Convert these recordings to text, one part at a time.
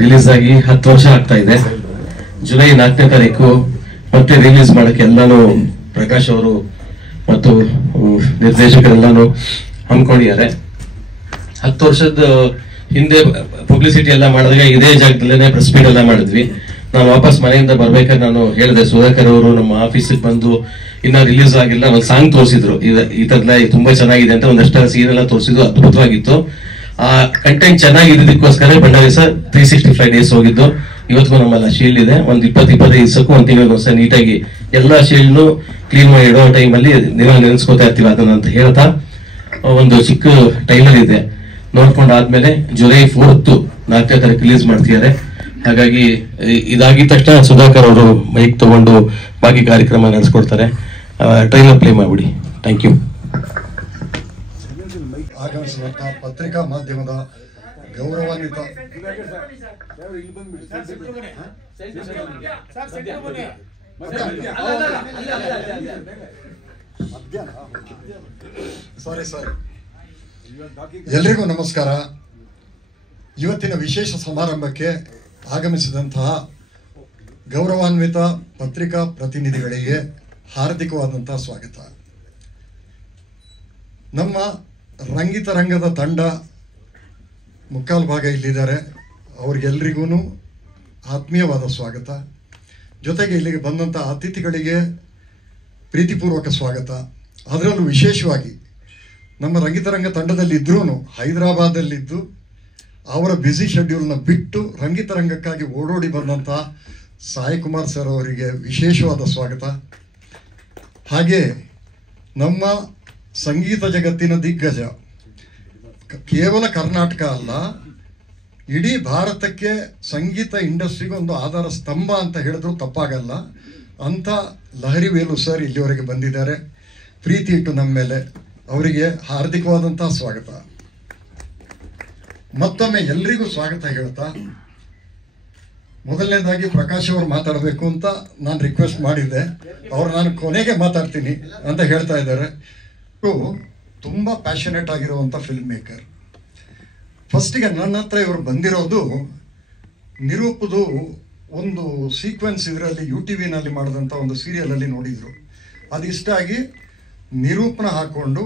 Release ಆಗಿ 10 ವರ್ಷ ಆಗ್ತಾ ಇದೆ. ಜುಲೈ 4ನೇ ತಾರೀಕು ಮತ್ತೆ ರಿಲೀಸ್ ಮಾಡಕ್ಕೆ ಎಲ್ಲಾನು ಪ್ರಕಾಶ್ ಅವರು ಮತ್ತು ನಿರ್ದೇಶಕರೆಲ್ಲಾನು ಹಮ್ಮಿಕೊಂಡಿದ್ದಾರೆ. 10 ವರ್ಷದ ಹಿಂದೆ ಪಬ್ಲಿಸಿಟಿ ಎಲ್ಲ ಮಾಡಿದಾಗ ಇದೇ ಜಾಗದಲ್ಲೇ ಪ್ರೆಸ್ ಮೀಟ್ ಎಲ್ಲ ಮಾಡಿದ್ವಿ. ನಾನು ವಾಪಸ್ ಮನೆಯಿಂದ ಬರ್ಬೇಕಾದ್ರೆ ನಾನು ಹೇಳಿದೆ, ಸುಧಾಕರ್ ಅವರು ನಮ್ಮ ಆಫೀಸಿಗೆ ಬಂದು ಇನ್ನ ರಿಲೀಸ್ ಆಗಿಲ್ಲ, ಒಂದು ಸಾಂಗ್ ತೋರಿಸಿದ್ರು, ಈ ತರಲ್ಲ ತುಂಬಾ ಚೆನ್ನಾಗಿದೆ ಅಂತ ಒಂದಷ್ಟು ಸೀನ್ ಎಲ್ಲ ತೋರಿಸಿದ್ರು, ಅದ್ಭುತವಾಗಿತ್ತು. ಆ ಕಂಟೆಂಟ್ ಚೆನ್ನಾಗಿದ್ದಕ್ಕೋಸ್ಕರ ಭಂಡಾರಿ ಸರ್ 365 ಡೇಸ್ ಹೋಗಿದ್ದು. ಇವತ್ತಿಗೂ ನಮ್ಮಲ್ಲ ಶೀಲ್ಡ್ ಇದೆ. ಒಂದು 20-25 ದಿವಸಕ್ಕೂ ಒಂದು ತಿಂಗಳಿಗೋಸ್ಕರ ನೀಟಾಗಿ ಎಲ್ಲ ಶೀಲ್ಡ್ನು ಕ್ಲೀನ್ ಮಾಡಿ ಇಡೋ ಟೈಮಲ್ಲಿ ನೀವು ನೆನೆಸ್ಕೋತಾ ಇರ್ತೀವಿ ಅದನ್ನ ಅಂತ ಹೇಳ್ತಾ, ಒಂದು ಚಿಕ್ಕ ಟೈಲರ್ ಇದೆ ನೋಡ್ಕೊಂಡಾದ್ಮೇಲೆ ಜುಲೈ 4th 4ನೇ ತಾರೀಕು ರಿಲೀಸ್ ಮಾಡ್ತಿದ್ದಾರೆ. ಹಾಗಾಗಿ ಇದಾಗಿದ ತಕ್ಷಣ ಸುಧಾಕರ್ ಅವರು ಮೈಕ್ ತಗೊಂಡು ಬಾಕಿ ಕಾರ್ಯಕ್ರಮ ನಡೆಸ್ಕೊಡ್ತಾರೆ. ಟ್ರೈಲರ್ ಪ್ಲೇ ಮಾಡ್ಬಿಡಿ. Thank you. ಆಗಮಿಸಿದಂಥ ಪತ್ರಿಕಾ ಮಾಧ್ಯಮದ ಗೌರವಾನ್ವಿತ ಎಲ್ರಿಗೂ ನಮಸ್ಕಾರ. ಇವತ್ತಿನ ವಿಶೇಷ ಸಮಾರಂಭಕ್ಕೆ ಆಗಮಿಸಿದಂತಹ ಗೌರವಾನ್ವಿತ ಪತ್ರಿಕಾ ಪ್ರತಿನಿಧಿಗಳಿಗೆ ಹಾರ್ದಿಕವಾದಂತಹ ಸ್ವಾಗತ. ನಮ್ಮ ರಂಗಿತರಂಗದ ತಂಡ ಮುಕ್ಕಾಲು ಭಾಗ ಇಲ್ಲಿದ್ದಾರೆ. ಅವ್ರಿಗೆಲ್ರಿಗೂ ಆತ್ಮೀಯವಾದ ಸ್ವಾಗತ. ಜೊತೆಗೆ ಇಲ್ಲಿಗೆ ಬಂದಂಥ ಅತಿಥಿಗಳಿಗೆ ಪ್ರೀತಿಪೂರ್ವಕ ಸ್ವಾಗತ. ಅದರಲ್ಲೂ ವಿಶೇಷವಾಗಿ ನಮ್ಮ ರಂಗಿತರಂಗ ತಂಡದಲ್ಲಿದ್ದರೂ ಹೈದರಾಬಾದಲ್ಲಿದ್ದು ಅವರ ಬ್ಯುಸಿ ಶೆಡ್ಯೂಲ್ನ ಬಿಟ್ಟು ರಂಗಿತರಂಗಕ್ಕಾಗಿ ಓಡೋಡಿ ಬಂದಂಥ ಸಾಯಿ ಕುಮಾರ್ ಸರ್ ಅವರಿಗೆ ವಿಶೇಷವಾದ ಸ್ವಾಗತ. ಹಾಗೆ ನಮ್ಮ ಸಂಗೀತ ಜಗತ್ತಿನ ದಿಗ್ಗಜ, ಕೇವಲ ಕರ್ನಾಟಕ ಅಲ್ಲ, ಇಡೀ ಭಾರತಕ್ಕೆ ಸಂಗೀತ ಇಂಡಸ್ಟ್ರಿಗೆ ಒಂದು ಆಧಾರ ಸ್ತಂಭ ಅಂತ ಹೇಳಿದ್ರು ತಪ್ಪಾಗಲ್ಲ ಅಂತ ಲಹರಿ ವೇಲು ಸರ್ ಇಲ್ಲಿವರೆಗೆ ಬಂದಿದ್ದಾರೆ. ಪ್ರೀತಿ ಇಟ್ಟು ನಮ್ಮ ಮೇಲೆ ಅವರಿಗೆ ಹಾರ್ದಿಕವಾದಂತಹ ಸ್ವಾಗತ. ಮತ್ತೊಮ್ಮೆ ಎಲ್ರಿಗೂ ಸ್ವಾಗತ ಹೇಳ್ತಾ, ಮೊದಲನೇದಾಗಿ ಪ್ರಕಾಶ್ ಅವರು ಮಾತಾಡಬೇಕು ಅಂತ ನಾನು ರಿಕ್ವೆಸ್ಟ್ ಮಾಡಿದ್ದೆ. ಅವರು ನಾನು ಕೊನೆಗೆ ಮಾತಾಡ್ತೀನಿ ಅಂತ ಹೇಳ್ತಾ ಇದ್ದಾರೆ. ತುಂಬ ಪ್ಯಾಷನೇಟ್ ಆಗಿರುವಂಥ ಫಿಲ್ಮ್ ಮೇಕರ್. ಫಸ್ಟಿಗೆ ನನ್ನ ಹತ್ರ ಇವರು ಬಂದಿರೋದು ನಿರೂಪದು ಒಂದು ಸೀಕ್ವೆನ್ಸ್ ಇದರಲ್ಲಿ UTVನಲ್ಲಿ ಮಾಡಿದಂಥ ಒಂದು ಸೀರಿಯಲಲ್ಲಿ ನೋಡಿದರು. ಅದು ಇಷ್ಟ ಆಗಿ ನಿರೂಪಣ ಹಾಕ್ಕೊಂಡು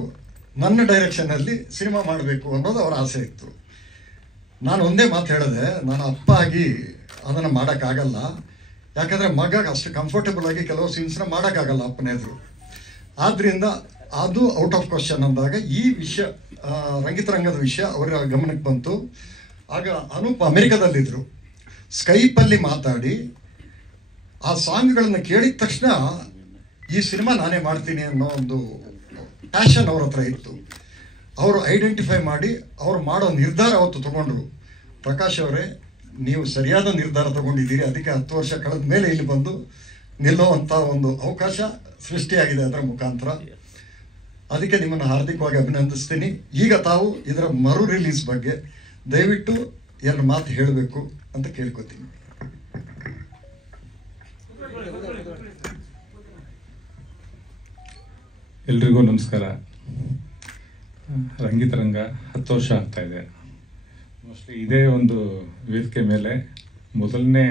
ನನ್ನ ಡೈರೆಕ್ಷನಲ್ಲಿ ಸಿನಿಮಾ ಮಾಡಬೇಕು ಅನ್ನೋದು ಅವರ ಆಸೆ ಇತ್ತು. ನಾನು ಒಂದೇ ಮಾತು ಹೇಳಿದೆ, ನಾನು ಅಪ್ಪ ಆಗಿ ಅದನ್ನು ಮಾಡೋಕ್ಕಾಗಲ್ಲ, ಯಾಕಂದರೆ ಮಗ ಅಷ್ಟು ಕಂಫರ್ಟಬಲ್ ಆಗಿ ಕೆಲವು ಸೀನ್ಸ್ನ ಮಾಡೋಕ್ಕಾಗಲ್ಲ ಅಪ್ಪನೆದ್ರು. ಆದ್ದರಿಂದ ಅದು ಔಟ್ ಆಫ್ ಕ್ವಶನ್ ಅಂದಾಗ ಈ ವಿಷಯ, ರಂಗಿತರಂಗದ ವಿಷಯ ಅವರ ಗಮನಕ್ಕೆ ಬಂತು. ಆಗ ಅನೂಪ್ ಅಮೆರಿಕದಲ್ಲಿದ್ದರು. ಸ್ಕೈಪಲ್ಲಿ ಮಾತಾಡಿ ಆ ಸಾಂಗ್ಗಳನ್ನು ಕೇಳಿದ ತಕ್ಷಣ ಈ ಸಿನಿಮಾ ನಾನೇ ಮಾಡ್ತೀನಿ ಅನ್ನೋ ಒಂದು ಪ್ಯಾಷನ್ ಅವ್ರ ಹತ್ರ ಇತ್ತು. ಅವರು ಐಡೆಂಟಿಫೈ ಮಾಡಿ ಅವರು ಮಾಡೋ ನಿರ್ಧಾರ ಅವತ್ತು ತಗೊಂಡ್ರು. ಪ್ರಕಾಶ್ ಅವರೇ, ನೀವು ಸರಿಯಾದ ನಿರ್ಧಾರ ತಗೊಂಡಿದ್ದೀರಿ, ಅದಕ್ಕೆ 10 ವರ್ಷ ಕಳೆದ ಮೇಲೆ ಇಲ್ಲಿ ಬಂದು ನಿಲ್ಲುವಂಥ ಒಂದು ಅವಕಾಶ ಸೃಷ್ಟಿಯಾಗಿದೆ ಅದರ ಮುಖಾಂತರ. ಅದಕ್ಕೆ ನಿಮ್ಮನ್ನು ಹಾರ್ದಿಕವಾಗಿ ಅಭಿನಂದಿಸ್ತೀನಿ. ಈಗ ತಾವು ಇದರ ಮರು ರಿಲೀಸ್ ಬಗ್ಗೆ ದಯವಿಟ್ಟು 2 ಮಾತು ಹೇಳಬೇಕು ಅಂತ ಕೇಳ್ಕೊತೀನಿ. ಎಲ್ರಿಗೂ ನಮಸ್ಕಾರ. ರಂಗಿತರಂಗ 10 ವರ್ಷ ಆಗ್ತಾ ಇದೆ. ಮೋಸ್ಟ್ಲಿ ಇದೇ ಒಂದು ವೇದಿಕೆ ಮೇಲೆ ಮೊದಲನೇ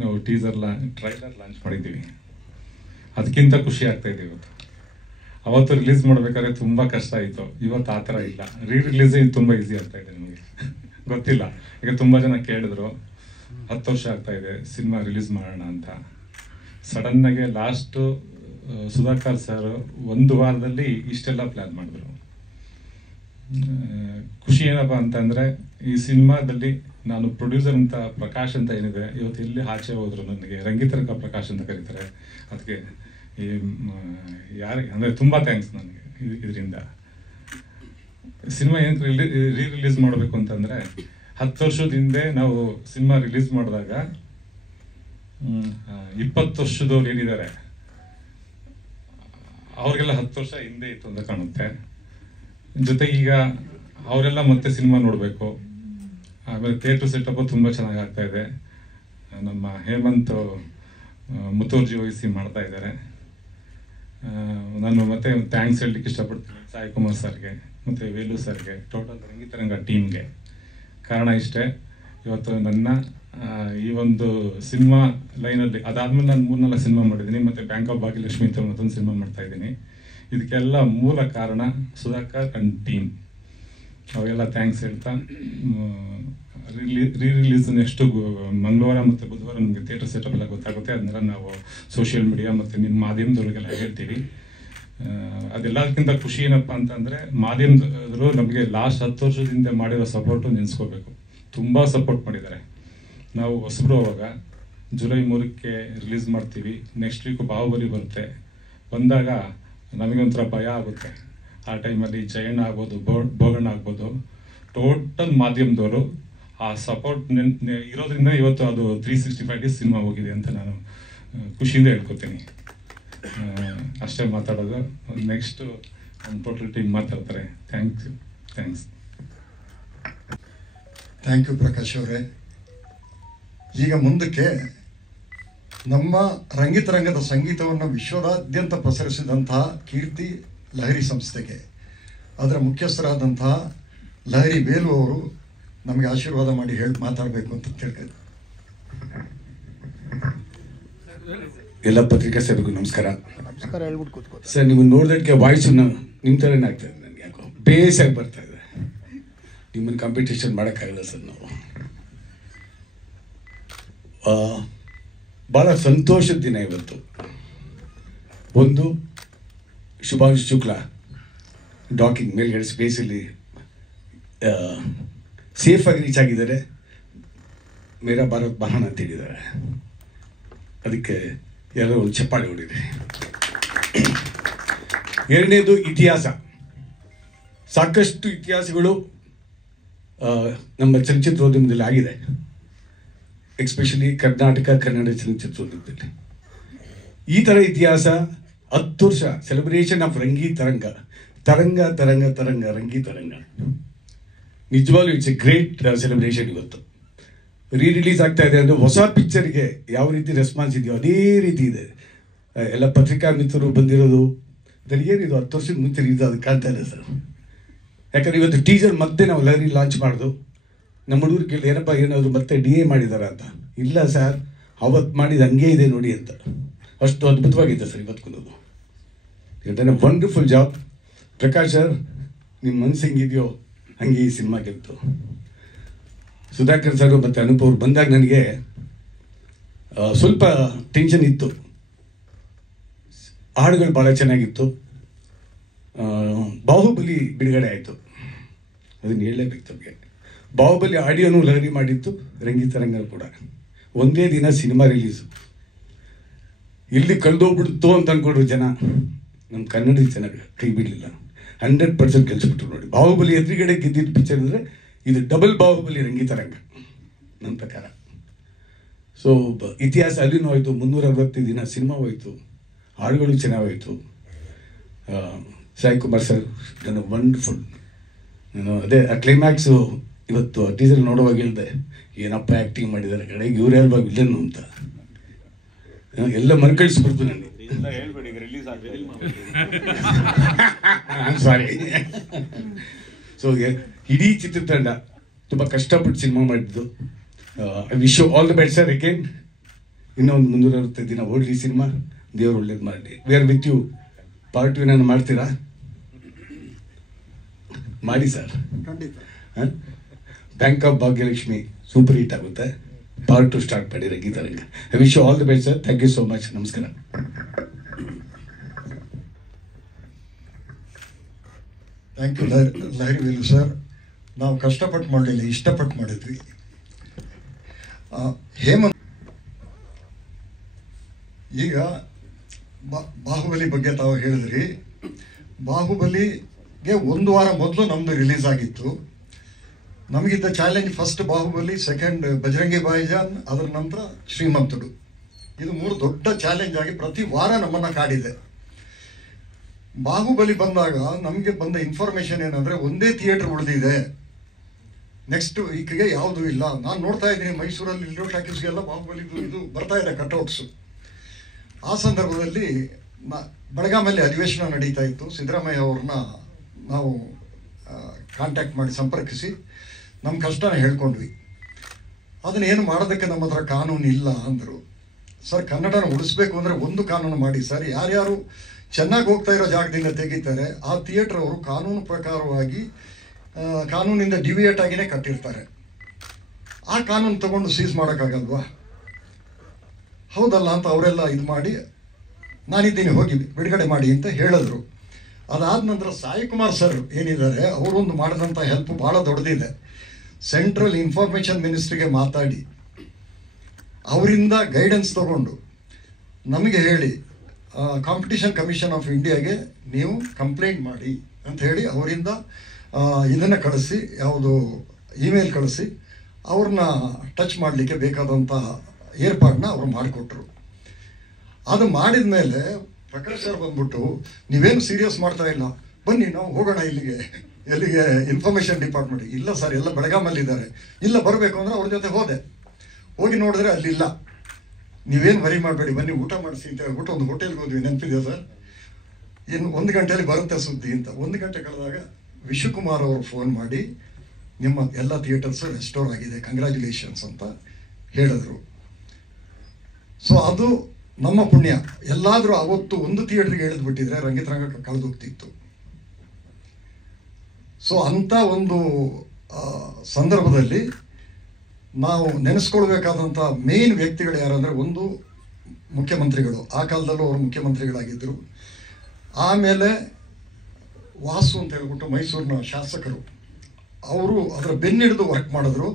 ನಾವು ಟ್ರೈಲರ್ ಲಾಂಚ್ ಮಾಡಿದ್ದೀವಿ. ಅದಕ್ಕಿಂತ ಖುಷಿ ಆಗ್ತಾ ಇದೆ ಇವತ್ತು. ಅವತ್ತು ರಿಲೀಸ್ ಮಾಡಬೇಕಾದ್ರೆ ತುಂಬ ಕಷ್ಟ ಆಯಿತು. ಇವತ್ತು ಆ ಥರ ಇಲ್ಲ. ರಿಲೀಸ್ ತುಂಬ ಈಸಿ ಆಗ್ತಾ ಇದೆ. ನಮಗೆ ಗೊತ್ತಿಲ್ಲ, ಈಗ ತುಂಬ ಜನ ಕೇಳಿದ್ರು 10 ವರ್ಷ ಆಗ್ತಾ ಇದೆ ಸಿನಿಮಾ ರಿಲೀಸ್ ಮಾಡೋಣ ಅಂತ. ಸಡನ್ನಾಗೆ ಲಾಸ್ಟು ಸುಧಾಕರ್ ಸರ್ 1 ವಾರದಲ್ಲಿ ಇಷ್ಟೆಲ್ಲ ಪ್ಲ್ಯಾನ್ ಮಾಡಿದ್ರು. ಖುಷಿ ಏನಪ್ಪ ಅಂತಂದರೆ, ಈ ಸಿನಿಮಾದಲ್ಲಿ ನಾನು ಪ್ರೊಡ್ಯೂಸರ್ ಅಂತ ಪ್ರಕಾಶ್ ಅಂತ ಏನಿದೆ, ಇವತ್ತು ಎಲ್ಲಿ ಆಚೆ ಹೋದ್ರು ನನಗೆ ರಂಗಿತರಂಗ ಪ್ರಕಾಶ್ ಅಂತ ಕರೀತಾರೆ. ಅದಕ್ಕೆ ಈ ಯಾರಿಗೆ ಅಂದರೆ ತುಂಬ ಥ್ಯಾಂಕ್ಸ್ ನನಗೆ. ಇದರಿಂದ ಸಿನಿಮಾ ಏನಕ್ಕೆ ರಿಲೀಸ್ ಮಾಡಬೇಕು ಅಂತಂದರೆ, 10 ವರ್ಷದ ಹಿಂದೆ ನಾವು ಸಿನಿಮಾ ರಿಲೀಸ್ ಮಾಡಿದಾಗ 20 ವರ್ಷದವ್ರು ಏನಿದ್ದಾರೆ ಅವ್ರಿಗೆಲ್ಲ 10 ವರ್ಷ ಹಿಂದೆ ಇತ್ತು ಅಂತ ಕಾಣುತ್ತೆ. ಜೊತೆಗೆ ಈಗ ಅವರೆಲ್ಲ ಮತ್ತೆ ಸಿನಿಮಾ ನೋಡಬೇಕು. ಆಮೇಲೆ ಥಿಯೇಟ್ರ್ ಸೆಟಪ್ಪು ತುಂಬ ಚೆನ್ನಾಗಿ ಆಗ್ತಾ ಇದೆ. ನಮ್ಮ ಹೇಮಂತ್ ಮುತುರ್ಜಿ ವಹಿಸಿ ಮಾಡ್ತಾ ಇದ್ದಾರೆ. ನಾನು ಮತ್ತೆ ಥ್ಯಾಂಕ್ಸ್ ಹೇಳಲಿಕ್ಕೆ ಇಷ್ಟಪಡ್ತೀನಿ ಸಾಯಿ ಕುಮಾರ್ ಸರ್ಗೆ ಮತ್ತು ವೇಲು ಸರ್ಗೆ, ಟೋಟಲ್ ರಂಗಿತರಂಗ ಟೀಮ್ಗೆ. ಕಾರಣ ಇಷ್ಟೇ, ಇವತ್ತು ನನ್ನ ಈ ಒಂದು ಸಿನಿಮಾ ಲೈನಲ್ಲಿ ಅದಾದಮೇಲೆ ನಾನು 3-4 ಸಿನಿಮಾ ಮಾಡಿದ್ದೀನಿ, ಮತ್ತು ಬ್ಯಾಂಕ್ ಆಫ್ ಭಾಗ್ಯಲಕ್ಷ್ಮಿ ಅಂತ ಮತ್ತೊಂದು ಸಿನಿಮಾ ಮಾಡ್ತಾಯಿದ್ದೀನಿ. ಇದಕ್ಕೆಲ್ಲ ಮೂಲ ಕಾರಣ ಸುಧಾಕರ್ ಆ್ಯಂಡ್ ಟೀಮ್. ಅವೆಲ್ಲ ಥ್ಯಾಂಕ್ಸ್ ಹೇಳ್ತಾ ರಿಲೀಸ್ ನೆಕ್ಸ್ಟು ಮಂಗಳವಾರ ಮತ್ತು ಬುಧವಾರ ನಮಗೆ ಥಿಯೇಟರ್ ಸೆಟಪ್ ಎಲ್ಲ ಗೊತ್ತಾಗುತ್ತೆ. ಅದನ್ನೆಲ್ಲ ನಾವು ಸೋಷಿಯಲ್ ಮೀಡಿಯಾ ಮತ್ತು ನಿಮ್ಮ ಮಾಧ್ಯಮದವ್ರಿಗೆಲ್ಲ ಹೇಳ್ತೀವಿ. ಅದೆಲ್ಲದಕ್ಕಿಂತ ಖುಷಿ ಏನಪ್ಪ ಅಂತಂದರೆ ಮಾಧ್ಯಮದವರು ನಮಗೆ ಲಾಸ್ಟ್ 10 ವರ್ಷದಿಂದ ಮಾಡಿರೋ ಸಪೋರ್ಟು ನೆನೆಸ್ಕೋಬೇಕು. ತುಂಬ ಸಪೋರ್ಟ್ ಮಾಡಿದ್ದಾರೆ. ನಾವು ಹೊಸಬ್ರು ಅವಾಗ ಜುಲೈ 3ಕ್ಕೆ ರಿಲೀಸ್ ಮಾಡ್ತೀವಿ. ನೆಕ್ಸ್ಟ್ ವೀಕು ಬಾಹುಬಲಿ ಬರುತ್ತೆ. ಬಂದಾಗ ನಮಗೊಂಥರ ಭಯ ಆಗುತ್ತೆ. ಆ ಟೈಮಲ್ಲಿ ಜಯಣ್ಣ ಆಗ್ಬೋದು, ಬೋಗಣ್ಣ ಆಗ್ಬೋದು, ಟೋಟಲ್ ಮಾಧ್ಯಮದವರು ಆ ಸಪೋರ್ಟ್ ಇರೋದ್ರಿಂದ ಇವತ್ತು ಅದು 365 ಡೇಸ್ ಸಿನಿಮಾ ಹೋಗಿದೆ ಅಂತ ನಾನು ಖುಷಿಯಿಂದ ಹೇಳ್ಕೊತೀನಿ. ಅಷ್ಟೇ ಮಾತಾಡೋದು. ನೆಕ್ಸ್ಟು ನಮ್ಮ ಟೋಟಲ್ ಟೀಮ್ ಮಾತಾಡ್ತಾರೆ. ಥ್ಯಾಂಕ್ಸ್. ಥ್ಯಾಂಕ್ ಯು ಪ್ರಕಾಶ್ ಅವರೇ. ಈಗ ಮುಂದಕ್ಕೆ ನಮ್ಮ ರಂಗಿತರಂಗದ ಸಂಗೀತವನ್ನು ವಿಶ್ವದಾದ್ಯಂತ ಪ್ರಸರಿಸಿದಂತಹ ಕೀರ್ತಿ ಲಹರಿ ಸಂಸ್ಥೆಗೆ ಅದರ ಮುಖ್ಯಸ್ಥರಾದಂತಹ ಲಹರಿ ವೇಲು ಅವರು ನಮಗೆ ಆಶೀರ್ವಾದ ಮಾಡಿ ಮಾತಾಡಬೇಕು ಅಂತ ತಿಳ್ಕೊಂಡು. ಎಲ್ಲ ಪತ್ರಿಕಾ ಸೇವೆಗೂ ನಮಸ್ಕಾರ. ಸರ್, ನಿಮ್ಮನ್ನು ನೋಡಿದಕ್ಕೆ ವಾಯ್ಸು ನಿಮ್ಮ ಥರನೇ ಆಗ್ತಾಯಿದೆ. ನನಗೆ ಯಾಕೋ ಬೇಸಾಗಿ ಬರ್ತಾ ಇದೆ. ನಿಮ್ಮನ್ನು ಕಾಂಪಿಟೇಷನ್ ಮಾಡೋಕ್ಕಾಗಲ್ಲ ಸರ್. ನಾವು ಭಾಳ ಸಂತೋಷದ ದಿನ ಇವತ್ತು. ಒಂದು, ಶುಭಾಂಶು ಶುಕ್ಲಾ ಡಾಕಿಂಗ್ ಮೇಲ್ಗಡೆ ಸ್ಪೇಸಲ್ಲಿ ಸೇಫಾಗಿ ರೀಚ್ ಆಗಿದ್ದಾರೆ. ಮೇರಾ ಭಾರತ್ ಮಹಾನ್ ಅಂತ ಹೇಳಿದ್ದಾರೆ. ಅದಕ್ಕೆ ಎಲ್ಲರೂ ಒಂದು ಚಪ್ಪಾಳೆ ಹೊಡಿದೆ. ಎರಡನೇದು ಇತಿಹಾಸ. ಸಾಕಷ್ಟು ಇತಿಹಾಸಗಳು ನಮ್ಮ ಚಲನಚಿತ್ರೋದ್ಯಮದಲ್ಲಿ ಆಗಿದೆ, ಎಕ್ಸ್ಪೆಷಲಿ ಕರ್ನಾಟಕ ಕನ್ನಡ ಚಲನಚಿತ್ರೋದ್ಯಮದಲ್ಲಿ. ಈ ಥರ ಇತಿಹಾಸ 10 ವರ್ಷ ಸೆಲೆಬ್ರೇಷನ್ ಆಫ್ ರಂಗಿ ತರಂಗ, ತರಂಗ ತರಂಗ ತರಂಗ ರಂಗಿ ತರಂಗ. ನಿಜವಾಗ್ಲೂ ಇಟ್ಸ್ ಎ ಗ್ರೇಟ್ ಸೆಲೆಬ್ರೇಷನ್. ಇವತ್ತು ರಿಲೀಸ್ ಆಗ್ತಾ ಇದೆ ಅಂದರೆ ಹೊಸ ಪಿಕ್ಚರ್ಗೆ ಯಾವ ರೀತಿ ರೆಸ್ಪಾನ್ಸ್ ಇದೆಯೋ ಅದೇ ರೀತಿ ಇದೆ. ಎಲ್ಲ ಪತ್ರಿಕಾ ಮಿತ್ರರು ಬಂದಿರೋದು ಏನಿದು 10 ವರ್ಷದ ಮುಂಚೆ ಇದು ಅದು ಕಾಣ್ತಾ ಇದೆ ಸರ್. ಯಾಕಂದರೆ ಇವತ್ತು ಟೀಸರ್ ಮತ್ತೆ ನಾವು ಲಹರಿ ಲಾಂಚ್ ಮಾಡೋದು. ನಮ್ಮ ಹುಡುಗರು ಕೇಳಿ ಏನಪ್ಪ ಏನಾದರೂ ಮತ್ತೆ DA ಮಾಡಿದಾರ ಅಂತ. ಇಲ್ಲ ಸರ್, ಅವತ್ತು ಮಾಡಿದ ಹಂಗೆ ಇದೆ ನೋಡಿ ಅಂತ. ಅಷ್ಟು ಅದ್ಭುತವಾಗಿದೆ ಸರ್ ಇವತ್ತು. ಇವತ್ತೇನೆ ವಂಡರ್ಫುಲ್ ಜಾಬ್. ಪ್ರಕಾಶ್ ಸರ್, ನಿಮ್ಮ ಮನಸ್ಸು ಹೆಂಗಿದೆಯೋ ಹಂಗೆ ಈ ಸಿನಿಮಾ ಗೆಲ್ತು. ಸುಧಾಕರ್ ಸರ್ ಮತ್ತು ಅನೂಪ್ ಅವ್ರು ಬಂದಾಗ ನನಗೆ ಸ್ವಲ್ಪ ಟೆನ್ಷನ್ ಇತ್ತು. ಹಾಡುಗಳು ಭಾಳ ಚೆನ್ನಾಗಿತ್ತು. ಬಾಹುಬಲಿ ಬಿಡುಗಡೆ ಆಯಿತು, ಅದನ್ನು ಹೇಳಲೇಬೇಕು ತಮಗೆ. ಬಾಹುಬಲಿ ಆಡಿಯೋನು ಲಹರಿ ಮಾಡಿತ್ತು, ರಂಗಿತರಂಗ ಕೂಡ. ಒಂದೇ ದಿನ ಸಿನಿಮಾ ರಿಲೀಸು. ಇಲ್ಲಿ ಕಳೆದೋಗ್ಬಿಡ್ತು ಅಂತ ಅಂದ್ಕೊಂಡ್ರು ಜನ. ನಮ್ಮ ಕನ್ನಡದ ಜನ ಕೈ ಬಿಡಲಿಲ್ಲ. 100% ಗೆಲ್ಸ್ಬಿಟ್ರು ನೋಡಿ. ಬಾಹುಬಲಿ ಎದುರುಗಡೆ ಗೆದ್ದಿದ್ದ ಪಿಕ್ಚರ್ ಅಂದರೆ ಇದು ಡಬಲ್ ಬಾಹುಬಲಿ ರಂಗಿತರಂಗ ನನ್ನ ಪ್ರಕಾರ. ಸೊ ಇತಿಹಾಸ ಅಲ್ಲಿನೂ ಹೋಯಿತು. 365 ದಿನ ಸಿನಿಮಾ ಹೋಯಿತು, ಹಾಡುಗಳು ಚೆನ್ನಾಗೋಯಿತು. ಸಾಯಿ ಕುಮಾರ್ ಸರ್ ನನ್ನ ವಂಡರ್ಫುಲ್. ನಾನು ಅದೇ ಆ ಕ್ಲೈಮ್ಯಾಕ್ಸು ಇವತ್ತು ಟೀಸರ್ ನೋಡುವಾಗ ಹೇಳಿದೆ, ಏನಪ್ಪ ಆ್ಯಕ್ಟಿಂಗ್ ಮಾಡಿದ್ದಾರೆ ಕಡೆಗೆ, ಇವ್ರು ಹೇಳ್ಬಾಗ ವಿಲ್ಲನ್ನು ಅಂತ. ಎಲ್ಲ ಮರುಕಳಿಸ್ಬಿಡ್ತು ನನಗೆ. ಸಾರಿ. ಸೊ ಇಡೀ ಚಿತ್ರತಂಡ ತುಂಬ ಕಷ್ಟಪಟ್ಟು ಸಿನಿಮಾ ಮಾಡಿದ್ದು. I wish you all the best sir. Again ಇನ್ನೊಂದು 365 ದಿನ ಓಡಲಿ ಸಿನಿಮಾ. ದೇವರು ಒಳ್ಳೇದು ಮಾಡಲಿ. We are with you. Part 2 ನಾನು ಮಾಡ್ತೀರಾ? ಮಾಡಿ sir. Bank of Bhagyalakshmi super hit ಆಗುತ್ತೆ. ಪಾರ್ಟ್ 2 ಸ್ಟಾರ್ಟ್ ಮಾಡಿ Rangitaranga. I wish you all the best sir. Thank you so much. ನಮಸ್ಕಾರ. Thank you Lahari Velu sir. ನಾವು ಕಷ್ಟಪಟ್ಟು ಮಾಡಲಿಲ್ಲ, ಇಷ್ಟಪಟ್ಟು ಮಾಡಿದ್ವಿ. ಹೇಮಂತ್, ಈಗ ಬಾಹುಬಲಿ ಬಗ್ಗೆ ತಾವು ಹೇಳಿದ್ರಿ. ಬಾಹುಬಲಿಗೆ 1 ವಾರ ಮೊದಲು ನಮ್ಮದು ರಿಲೀಸ್ ಆಗಿತ್ತು. ನಮಗಿದ್ದ challenge first Baahubali, second Bajrangi Bhaijaan, ಅದರ ನಂತರ ಶ್ರೀಮಂತುಡು. ಇದು 3 ದೊಡ್ಡ ಚಾಲೆಂಜ್ ಆಗಿ ಪ್ರತಿ ವಾರ ನಮ್ಮನ್ನು ಕಾಡಿದೆ. ಬಾಹುಬಲಿ ಬಂದಾಗ ನಮಗೆ ಬಂದ ಇನ್ಫಾರ್ಮೇಷನ್ ಏನಂದರೆ ಒಂದೇ ಥಿಯೇಟ್ರ್ ಉಳಿದಿದೆ, ನೆಕ್ಸ್ಟ್ ವೀಕ್ಗೆ ಯಾವುದೂ ಇಲ್ಲ. ನಾನು ನೋಡ್ತಾ ಇದ್ದೀನಿ ಮೈಸೂರಲ್ಲಿ ಇಲ್ಲೋ ಟಾಕೀಸ್ಗೆಲ್ಲ ಬಾಹುಬಲಿದು ಇದು ಬರ್ತಾ ಇದೆ ಕಟ್ಔಟ್ಸು. ಆ ಸಂದರ್ಭದಲ್ಲಿ ಬೆಳಗಾಮಲ್ಲಿ ಅಧಿವೇಶನ ನಡೀತಾ ಇತ್ತು. ಸಿದ್ದರಾಮಯ್ಯ ಅವ್ರನ್ನ ನಾವು ಕಾಂಟ್ಯಾಕ್ಟ್ ಮಾಡಿ ಸಂಪರ್ಕಿಸಿ ನಮ್ಮ ಕಷ್ಟನ ಹೇಳ್ಕೊಂಡ್ವಿ. ಅದನ್ನೇನು ಮಾಡೋದಕ್ಕೆ ನಮ್ಮ ಹತ್ರ ಕಾನೂನು ಇಲ್ಲ ಅಂದರು. ಸರ್, ಕನ್ನಡನ ಉಳಿಸ್ಬೇಕು ಅಂದರೆ ಒಂದು ಕಾನೂನು ಮಾಡಿ ಸರ್. ಯಾರ್ಯಾರು ಚೆನ್ನಾಗಿ ಹೋಗ್ತಾ ಇರೋ ಜಾಗದಿಂದ ತೆಗಿತಾರೆ ಆ ಥಿಯೇಟ್ರ್ ಅವರು ಕಾನೂನು ಪ್ರಕಾರವಾಗಿ ಕಾನೂನಿಂದ ಡಿವಿಯೇಟ್ ಆಗಿಯೇ ಕಟ್ಟಿರ್ತಾರೆ. ಆ ಕಾನೂನು ತಗೊಂಡು ಸೀಸ್ ಮಾಡೋಕ್ಕಾಗಲ್ವಾ? ಹೌದಲ್ಲ ಅಂತ ಅವರೆಲ್ಲ ಇದು ಮಾಡಿ ನಾನಿದ್ದೀನಿ ಹೋಗಿ ಬಿಡುಗಡೆ ಮಾಡಿ ಅಂತ ಹೇಳಿದ್ರು. ಅದಾದ ನಂತರ ಸಾಯಿಕುಮಾರ್ ಸರ್ ಏನಿದ್ದಾರೆ ಅವರೊಂದು ಮಾಡಿದಂಥ ಹೆಲ್ಪ್ ಭಾಳ ದೊಡ್ಡದಿದೆ. ಸೆಂಟ್ರಲ್ ಇನ್ಫಾರ್ಮೇಷನ್ ಮಿನಿಸ್ಟ್ರಿಗೆ ಮಾತಾಡಿ ಅವರಿಂದ ಗೈಡೆನ್ಸ್ ತಗೊಂಡು ನಮಗೆ ಹೇಳಿ ಕಾಂಪಿಟಿಷನ್ ಕಮಿಷನ್ ಆಫ್ ಇಂಡಿಯಾಗೆ ನೀವು ಕಂಪ್ಲೇಂಟ್ ಮಾಡಿ ಅಂತ ಹೇಳಿ ಅವರಿಂದ ಇದನ್ನು ಕಳಿಸಿ, ಯಾವುದು ಇಮೇಲ್ ಕಳಿಸಿ ಅವ್ರನ್ನ ಟಚ್ ಮಾಡಲಿಕ್ಕೆ ಬೇಕಾದಂಥ ಏರ್ಪಾಡನ್ನ ಅವರು ಮಾಡಿಕೊಟ್ರು. ಅದು ಮಾಡಿದ ಮೇಲೆ ಪ್ರಕಾಶ್ ಸರ್ ಬಂದ್ಬಿಟ್ಟು ನೀವೇನು ಸೀರಿಯಸ್ ಮಾಡ್ತಾ ಇಲ್ಲ, ಬನ್ನಿ ನಾವು ಹೋಗೋಣ ಎಲ್ಲಿಗೆ ಇನ್ಫಾರ್ಮೇಷನ್ ಡಿಪಾರ್ಟ್ಮೆಂಟ್. ಇಲ್ಲ ಸರ್, ಎಲ್ಲ ಬೆಳಗಾಮಲ್ಲಿದ್ದಾರೆ. ಇಲ್ಲ ಬರಬೇಕು ಅಂದರೆ ಅವ್ರ ಜೊತೆ ಹೋಗಿ ನೋಡಿದ್ರೆ ಅಲ್ಲಿಲ್ಲ. ನೀವೇನು ವರಿ ಮಾಡಬೇಡಿ, ಬನ್ನಿ ಊಟ ಮಾಡಿಸಿ ಅಂತ ಹೇಳ್ಬಿಟ್ಟು ಒಂದು ಹೋಟೆಲ್ಗೆ ಹೋದ್ವಿ, ನೆನಪಿದೆ ಸರ್. ಇನ್ನು 1 ಗಂಟೆಯಲ್ಲಿ ಬರುತ್ತೆ ಸುದ್ದಿ ಅಂತ. 1 ಗಂಟೆ ಕಳೆದಾಗ ವಿಶ್ವಕುಮಾರ್ ಅವರು ಫೋನ್ ಮಾಡಿ ನಿಮ್ಮ ಎಲ್ಲ ಥಿಯೇಟರ್ಸು ರೆಸ್ಟೋರ್ ಆಗಿದೆ, ಕಂಗ್ರ್ಯಾಚುಲೇಷನ್ಸ್ ಅಂತ ಹೇಳಿದ್ರು. ಸೊ ಅದು ನಮ್ಮ ಪುಣ್ಯ. ಎಲ್ಲಾದರೂ ಅವತ್ತು ಒಂದು ಥಿಯೇಟ್ರಿಗೆ ಇಳಿದ್ಬಿಟ್ಟಿದ್ರೆ ರಂಗಿತರಂಗ ಕಳೆದೋಗ್ತಿತ್ತು. ಸೊ ಅಂಥ ಒಂದು ಸಂದರ್ಭದಲ್ಲಿ ನಾವು ನೆನೆಸ್ಕೊಳ್ಬೇಕಾದಂಥ ಮೇನ್ ವ್ಯಕ್ತಿಗಳು ಯಾರಂದರೆ, ಒಂದು ಮುಖ್ಯಮಂತ್ರಿಗಳು, ಆ ಕಾಲದಲ್ಲೂ ಅವರು ಮುಖ್ಯಮಂತ್ರಿಗಳಾಗಿದ್ದರು. ಆಮೇಲೆ ವಾಸು ಅಂತ ಹೇಳ್ಬಿಟ್ಟು ಮೈಸೂರಿನ ಶಾಸಕರು, ಅವರು ಅದರ ಬೆನ್ನಿಡಿದು ವರ್ಕ್ ಮಾಡಿದ್ರು.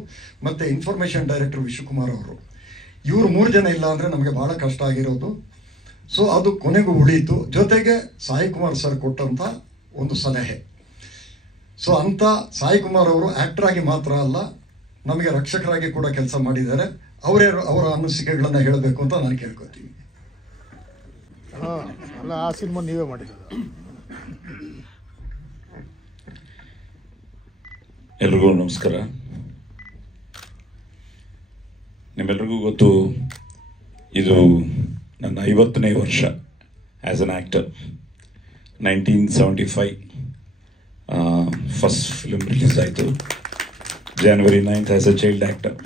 ಮತ್ತು ಇನ್ಫಾರ್ಮೇಷನ್ ಡೈರೆಕ್ಟರ್ ವಿಶ್ವಕುಮಾರ್ ಅವರು. ಇವರು 3 ಜನ ಇಲ್ಲ ಅಂದರೆ ನಮಗೆ ಭಾಳ ಕಷ್ಟ ಆಗಿರೋದು. ಸೊ ಅದು ಕೊನೆಗೂ ಉಳೀತು. ಜೊತೆಗೆ ಸಾಯಿಕುಮಾರ್ ಸರ್ ಕೊಟ್ಟಂಥ ಒಂದು ಸಲಹೆ. ಸೊ ಅಂಥ ಸಾಯಿಕುಮಾರ್ ಅವರು ಆ್ಯಕ್ಟರ್ ಆಗಿ ಮಾತ್ರ ಅಲ್ಲ, ನಮಗೆ ರಕ್ಷಕರಾಗಿ ಕೂಡ ಕೆಲಸ ಮಾಡಿದ್ದಾರೆ. ಅವರ ಅನಿಸಿಕೆಗಳನ್ನು ಹೇಳಬೇಕು ಅಂತ ನಾನು ಕೇಳ್ಕೊತೀನಿ. ಅಲ್ಲ, ಆ ಸಿನಿಮಾ ನೀವೇ ಮಾಡಿದ್ದೀರ. ಎಲ್ರಿಗೂ ನಮಸ್ಕಾರ. ನಿಮ್ಮೆಲ್ರಿಗೂ ಗೊತ್ತು, ಇದು ನನ್ನ 50ನೇ ವರ್ಷ as an actor. 1975 first film release ಆಯಿತು. January 9th as a child actor.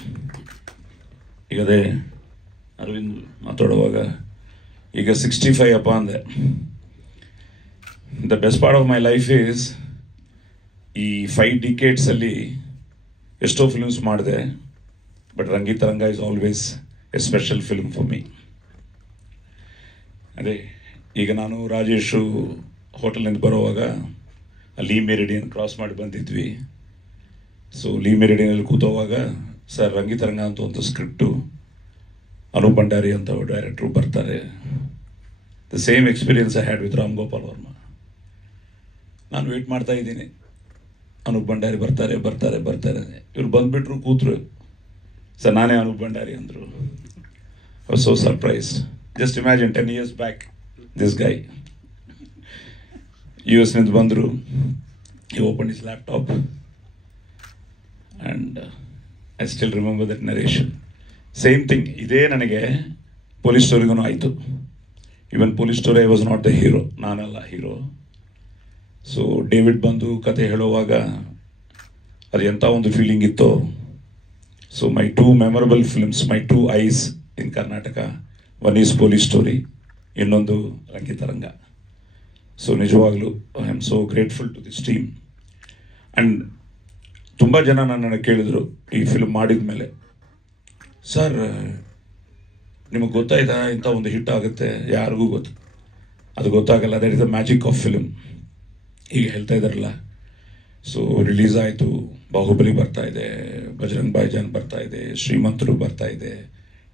ಈಗ ಅದೇ ಅರವಿಂದ್ ಮಾತಾಡುವಾಗ ಈಗ 65 ಅಪ್ಪ ಅಂದೆ. The best part of my life is ಈ 5 ಡಿಕೇಡ್ಸಲ್ಲಿ ಎಷ್ಟೋ ಫಿಲ್ಮ್ಸ್ ಮಾಡಿದೆ, but Rangitaranga is always A special film for me. ಅದೇ ಈಗ ನಾನು ರಾಜೇಶು ಹೋಟೆಲ್ನಿಂದ ಬರೋವಾಗ ಲೀ ಮೆರಿಡಿಯನ್ ಕ್ರಾಸ್ ಮಾಡಿ ಬಂದಿದ್ವಿ. ಸೊ ಲೀ ಮೆರಿಡಿಯನಲ್ಲಿ ಕೂತೋವಾಗ ಸರ್ ರಂಗಿತರಂಗ ಅಂತ ಒಂದು ಸ್ಕ್ರಿಪ್ಟು, ಅನೂಪ್ ಭಂಡಾರಿ ಅಂತ ಡೈರೆಕ್ಟ್ರು ಬರ್ತಾರೆ. The same experience I had with Ram Gopal Varma. ನಾನು ವೇಟ್ ಮಾಡ್ತಾ ಇದ್ದೀನಿ, ಅನೂಪ್ ಭಂಡಾರಿ ಬರ್ತಾರೆ. ಇವ್ರು ಬಂದುಬಿಟ್ರು, ಕೂತರು. ಸರ್ ನಾನೇ ಅನೂಪ್ ಭಂಡಾರಿ ಅಂದರು. I was so surprised. Just imagine 10 years back this guy US ನಿಂದ ಬಂದರು. he opened his laptop and I still remember that narration. Same thing ಇದೇ ನನಗೆ ಪೊಲೀಸ್ ಸ್ಟೋರಿಗೂ ಆಯಿತು. Even police story I was not the hero, ನಾನಲ್ಲ hero. So David ಬಂದು ಕತೆ ಹೇಳುವಾಗ ಅದು ಎಂಥ ಒಂದು ಫೀಲಿಂಗ್ ಇತ್ತೋ. So my 2 memorable films, my 2 eyes in Karnataka, one is police story, ಇನ್ನೊಂದು ರಂಗಿತರಂಗ. ಸೊ ನಿಜವಾಗ್ಲೂ I am so grateful to this team. And ತುಂಬ ಜನ ನನ್ನನ್ನು ಕೇಳಿದರು ಈ ಫಿಲ್ಮ್ ಮಾಡಿದ ಮೇಲೆ, ಸರ್ ನಿಮಗೆ ಗೊತ್ತಾಯ್ತಾ ಇಂಥ ಒಂದು ಹಿಟ್ ಆಗುತ್ತೆ? ಯಾರಿಗೂ ಗೊತ್ತು, ಅದು ಗೊತ್ತಾಗಲ್ಲ. That is the magic of film. ಈಗ ಹೇಳ್ತಾ ಇದ್ದಾರಲ್ಲ, ಸೊ ರಿಲೀಸ್ ಆಯಿತು, ಬಾಹುಬಲಿ ಬರ್ತಾ ಇದೆ, ಬಜರಂಗ್ ಭಾಯ್ಜಾನ್ ಬರ್ತಾ ಇದೆ, ಶ್ರೀಮಂತರು ಬರ್ತಾ ಇದೆ,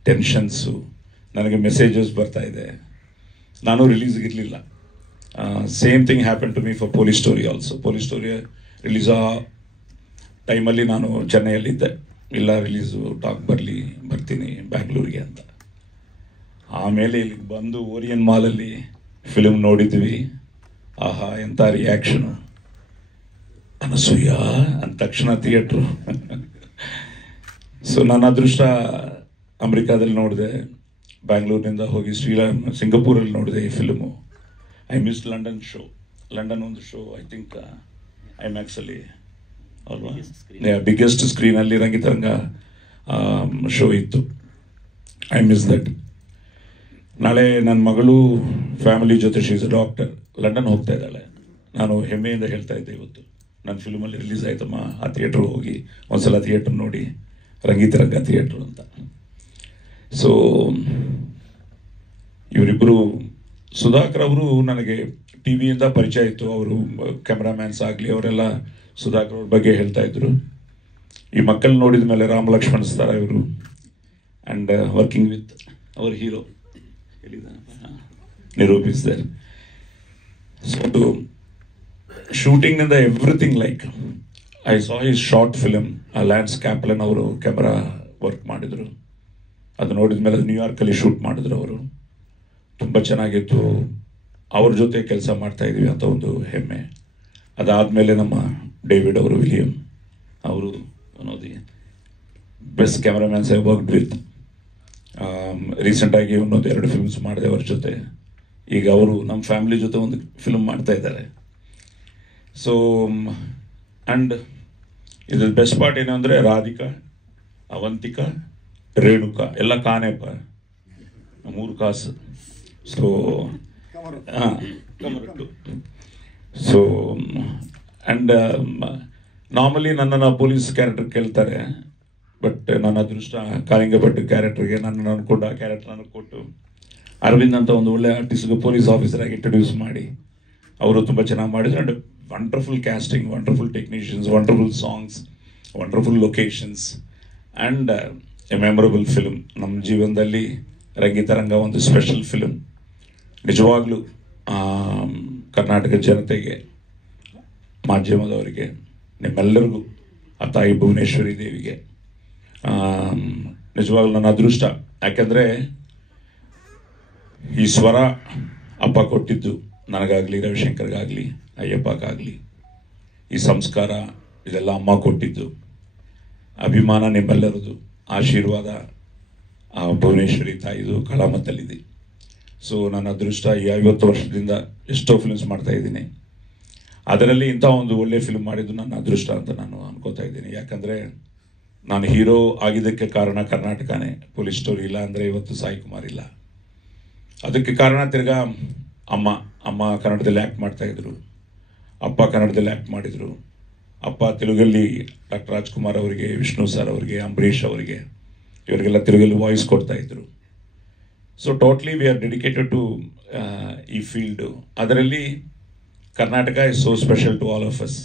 ಟೆನ್ಷನ್ಸು, ನನಗೆ ಮೆಸೇಜಸ್ ಬರ್ತಾ ಇದೆ. ನಾನು ರಿಲೀಸ್ಗಿರಲಿಲ್ಲ. Same thing happen to me for police story also. Police story release ಆ ಟೈಮಲ್ಲಿ ನಾನು ಚೆನ್ನೈಯಲ್ಲಿದ್ದೆ. ಇಲ್ಲ ರಿಲೀಸು ಟಾಕ್ ಬರ್ತೀನಿ ಬ್ಯಾಂಗ್ಳೂರಿಗೆ ಅಂತ. ಆಮೇಲೆ ಇಲ್ಲಿಗೆ ಬಂದು ಓರಿಯನ್ ಮಾಲಲ್ಲಿ ಫಿಲ್ಮ್ ನೋಡಿದ್ವಿ. ಆಹಾ ಎಂಥ ರಿಯಾಕ್ಷನು, ಅನಸೂಯ ಅಂದ ತಕ್ಷಣ ಥಿಯೇಟ್ರು. ಸೊ ನನ್ನ ಅದೃಷ್ಟ ಅಮೆರಿಕಾದಲ್ಲಿ ನೋಡಿದೆ, ಬ್ಯಾಂಗ್ಳೂರಿನಿಂದ ಹೋಗಿ ಸಿಂಗಪೂರಲ್ಲಿ ನೋಡಿದೆ ಈ film. I miss London show. London ಒಂದು ಶೋ ಐ ಥಿಂಕ್ ಐಮ್ಯಾಕ್ಸಲ್ಲಿ ಅಲ್ವಾ, ಬಿಗ್ಗೆಸ್ಟ್ ಸ್ಕ್ರೀನಲ್ಲಿ ರಂಗಿತರಂಗ ಶೋ ಇತ್ತು. I miss that. ನಾಳೆ ನನ್ನ ಮಗಳು ಫ್ಯಾಮಿಲಿ ಜೊತೆ ಶೀಸ್ ಡಾಕ್ಟರ್ ಲಂಡನ್ ಹೋಗ್ತಾ ಇದ್ದಾಳೆ. ನಾನು ಹೆಮ್ಮೆಯಿಂದ ಹೇಳ್ತಾ ಇದ್ದೆ, ಇವತ್ತು ನನ್ನ ಫಿಲ್ಮಲ್ಲಿ ರಿಲೀಸ್ ಆಯ್ತಮ್ಮ, ಆ ಥಿಯೇಟ್ರಿಗೆ ಹೋಗಿ ಒಂದ್ಸಲ ಥಿಯೇಟ್ರ್ ನೋಡಿ, ರಂಗಿತರಂಗ ಥಿಯೇಟ್ರು ಅಂತ. ಸೊ ಇವರಿಬ್ಬರು, ಸುಧಾಕರ್ ಅವರು ನನಗೆ ಟಿ ವಿಯಿಂದ ಪರಿಚಯ ಇತ್ತು. ಅವರು ಕ್ಯಾಮ್ರಾಮ್ಯಾನ್ಸ್ ಆಗಲಿ ಅವರೆಲ್ಲ ಸುಧಾಕರ್ ಅವ್ರ ಬಗ್ಗೆ ಹೇಳ್ತಾ ಇದ್ರು. ಈ ಮಕ್ಕಳು ನೋಡಿದ ಮೇಲೆ ರಾಮ ಲಕ್ಷ್ಮಣ್ ಸ್ತಾರ ಇವರು, and working with our hero ನಿರೂಪಿಸಿದ್ದಾರೆ. ಸೊ ಶೂಟಿಂಗ್ನಿಂದ everything, like I saw his short film, Lance Kaplan ಅವರು ಕ್ಯಾಮ್ರಾ ವರ್ಕ್ ಮಾಡಿದರು. ಅದು ನೋಡಿದ ಮೇಲೆ ನ್ಯೂಯಾರ್ಕಲ್ಲಿ ಶೂಟ್ ಮಾಡಿದ್ರು ಅವರು. ತುಂಬ ಚೆನ್ನಾಗಿತ್ತು. ಅವ್ರ ಜೊತೆ ಕೆಲಸ ಮಾಡ್ತಾ ಇದ್ದೀವಿ ಅಂತ ಒಂದು ಹೆಮ್ಮೆ. ಅದಾದಮೇಲೆ ನಮ್ಮ ಡೇವಿಡ್ ಅವರು, ವಿಲಿಯಂ ಅವರು ಅನ್ನೋದು best cameramans I worked with. ರೀಸೆಂಟಾಗಿ ಇನ್ನೊಂದು 2 ಫಿಲ್ಮ್ಸ್ ಮಾಡಿದೆ ಅವ್ರ ಜೊತೆ. ಈಗ ಅವರು ನಮ್ಮ ಫ್ಯಾಮಿಲಿ ಜೊತೆ ಒಂದು ಫಿಲ್ಮ್ ಮಾಡ್ತಾ ಇದ್ದಾರೆ. ಸೊ ಆ್ಯಂಡ್ ಇದ್ರ ಬೆಸ್ಟ್ ಪಾರ್ಟ್ ಏನು ಅಂದರೆ, ರಾಧಿಕಾ, ಅವಂತಿಕಾ, ರೇಣುಕಾ ಎಲ್ಲ ಕಾನೇಪ 3 ಕಾಸು. ಸೊ ಕಮರಟ್ಟು. ಸೊ ಆ್ಯಂಡ್ ನಾರ್ಮಲಿ ನನ್ನನ್ನು ಪೊಲೀಸ್ ಕ್ಯಾರೆಕ್ಟರ್ ಕೇಳ್ತಾರೆ, ಬಟ್ ನನ್ನ ಅದೃಷ್ಟ ಕಾಳಿಂಗ ಭಟ್ ಕ್ಯಾರೆಕ್ಟರ್ಗೆ ನನ್ನನ್ನು ಅಂದ್ಕೊಂಡು ಆ ಕ್ಯಾರೆಕ್ಟರ್ ನನಗೆ ಕೊಟ್ಟು, ಅರವಿಂದ್ ಅಂತ ಒಂದು ಒಳ್ಳೆ ಆರ್ಟಿಸ್ಟ್ಗೆ ಪೊಲೀಸ್ ಆಫೀಸರಾಗಿ ಇಂಟ್ರೊಡ್ಯೂಸ್ ಮಾಡಿ ಅವರು ತುಂಬ ಚೆನ್ನಾಗಿ ಮಾಡಿದ್ರು. And wonderful casting, wonderful technicians, wonderful songs, wonderful locations and A memorable film. ನಮ್ಮ ಜೀವನದಲ್ಲಿ ರಂಗಿತರಂಗ ಒಂದು ಸ್ಪೆಷಲ್ ಫಿಲ್ಮ್. ನಿಜವಾಗ್ಲೂ ಕರ್ನಾಟಕ ಜನತೆಗೆ, ಮಾಧ್ಯಮದವರಿಗೆ, ನಿಮ್ಮೆಲ್ಲರಿಗೂ, ಆ ತಾಯಿ ಭುವನೇಶ್ವರಿ ದೇವಿಗೆ ನಿಜವಾಗ್ಲೂ ನನ್ನ ಅದೃಷ್ಟ. ಯಾಕೆಂದರೆ ಈ ಸ್ವರ ಅಪ್ಪ ಕೊಟ್ಟಿದ್ದು ನನಗಾಗಲಿ, ರವಿಶಂಕರ್ಗಾಗಲಿ, ಅಯ್ಯಪ್ಪಗಾಗಲಿ. ಈ ಸಂಸ್ಕಾರ ಇದೆಲ್ಲ ಅಮ್ಮ ಕೊಟ್ಟಿದ್ದು. ಅಭಿಮಾನ ನಿಮ್ಮೆಲ್ಲರದು, ಆಶೀರ್ವಾದ ಆ ಭುವನೇಶ್ವರಿ ತಾಯಿದು ಕಳಮತ್ತಲ್ಲಿದೆ. ಸೊ ನನ್ನ ಅದೃಷ್ಟ, ಈ 50 ವರ್ಷದಿಂದ ಎಷ್ಟೋ ಫಿಲ್ಮ್ಸ್ ಮಾಡ್ತಾ ಇದ್ದೀನಿ. ಅದರಲ್ಲಿ ಇಂಥ ಒಂದು ಒಳ್ಳೆ ಫಿಲ್ಮ್ ಮಾಡಿದ್ದು ನನ್ನ ಅದೃಷ್ಟ ಅಂತ ನಾನು ಅನ್ಕೋತಾ ಇದ್ದೀನಿ. ಯಾಕಂದರೆ ನಾನು ಹೀರೋ ಆಗಿದ್ದಕ್ಕೆ ಕಾರಣ ಕರ್ನಾಟಕನೇ. ಪೊಲೀಸ್ ಸ್ಟೋರಿ ಇಲ್ಲ ಅಂದರೆ ಇವತ್ತು ಸಾಯಿ ಕುಮಾರ್ ಇಲ್ಲ. ಅದಕ್ಕೆ ಕಾರಣ ತಿರ್ಗಾ ಅಮ್ಮ ಕನ್ನಡದಲ್ಲಿ ಆ್ಯಕ್ಟ್ ಮಾಡ್ತಾಯಿದ್ರು, ಅಪ್ಪ ಕನ್ನಡದಲ್ಲಿ ಆ್ಯಕ್ಟ್ ಮಾಡಿದರು. ಅಪ್ಪ ತೆಲುಗಲ್ಲಿ ಡಾಕ್ಟರ್ ರಾಜ್ಕುಮಾರ್ ಅವರಿಗೆ, ವಿಷ್ಣು ಸರ್ ಅವರಿಗೆ, ಅಂಬರೀಷ್ ಅವರಿಗೆ, ಇವರಿಗೆಲ್ಲ ತೆಲುಗಲ್ಲಿ ವಾಯ್ಸ್ ಕೊಡ್ತಾಯಿದ್ರು. So totally we are dedicated to ಈ ಫೀಲ್ಡು. ಅದರಲ್ಲಿ Karnataka is so special to all of us.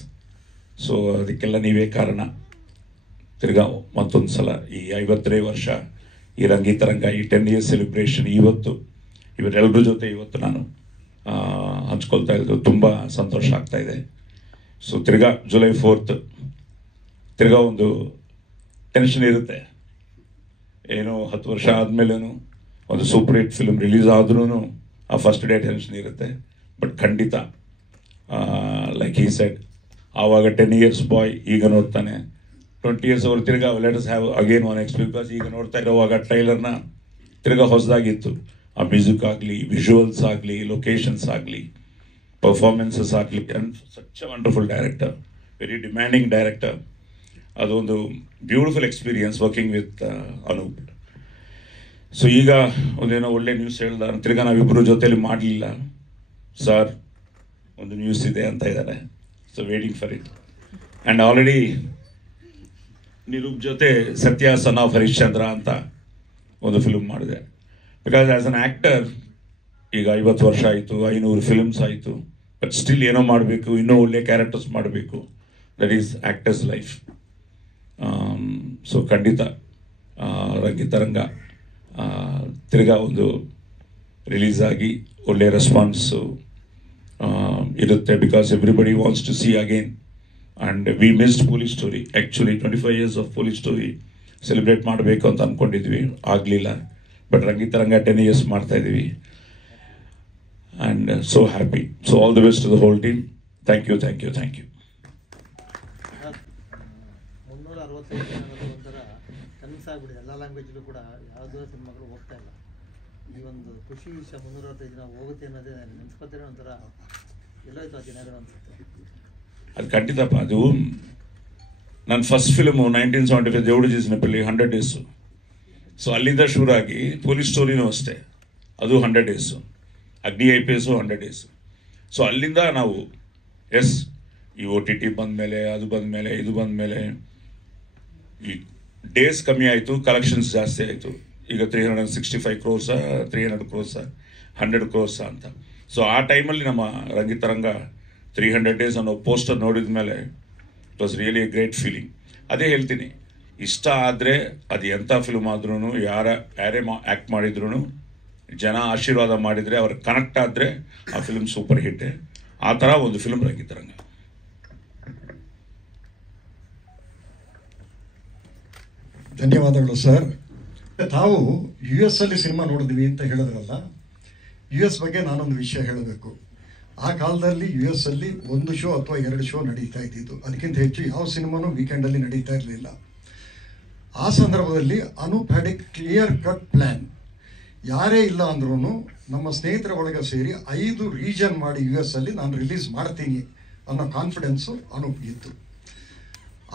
So ಅದಕ್ಕೆಲ್ಲ ನೀವೇ ಕಾರಣ. ತಿರ್ಗಾ ಮತ್ತೊಂದು ಸಲ ಈ 50ನೇ ವರ್ಷ ಈ ರಂಗಿತರಂಗ, ಈ 10 years ಸೆಲೆಬ್ರೇಷನ್ ಇವರೆಲ್ಲರ ಜೊತೆ ಇವತ್ತು ನಾನು ಹಂಚ್ಕೊಳ್ತಾ ಇದ್ದು ತುಂಬ ಸಂತೋಷ ಆಗ್ತಾ ಇದೆ. ಸೊ ತಿರ್ಗಾ ಜುಲೈ 4th ತಿರ್ಗಾ ಒಂದು ಟೆನ್ಷನ್ ಇರುತ್ತೆ. ಏನೋ 10 ವರ್ಷ ಆದಮೇಲೇನು ಒಂದು ಸೂಪರ್ ಹಿಟ್ ಫಿಲ್ಮ್ ರಿಲೀಸ್ ಆದ್ರೂ ಆ ಫಸ್ಟ್ ಡೇ ಟೆನ್ಷನ್ ಇರುತ್ತೆ. ಬಟ್ ಖಂಡಿತ ಲೈಕ್ ಹಿ ಸೆಡ್, ಆವಾಗ 10 years ಬಾಯ್ ಈಗ ನೋಡ್ತಾನೆ, 20 years ಅವರು ತಿರ್ಗಾ let us have again one experience. Because ಈಗ ನೋಡ್ತಾ ಇರೋವಾಗ ಟ್ರೈಲರ್ನ ತಿರ್ಗಾ ಹೊಸದಾಗಿತ್ತು. ಆ ಮ್ಯೂಸಿಕ್ ಆಗಲಿ, ವಿಜುವಲ್ಸ್ ಆಗಲಿ, ಲೊಕೇಶನ್ಸ್ ಆಗಲಿ, ಪರ್ಫಾರ್ಮೆನ್ಸಸ್ ಆಗಲಿ. And such a wonderful director, very demanding director. ಅದೊಂದು beautiful experience working with Anoop. So ಈಗ ಒಂದೇನೋ ಒಳ್ಳೆ ನ್ಯೂಸ್ ಹೇಳ್ದ, ತಿರ್ಗಾ ನಾವಿಬ್ಬರು ಜೊತೆಯಲ್ಲಿ ಮಾಡಲಿಲ್ಲ ಸರ್, ಒಂದು ನ್ಯೂಸ್ ಇದೆ ಅಂತ ಇದ್ದಾರೆ. So waiting for it. And already Nirup ಜೊತೆ ಸತ್ಯ ಸನ್ ಆಫ್ ಹರಿಶ್ಚಂದ್ರ ಅಂತ ಒಂದು ಫಿಲ್ಮ್ ಮಾಡಿದೆ. ಬಿಕಾಸ್ ಆ್ಯಸ್ ಅನ್ ಆ್ಯಕ್ಟರ್ ಈಗ 50 ವರ್ಷ ಆಯಿತು, 500 ಫಿಲ್ಮ್ಸ್ ಆಯಿತು. ಬಟ್ ಸ್ಟಿಲ್ ಏನೋ ಮಾಡಬೇಕು, ಇನ್ನೂ ಒಳ್ಳೆ ಕ್ಯಾರೆಕ್ಟರ್ಸ್ ಮಾಡಬೇಕು. That is actor's life. So ಖಂಡಿತ ರಂಗಿತರಂಗ ತಿರ್ಗಾ ಒಂದು ರಿಲೀಸ್ ಆಗಿ ಒಳ್ಳೆಯ ರೆಸ್ಪಾನ್ಸು ಇರುತ್ತೆ. Because everybody wants to see again. And we missed police story. Actually 25 years of police story celebrate ಮಾಡಬೇಕು ಅಂತ ಅಂದ್ಕೊಂಡಿದ್ವಿ, ಆಗಲಿಲ್ಲ. ಬಟ್ ರಂಗಿತರಂಗ 10 years ಮಾಡ್ತಾಯಿದ್ದೀವಿ. And so happy. So all the best to the whole team. Thank you. 365 ಅನ್ನೋದು ಒಂಥರ ಕನಸಾಗ್ಬಿಟ್ಟಿದೆ. ಎಲ್ಲ ಲ್ಯಾಂಗ್ವೇಜ್ಲು ಕೂಡ ಯಾವುದೋ ಸಿನಿಮಾಗಳು ಹೋಗ್ತಾ ಇಲ್ಲ. ಈ ಒಂದು ಖುಷಿ ವಿಷಯ 365 ದಿನ ಹೋಗುತ್ತೆ ಅನ್ನೋದೇ ನೆನೆಸ್ಕೊತಾರೆ. ಒಂಥರ ಎಲ್ಲೋಯ್ತು ಆ ದಿನ ಅನಿಸುತ್ತೆ. ಅದು ಖಂಡಿತಪ್ಪ. ಅದು ನನ್ನ first film 1975 Devudu ಜೀಸ್ನಪಲ್ಲಿ 100 days. So ಅಲ್ಲಿಂದ ಶುರುವಾಗಿ ಪೊಲೀಸ್ ಸ್ಟೋರಿನೂ ಅಷ್ಟೇ, ಅದು 100 ಡೇಸು. ಅಗ್ನಿ IPS 100 ಡೇಸು. ಸೊ ಅಲ್ಲಿಂದ ನಾವು ಈ OTT ಬಂದಮೇಲೆ, ಅದು ಬಂದಮೇಲೆ, ಇದು ಬಂದಮೇಲೆ ಈ ಡೇಸ್ ಕಮ್ಮಿ ಆಯಿತು, ಕಲೆಕ್ಷನ್ಸ್ ಜಾಸ್ತಿ ಆಯಿತು. ಈಗ 365 crores, 300 crores, 100 crores ಅಂತ. ಸೊ ಆ ಟೈಮಲ್ಲಿ ನಮ್ಮ ರಂಗಿತರಂಗ 300 ಡೇಸ್ ಅನ್ನೋ ಪೋಸ್ಟರ್ ನೋಡಿದ ಮೇಲೆ it was really A great feeling. ಅದೇ ಹೇಳ್ತೀನಿ, ಇಷ್ಟ ಆದರೆ ಅದು ಎಂಥ ಫಿಲ್ಮ್ ಆದ್ರೂ, ಯಾರೇ ಆ್ಯಕ್ಟ್ ಮಾಡಿದ್ರು, ಜನ ಆಶೀರ್ವಾದ ಮಾಡಿದರೆ, ಅವ್ರಿಗೆ ಕನೆಕ್ಟ್ ಆದರೆ ಆ ಫಿಲ್ಮ್ ಸೂಪರ್ ಹಿಟ್ಟೆ. ಆ ಥರ ಒಂದು ಫಿಲ್ಮ್ ರಂಗಿತರಂಗ. ಧನ್ಯವಾದಗಳು ಸರ್. ತಾವು US ಅಲ್ಲಿ ಸಿನಿಮಾ ನೋಡಿದ್ವಿ ಅಂತ ಹೇಳಿದ್ರಲ್ಲ, US ಬಗ್ಗೆ ನಾನೊಂದು ವಿಷಯ ಹೇಳಬೇಕು. ಆ ಕಾಲದಲ್ಲಿ US ಅಲ್ಲಿ 1 ಶೋ ಅಥವಾ 2 ಶೋ ನಡೀತಾ ಇದ್ದಿದ್ದು, ಅದಕ್ಕಿಂತ ಹೆಚ್ಚು ಯಾವ ಸಿನಿಮಾನೂ ವೀಕೆಂಡಲ್ಲಿ ನಡೀತಾ ಇರಲಿಲ್ಲ. ಆ ಸಂದರ್ಭದಲ್ಲಿ Anup had a clear cut plan. ಯಾರೇ ಇಲ್ಲ ಅಂದ್ರೂ ನಮ್ಮ ಸ್ನೇಹಿತರ ಒಳಗೆ ಸೇರಿ 5 ರೀಜನ್ ಮಾಡಿ US ಅಲ್ಲಿ ನಾನು ರಿಲೀಸ್ ಮಾಡ್ತೀನಿ ಅನ್ನೋ ಕಾನ್ಫಿಡೆನ್ಸು ಅನೂಪ್ಗಿತ್ತು.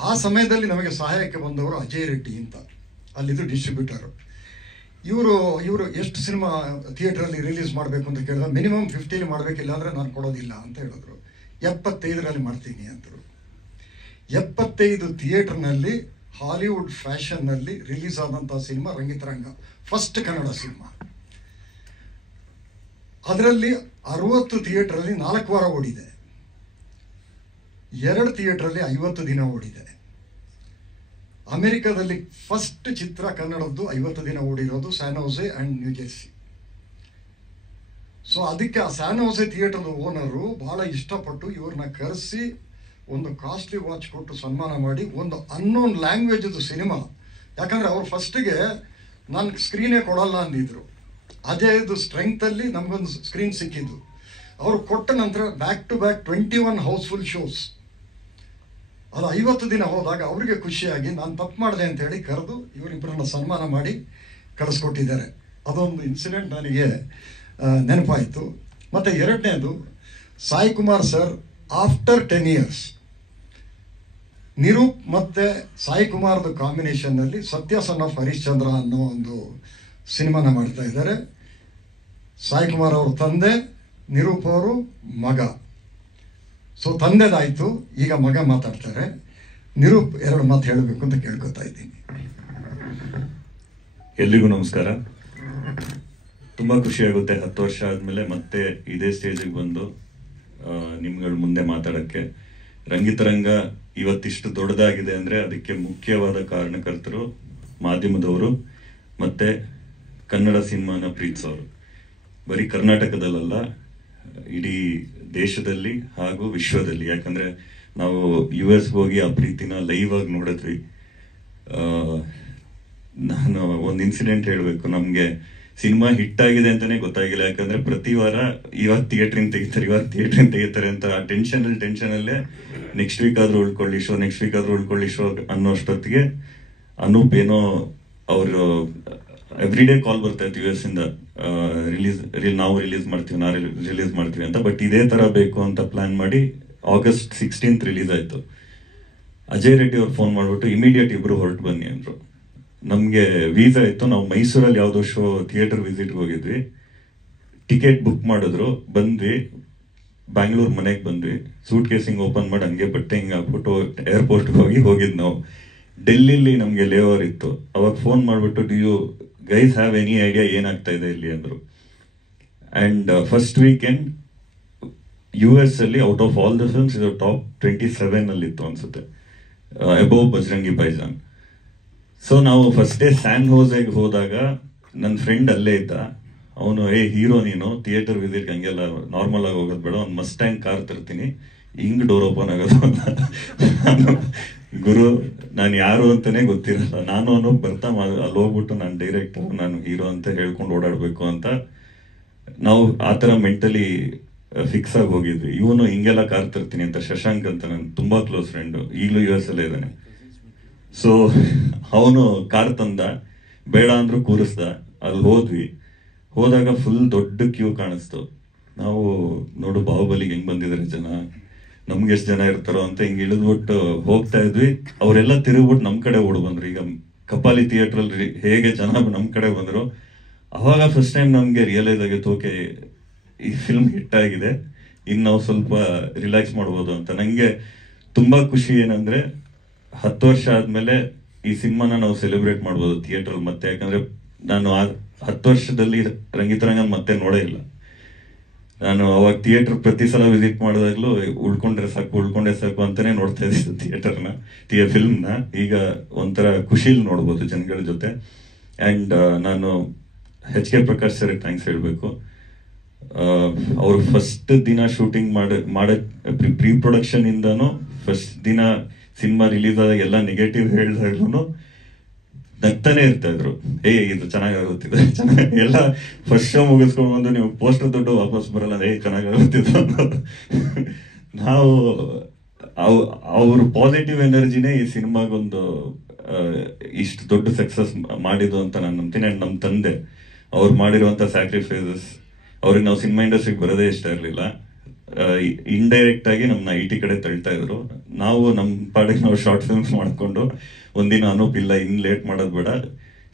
ಆ ಸಮಯದಲ್ಲಿ ನಮಗೆ ಸಹಾಯಕ್ಕೆ ಬಂದವರು ಅಜಯ್ ರೆಡ್ಡಿ ಅಂತ, ಅಲ್ಲಿದ್ದು ಡಿಸ್ಟ್ರಿಬ್ಯೂಟರು. ಇವರು ಎಷ್ಟು ಸಿನಿಮಾ ಥಿಯೇಟ್ರಲ್ಲಿ ರಿಲೀಸ್ ಮಾಡಬೇಕು ಅಂತ ಕೇಳಿದ್ರೆ ಮಿನಿಮಮ್ 50 ಮಾಡಬೇಕಿಲ್ಲ ಅಂದರೆ ನಾನು ಕೊಡೋದಿಲ್ಲ ಅಂತ ಹೇಳಿದ್ರು. 75ರಲ್ಲಿ ಮಾಡ್ತೀನಿ ಅಂದರು. 75 ಥಿಯೇಟರ್ನಲ್ಲಿ ಹಾಲಿವುಡ್ ಫ್ಯಾಷನ್ನಲ್ಲಿ ರಿಲೀಸ್ ಆದಂಥ cinema Rangitaranga, first Kannada cinema. ಅದರಲ್ಲಿ 60 ಥಿಯೇಟ್ರಲ್ಲಿ 4 ವಾರ ಓಡಿದೆ, 2 ಥಿಯೇಟ್ರಲ್ಲಿ 50 ದಿನ ಓಡಿದೆ. ಅಮೆರಿಕದಲ್ಲಿ ಫಸ್ಟ್ ಚಿತ್ರ ಕನ್ನಡದ್ದು 50 ದಿನ ಓಡಿರೋದು San Jose and New Jersey. So ಅದಕ್ಕೆ ಆ ಸ್ಯಾನ್ ಹೋಸೆ ಥಿಯೇಟರ್ದ ಓನರು ಭಾಳ ಇಷ್ಟಪಟ್ಟು ಇವ್ರನ್ನ ಕರೆಸಿ ಒಂದು ಕಾಸ್ಟ್ಲಿ ವಾಚ್ ಕೊಟ್ಟು ಸನ್ಮಾನ ಮಾಡಿ, ಒಂದು ಅನ್ನೋನ್ ಲ್ಯಾಂಗ್ವೇಜದು ಸಿನಿಮಾ. ಯಾಕಂದರೆ ಅವ್ರು ಫಸ್ಟಿಗೆ ನಾನು ಸ್ಕ್ರೀನೇ ಕೊಡಲ್ಲ ಅಂದಿದ್ರು. ಅಜಯದು ಸ್ಟ್ರೆಂಗ್ತಲ್ಲಿ ನಮಗೊಂದು ಸ್ಕ್ರೀನ್ ಸಿಕ್ಕಿದ್ದು. ಅವರು ಕೊಟ್ಟ ನಂತರ back to back 21 housefull shows. ಅದು 50 ದಿನ ಹೋದಾಗ ಅವರಿಗೆ ಖುಷಿಯಾಗಿ ನಾನು ತಪ್ಪು ಮಾಡಿದೆ ಅಂತ ಹೇಳಿ ಕರೆದು ಇವರಿಬ್ಬರನ್ನ ಸನ್ಮಾನ ಮಾಡಿ ಕಳಿಸ್ಕೊಟ್ಟಿದ್ದಾರೆ. ಅದೊಂದು ಇನ್ಸಿಡೆಂಟ್ ನನಗೆ ನೆನಪಾಯಿತು. ಮತ್ತು ಎರಡನೇದು, Sai Kumar sir after 10 years Nirup ಮತ್ತು ಸಾಯಿ ಕುಮಾರ್ದು ಕಾಂಬಿನೇಷನ್ನಲ್ಲಿ ಸತ್ಯ ಸನ್ ಆಫ್ ಹರಿಶ್ಚಂದ್ರ ಅನ್ನೋ ಒಂದು ಸಿನಿಮಾನ ಮಾಡ್ತಾ ಇದ್ದಾರೆ. ಸಾಯಿ ಕುಮಾರ್ ಅವ್ರ ತಂದೆ, ನಿರೂಪ್ ಅವರು ಮಗ. ಸೊ ತಂದೆದಾಯಿತು, ಈಗ ಮಗ ಮಾತಾಡ್ತಾರೆ. ನಿರೂಪ್ 2 ಮಾತು ಹೇಳಬೇಕು ಅಂತ ಕೇಳ್ಕೊತಾ ಇದ್ದೀನಿ. ಎಲ್ರಿಗೂ ನಮಸ್ಕಾರ. ತುಂಬ ಖುಷಿಯಾಗುತ್ತೆ 10 ವರ್ಷ ಆದಮೇಲೆ ಮತ್ತೆ ಇದೇ ಸ್ಟೇಜಿಗೆ ಬಂದು ನಿಮ್ಗಳ ಮುಂದೆ ಮಾತಾಡೋಕ್ಕೆ. ರಂಗಿತರಂಗ ಇವತ್ತಿಷ್ಟು ದೊಡ್ಡದಾಗಿದೆ ಅಂದರೆ ಅದಕ್ಕೆ ಮುಖ್ಯವಾದ ಕಾರಣಕರ್ತರು ಮಾಧ್ಯಮದವರು ಮತ್ತು ಕನ್ನಡ ಸಿನಿಮಾನ ಪ್ರೀತಿಸೋರು. ಬರೀ ಕರ್ನಾಟಕದಲ್ಲ, ಇಡೀ ದೇಶದಲ್ಲಿ ಹಾಗೂ ವಿಶ್ವದಲ್ಲಿ. ಯಾಕಂದರೆ ನಾವು US ಹೋಗಿ ಆ ಪ್ರೀತಿನ ಲೈವ್ ಆಗಿ ನೋಡಿದ್ವಿ. ನಾನು ಒಂದು ಇನ್ಸಿಡೆಂಟ್ ಹೇಳಬೇಕು. ನಮಗೆ ಸಿನಿಮಾ ಹಿಟ್ ಆಗಿದೆ ಅಂತಲೇ ಗೊತ್ತಾಗಿಲ್ಲ. ಯಾಕಂದರೆ ಪ್ರತಿ ವಾರ ಇವಾಗ ಥಿಯೇಟ್ರಿಂದ ತೆಗಿತಾರೆ ಅಂತ ಆ ಟೆನ್ಷನಲ್ಲೇ ನೆಕ್ಸ್ಟ್ ವೀಕ್ ಆದರೂ ಉಳ್ಕೊಳ್ಳಿ ಶೋ ಅನ್ನೋಷ್ಟೊತ್ತಿಗೆ ಅನೂಪ್ ಏನೋ ಅವರು ಎವ್ರಿ ಡೇ ಕಾಲ್ ಬರ್ತಾ ಇತ್ತು US ಇಂದ, ನಾವು ರಿಲೀಸ್ ಮಾಡ್ತೀವಿ ಅಂತ. ಬಟ್ ಇದೇ ಥರ ಬೇಕು ಅಂತ ಪ್ಲಾನ್ ಮಾಡಿ August 16th ರಿಲೀಸ್ ಆಯಿತು. ಅಜಯ್ ರೆಡ್ಡಿ ಅವ್ರು ಫೋನ್ ಮಾಡಿಬಿಟ್ಟು ಇಮಿಡಿಯೇಟ್ ಇಬ್ಬರು ಹೊರಟು ಬನ್ನಿ ಅಂದರು. ನಮಗೆ ವೀಸಾ ಇತ್ತು, ನಾವು ಮೈಸೂರಲ್ಲಿ ಯಾವುದೋ ಶೋ ಥಿಯೇಟರ್ ವಿಸಿಟ್ಗೆ ಹೋಗಿದ್ವಿ. ಟಿಕೆಟ್ ಬುಕ್ ಮಾಡಿದ್ರು, ಬಂದ್ವಿ. ಬ್ಯಾಂಗ್ಳೂರ್ ಮನೆಗೆ ಬಂದ್ವಿ. ಸೂಟ್ ಕೇಸಿಂಗ್ ಓಪನ್ ಮಾಡಿ ಹಂಗೆ ಬಟ್ಟೆ ಹಿಂಗೆ ಹಾಕ್ಬಿಟ್ಟು ಏರ್ಪೋರ್ಟ್ಗೆ ಹೋಗಿದ್ದು ನಾವು. ಡೆಲ್ಲಿಲಿ ನಮಗೆ ಲೇವರ್ ಇತ್ತು. ಅವಾಗ ಫೋನ್ ಮಾಡಿಬಿಟ್ಟು do you guys have any idea ಏನಾಗ್ತಾ ಇದೆ ಇಲ್ಲಿ ಅಂದರು. ಆ್ಯಂಡ್ ಫಸ್ಟ್ ವೀಕೆಂಡ್ US ಅಲ್ಲಿ out of all the films ಇದು ಟಾಪ್ 27 ಇತ್ತು ಅನ್ಸುತ್ತೆ, ಅಬೌವ್ ಬಜರಂಗಿ ಭಾಯಿಜಾನ್. ಸೊ ನಾವು ಫಸ್ಟ್ ಡೇ ಸ್ಯಾನ್ ಹೋಸೆಗೆ ಹೋದಾಗ ನನ್ನ ಫ್ರೆಂಡ್ ಅಲ್ಲೇ ಇದ್ದ. ಅವನು ಹೀರೋ ನೀನು ಥಿಯೇಟರ್ ವಿಸಿಟ್ಗೆ ಹಂಗೆಲ್ಲ ನಾರ್ಮಲ್ ಆಗಿ ಹೋಗೋದು ಬೇಡ, ಒಂದು ಮಸ್ಟ್ಯಾಂಗ್ ಕಾರ್ ತರ್ತೀನಿ, ಹಿಂಗೆ ಡೋರ್ ಓಪನ್ ಆಗೋದು. ಗುರು, ನಾನು ಯಾರು ಅಂತಲೇ ಗೊತ್ತಿರಲ್ಲ. ನಾನು ಅವನು ಬರ್ತಾ ಅಲ್ಲಿ ಹೋಗ್ಬಿಟ್ಟು ನಾನು ಡೈರೆಕ್ಟರ್, ನಾನು ಹೀರೋ ಅಂತ ಹೇಳ್ಕೊಂಡು ಓಡಾಡಬೇಕು ಅಂತ ನಾವು ಆ ಥರ ಮೆಂಟಲಿ ಫಿಕ್ಸ್ ಆಗಿ ಹೋಗಿದ್ವಿ. ಇವನು ಹಿಂಗೆಲ್ಲ ಕಾರ್ ತರ್ತೀನಿ ಅಂತ, ಶಶಾಂಕ್ ಅಂತ ನನ್ನ ತುಂಬ ಕ್ಲೋಸ್ ಫ್ರೆಂಡು, ಈಗಲೂ US ಅಲ್ಲೇ ಇದ್ದಾನೆ. ಸೊ ಅವನು ಕಾರ್ ತಂದ, ಬೇಡ ಅಂದರೂ ಕೂರಿಸ್ದ. ಅಲ್ಲಿ ಹೋದಾಗ ಫುಲ್ ದೊಡ್ಡ ಕ್ಯೂ ಕಾಣಿಸ್ತು. ನಾವು ನೋಡು ಬಾಹುಬಲಿಗೆ ಹೆಂಗೆ ಬಂದಿದ್ದಾರೆ ಜನ, ನಮ್ಗೆ ಎಷ್ಟು ಜನ ಇರ್ತಾರೋ ಅಂತ ಹಿಂಗೆ ಇಳಿದ್ಬಿಟ್ಟು ಹೋಗ್ತಾ ಇದ್ವಿ. ಅವರೆಲ್ಲ ತಿರುಗ್ಬಿಟ್ಟು ನಮ್ಮ ಕಡೆ ಓಡ್ ಬಂದ್ರು. ಈಗ ಕಪಾಲಿ ಥಿಯೇಟ್ರಲ್ಲಿ ಹೇಗೆ ಜನ ನಮ್ಮ ಕಡೆ ಬಂದರು, ಅವಾಗ ಫಸ್ಟ್ ಟೈಮ್ ನಮಗೆ ರಿಯಲೈಸ್ ಆಗಿತ್ತು, ಓಕೆ ಈ ಫಿಲ್ಮ್ ಹಿಟ್ ಆಗಿದೆ, ಇನ್ನು ನಾವು ಸ್ವಲ್ಪ ರಿಲ್ಯಾಕ್ಸ್ ಮಾಡ್ಬೋದು ಅಂತ. ನನಗೆ ತುಂಬ ಖುಷಿ ಏನಂದರೆ 10 ವರ್ಷ ಆದಮೇಲೆ ಈ ಸಿನಿಮಾನ ನಾವು ಸೆಲೆಬ್ರೇಟ್ ಮಾಡ್ಬೋದು ಥಿಯೇಟ್ರಲ್ಲಿ ಮತ್ತೆ. ಯಾಕಂದರೆ ನಾನು 10 ವರ್ಷದಲ್ಲಿ ರಂಗಿತರಂಗ ಮತ್ತೆ ನೋಡೇ ಇಲ್ಲ. ನಾನು ಅವಾಗ ಥಿಯೇಟರ್ ಪ್ರತಿ ಸಲ ವಿಸಿಟ್ ಮಾಡಿದಾಗಲೂ ಉಳ್ಕೊಂಡ್ರೆ ಸಾಕು ಅಂತಾನೆ ನೋಡ್ತಾ ಇದ್ದಿದ್ದು ಥಿಯೇಟರ್ನ, ಫಿಲ್ಮ್ನ. ಈಗ ಒಂಥರ ಖುಷಿಲಿ ನೋಡ್ಬೋದು ಜನಗಳ ಜೊತೆ. ಆ್ಯಂಡ್ ನಾನು HK ಪ್ರಕಾಶ್ ಸರ್ ಥ್ಯಾಂಕ್ಸ್ ಹೇಳಬೇಕು. ಅವರು ಫಸ್ಟ್ ದಿನ ಶೂಟಿಂಗ್ ಮಾಡೋ ಪ್ರೀ ಪ್ರೊಡಕ್ಷನ್ ಇಂದನೂ ಫಸ್ಟ್ ದಿನ ಸಿನಿಮಾ ರಿಲೀಸ್ ಆದಾಗ ಎಲ್ಲ ನೆಗೆಟಿವ್ ಹೇಳಿದಾಗ್ಲೂ ನಗ್ತಾನೆ ಇರ್ತಾ ಇದ್ರು. ಇದು ಚೆನ್ನಾಗಾಗುತ್ತಿದೆ, ಎಲ್ಲ ಫಸ್ಟ್ ಶೋ ಮುಗಿಸ್ಕೊಂಡು ಬಂದು ನೀವು ಪೋಸ್ಟರ್ ದುಡ್ಡು ವಾಪಸ್ ಬರಲ್ಲ, ಚೆನ್ನಾಗಾಗುತ್ತಿದ್ದು. ನಾವು ಅವ್ರ ಪಾಸಿಟಿವ್ ಎನರ್ಜಿನೇ ಈ ಸಿನಿಮಾಗೊಂದು ಇಷ್ಟು ದೊಡ್ಡ ಸಕ್ಸಸ್ ಮಾಡಿದ್ದು ಅಂತ ನಾನು ನಂಬ್ತೀನಿ. ಆ್ಯಂಡ್ ನಮ್ಮ ತಂದೆ ಅವ್ರು ಮಾಡಿರುವಂಥ ಸ್ಯಾಕ್ರಿಫೈಸಸ್, ಅವ್ರಿಗೆ ನಾವು ಸಿನಿಮಾ ಇಂಡಸ್ಟ್ರಿಗೆ ಬರೋದೇ ಇಷ್ಟ ಇರಲಿಲ್ಲ. ಇಂಡೈರೆಕ್ಟ್ ಆಗಿ ನಮ್ಮನ್ನ IT ಕಡೆ ತಳ್ತಾ ಇದ್ರು. ನಾವು ನಮ್ಮ ಪಾಡಿಗೆ ನಾವು ಶಾರ್ಟ್ ಫಿಲ್ಮ್ಸ್ ಮಾಡಿಕೊಂಡು ಒಂದಿನ ಅನೂಪ್ ಇಲ್ಲ, ಇನ್ನು ಲೇಟ್ ಮಾಡೋದು ಬೇಡ,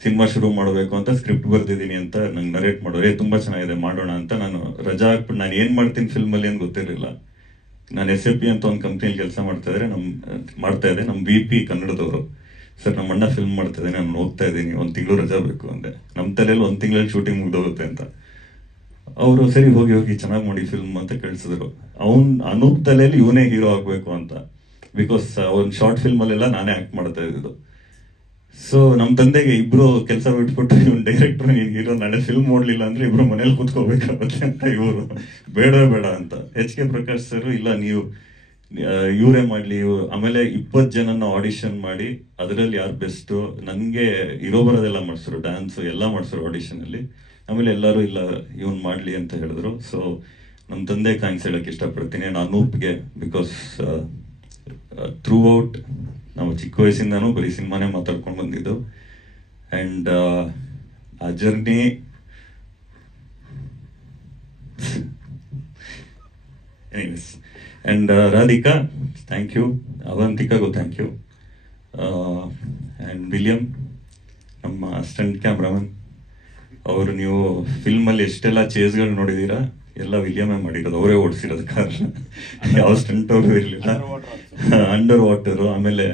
ಸಿನಿಮಾ ಶುರು ಮಾಡಬೇಕು ಅಂತ ಸ್ಕ್ರಿಪ್ಟ್ ಬರ್ದಿದ್ದೀನಿ ಅಂತ ನಂಗೆ ನರೇಟ್ ಮಾಡೋರು. ತುಂಬ ಚೆನ್ನಾಗಿದೆ ಮಾಡೋಣ ಅಂತ. ನಾನು ರಜಾ ಹಾಕ್ಬಿಟ್ಟು ನಾನು ಏನು ಮಾಡ್ತೀನಿ ಫಿಲ್ಮಲ್ಲಿ ಅಂತ ಗೊತ್ತಿರಲಿಲ್ಲ. ನಾನು SAP ಅಂತ ಒಂದು ಕಂಪ್ನಿಯಲ್ಲಿ ಕೆಲಸ ಮಾಡ್ತಾ ಇದ್ದೆ. ನಮ್ಮ VP ಕನ್ನಡದವರು, ಸರ್ ನಮ್ಮ ಅಣ್ಣ ಫಿಲ್ಮ್ ಮಾಡ್ತಾ ಇದ್ದೀನಿ, ನಾನು ಹೋಗ್ತಾ ಇದ್ದೀನಿ, 1 ತಿಂಗಳು ರಜಾ ಬೇಕು ಅಂದೆ. ನಮ್ಮ ತಲೆಯಲ್ಲಿ 1 ತಿಂಗಳಲ್ಲಿ ಶೂಟಿಂಗ್ ಮುಗ್ದೋಗುತ್ತೆ ಅಂತ. ಅವರು ಸರಿ ಹೋಗಿ ಚೆನ್ನಾಗಿ ಮಾಡಿ ಫಿಲ್ಮ್ ಅಂತ ಕಳಿಸಿದ್ರು. ಅನೂಪ್ ತಲೆಯಲ್ಲಿ ಇವನೇ ಹೀರೋ ಆಗಬೇಕು ಅಂತ. ಬಿಕಾಸ್ ಒಂದು ಶಾರ್ಟ್ ಫಿಲ್ಮಲ್ಲೆಲ್ಲ ನಾನೇ ಆ್ಯಕ್ಟ್ ಮಾಡ್ತಾ ಇದ್ದಿದ್ದು. ಸೊ ನಮ್ಮ ತಂದೆಗೆ ಇಬ್ರು ಕೆಲಸ ಬಿಟ್ಬಿಟ್ಟು ಇವ್ನು ಡೈರೆಕ್ಟ್ರು, ನೀನು ಹೀರೋ, ನಾಳೆ ಫಿಲ್ಮ್ ನೋಡ್ಲಿಲ್ಲ ಅಂದ್ರೆ ಇಬ್ರು ಮನೇಲಿ ಕೂತ್ಕೋಬೇಕಾಗುತ್ತೆ ಅಂತ ಇವರು ಬೇಡ ಅಂತ. HK ಪ್ರಕಾಶ್ ಸರ್ ಇಲ್ಲ, ನೀವು ಇವರೇ ಮಾಡಲಿ. ಆಮೇಲೆ 20 ಜನನ ಆಡಿಷನ್ ಮಾಡಿ ಅದರಲ್ಲಿ ಯಾರು ಬೆಸ್ಟು, ನನಗೆ ಇರೋ ಬರೋದೆಲ್ಲ ಮಾಡಿಸಿದ್ರು, ಡ್ಯಾನ್ಸು ಎಲ್ಲ ಮಾಡಿಸಿದ್ರು ಆಡಿಷನಲ್ಲಿ. ಆಮೇಲೆ ಎಲ್ಲರೂ ಇಲ್ಲ ಇವನು ಮಾಡಲಿ ಅಂತ ಹೇಳಿದ್ರು. ಸೊ ನಮ್ಮ ತಂದೆ ಥ್ಯಾಂಕ್ಸ್ ಹೇಳೋಕ್ಕೆ ಇಷ್ಟಪಡ್ತೀನಿ. ನಾನು ಅನೂಪ್ಗೆ, ಬಿಕಾಸ್ ಥ್ರೂ ಔಟ್ ನಾವು ಚಿಕ್ಕ ವಯಸ್ಸಿಂದನೂ ಬರೀ ಸಿನಿಮಾನೇ ಮಾತಾಡ್ಕೊಂಡು ಬಂದಿದ್ದು. ಆ್ಯಂಡ್ ಆ journey anyways. And Radhika thank you, ಅವಂತಿಕಾಗೂ ಥ್ಯಾಂಕ್ ಯು. ಆ್ಯಂಡ್ ವಿಲಿಯಂ ನಮ್ಮ ಅಸಿಸ್ಟೆಂಟ್ ಕ್ಯಾಮ್ರಾಮನ್, ಅವರು ನೀವು ಫಿಲ್ಮಲ್ಲಿ ಎಷ್ಟೆಲ್ಲ ಚೇಸ್ಗಳು ನೋಡಿದ್ದೀರಾ, ಎಲ್ಲ ವಿಲಿಯಮೇ ಮಾಡಿರೋದು, ಅವರೇ ಓಡಿಸಿರೋದು ಕಾರ್, ಯಾವ ಸ್ಟಂಟ್ ಅವರು ಇರಲಿಲ್ಲ. ಅಂಡರ್ ವಾಟರು, ಆಮೇಲೆ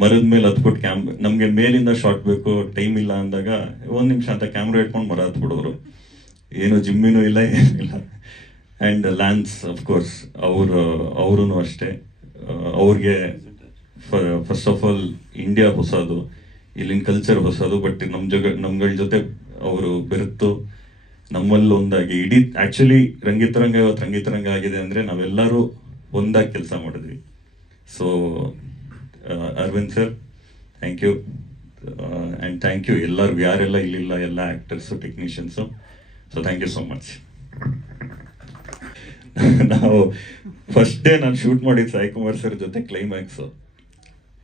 ಮರದ ಮೇಲೆ ಹತ್ಬಿಟ್ಟು ನಮಗೆ ಮೇಲಿಂದ ಶಾರ್ಟ್ ಬೇಕು, ಟೈಮ್ ಇಲ್ಲ ಅಂದಾಗ 1 ನಿಮಿಷ ಅಂತ ಕ್ಯಾಮ್ರಾ ಇಟ್ಕೊಂಡು ಮರ ಹತ್ಬಿಡೋರು. ಏನು ಜಿಮ್ಮಿನೂ ಇಲ್ಲ, ಏನಿಲ್ಲ. ಆ್ಯಂಡ್ ಲ್ಯಾನ್ಸ್ ಅಫ್ಕೋರ್ಸ್ ಅವರು ಅಷ್ಟೇ. ಅವ್ರಿಗೆ ಫಸ್ಟ್ ಆಫ್ ಆಲ್ ಇಂಡಿಯಾ ಹೊಸದು, ಇಲ್ಲಿನ ಕಲ್ಚರ್ ಹೊಸದು, ಬಟ್ ನಮ್ಗಳ ಜೊತೆ ಅವರು ಬೆರೆತು ನಮ್ಮಲ್ಲಿ ಒಂದಾಗಿ ಇಡೀ ಆ್ಯಕ್ಚುಲಿ ರಂಗಿತರಂಗ ಇವತ್ತು ರಂಗಿತರಂಗ ಆಗಿದೆ ಅಂದರೆ ನಾವೆಲ್ಲರೂ ಒಂದಾಗಿ ಕೆಲಸ ಮಾಡಿದ್ವಿ. So Aravind sir thank you. And thank you ಎಲ್ಲರಿಗೂ, ಯಾರೆಲ್ಲ ಇಲ್ಲಿಲ್ಲ, ಎಲ್ಲ actors, technicians. So thank you so much. ನಾವು ಫಸ್ಟ್ ಡೇ ನಾನು ಶೂಟ್ ಮಾಡಿದ್ದು ಸಾಯಿ ಕುಮಾರ್ ಸರ್ ಜೊತೆ ಕ್ಲೈಮ್ಯಾಕ್ಸು.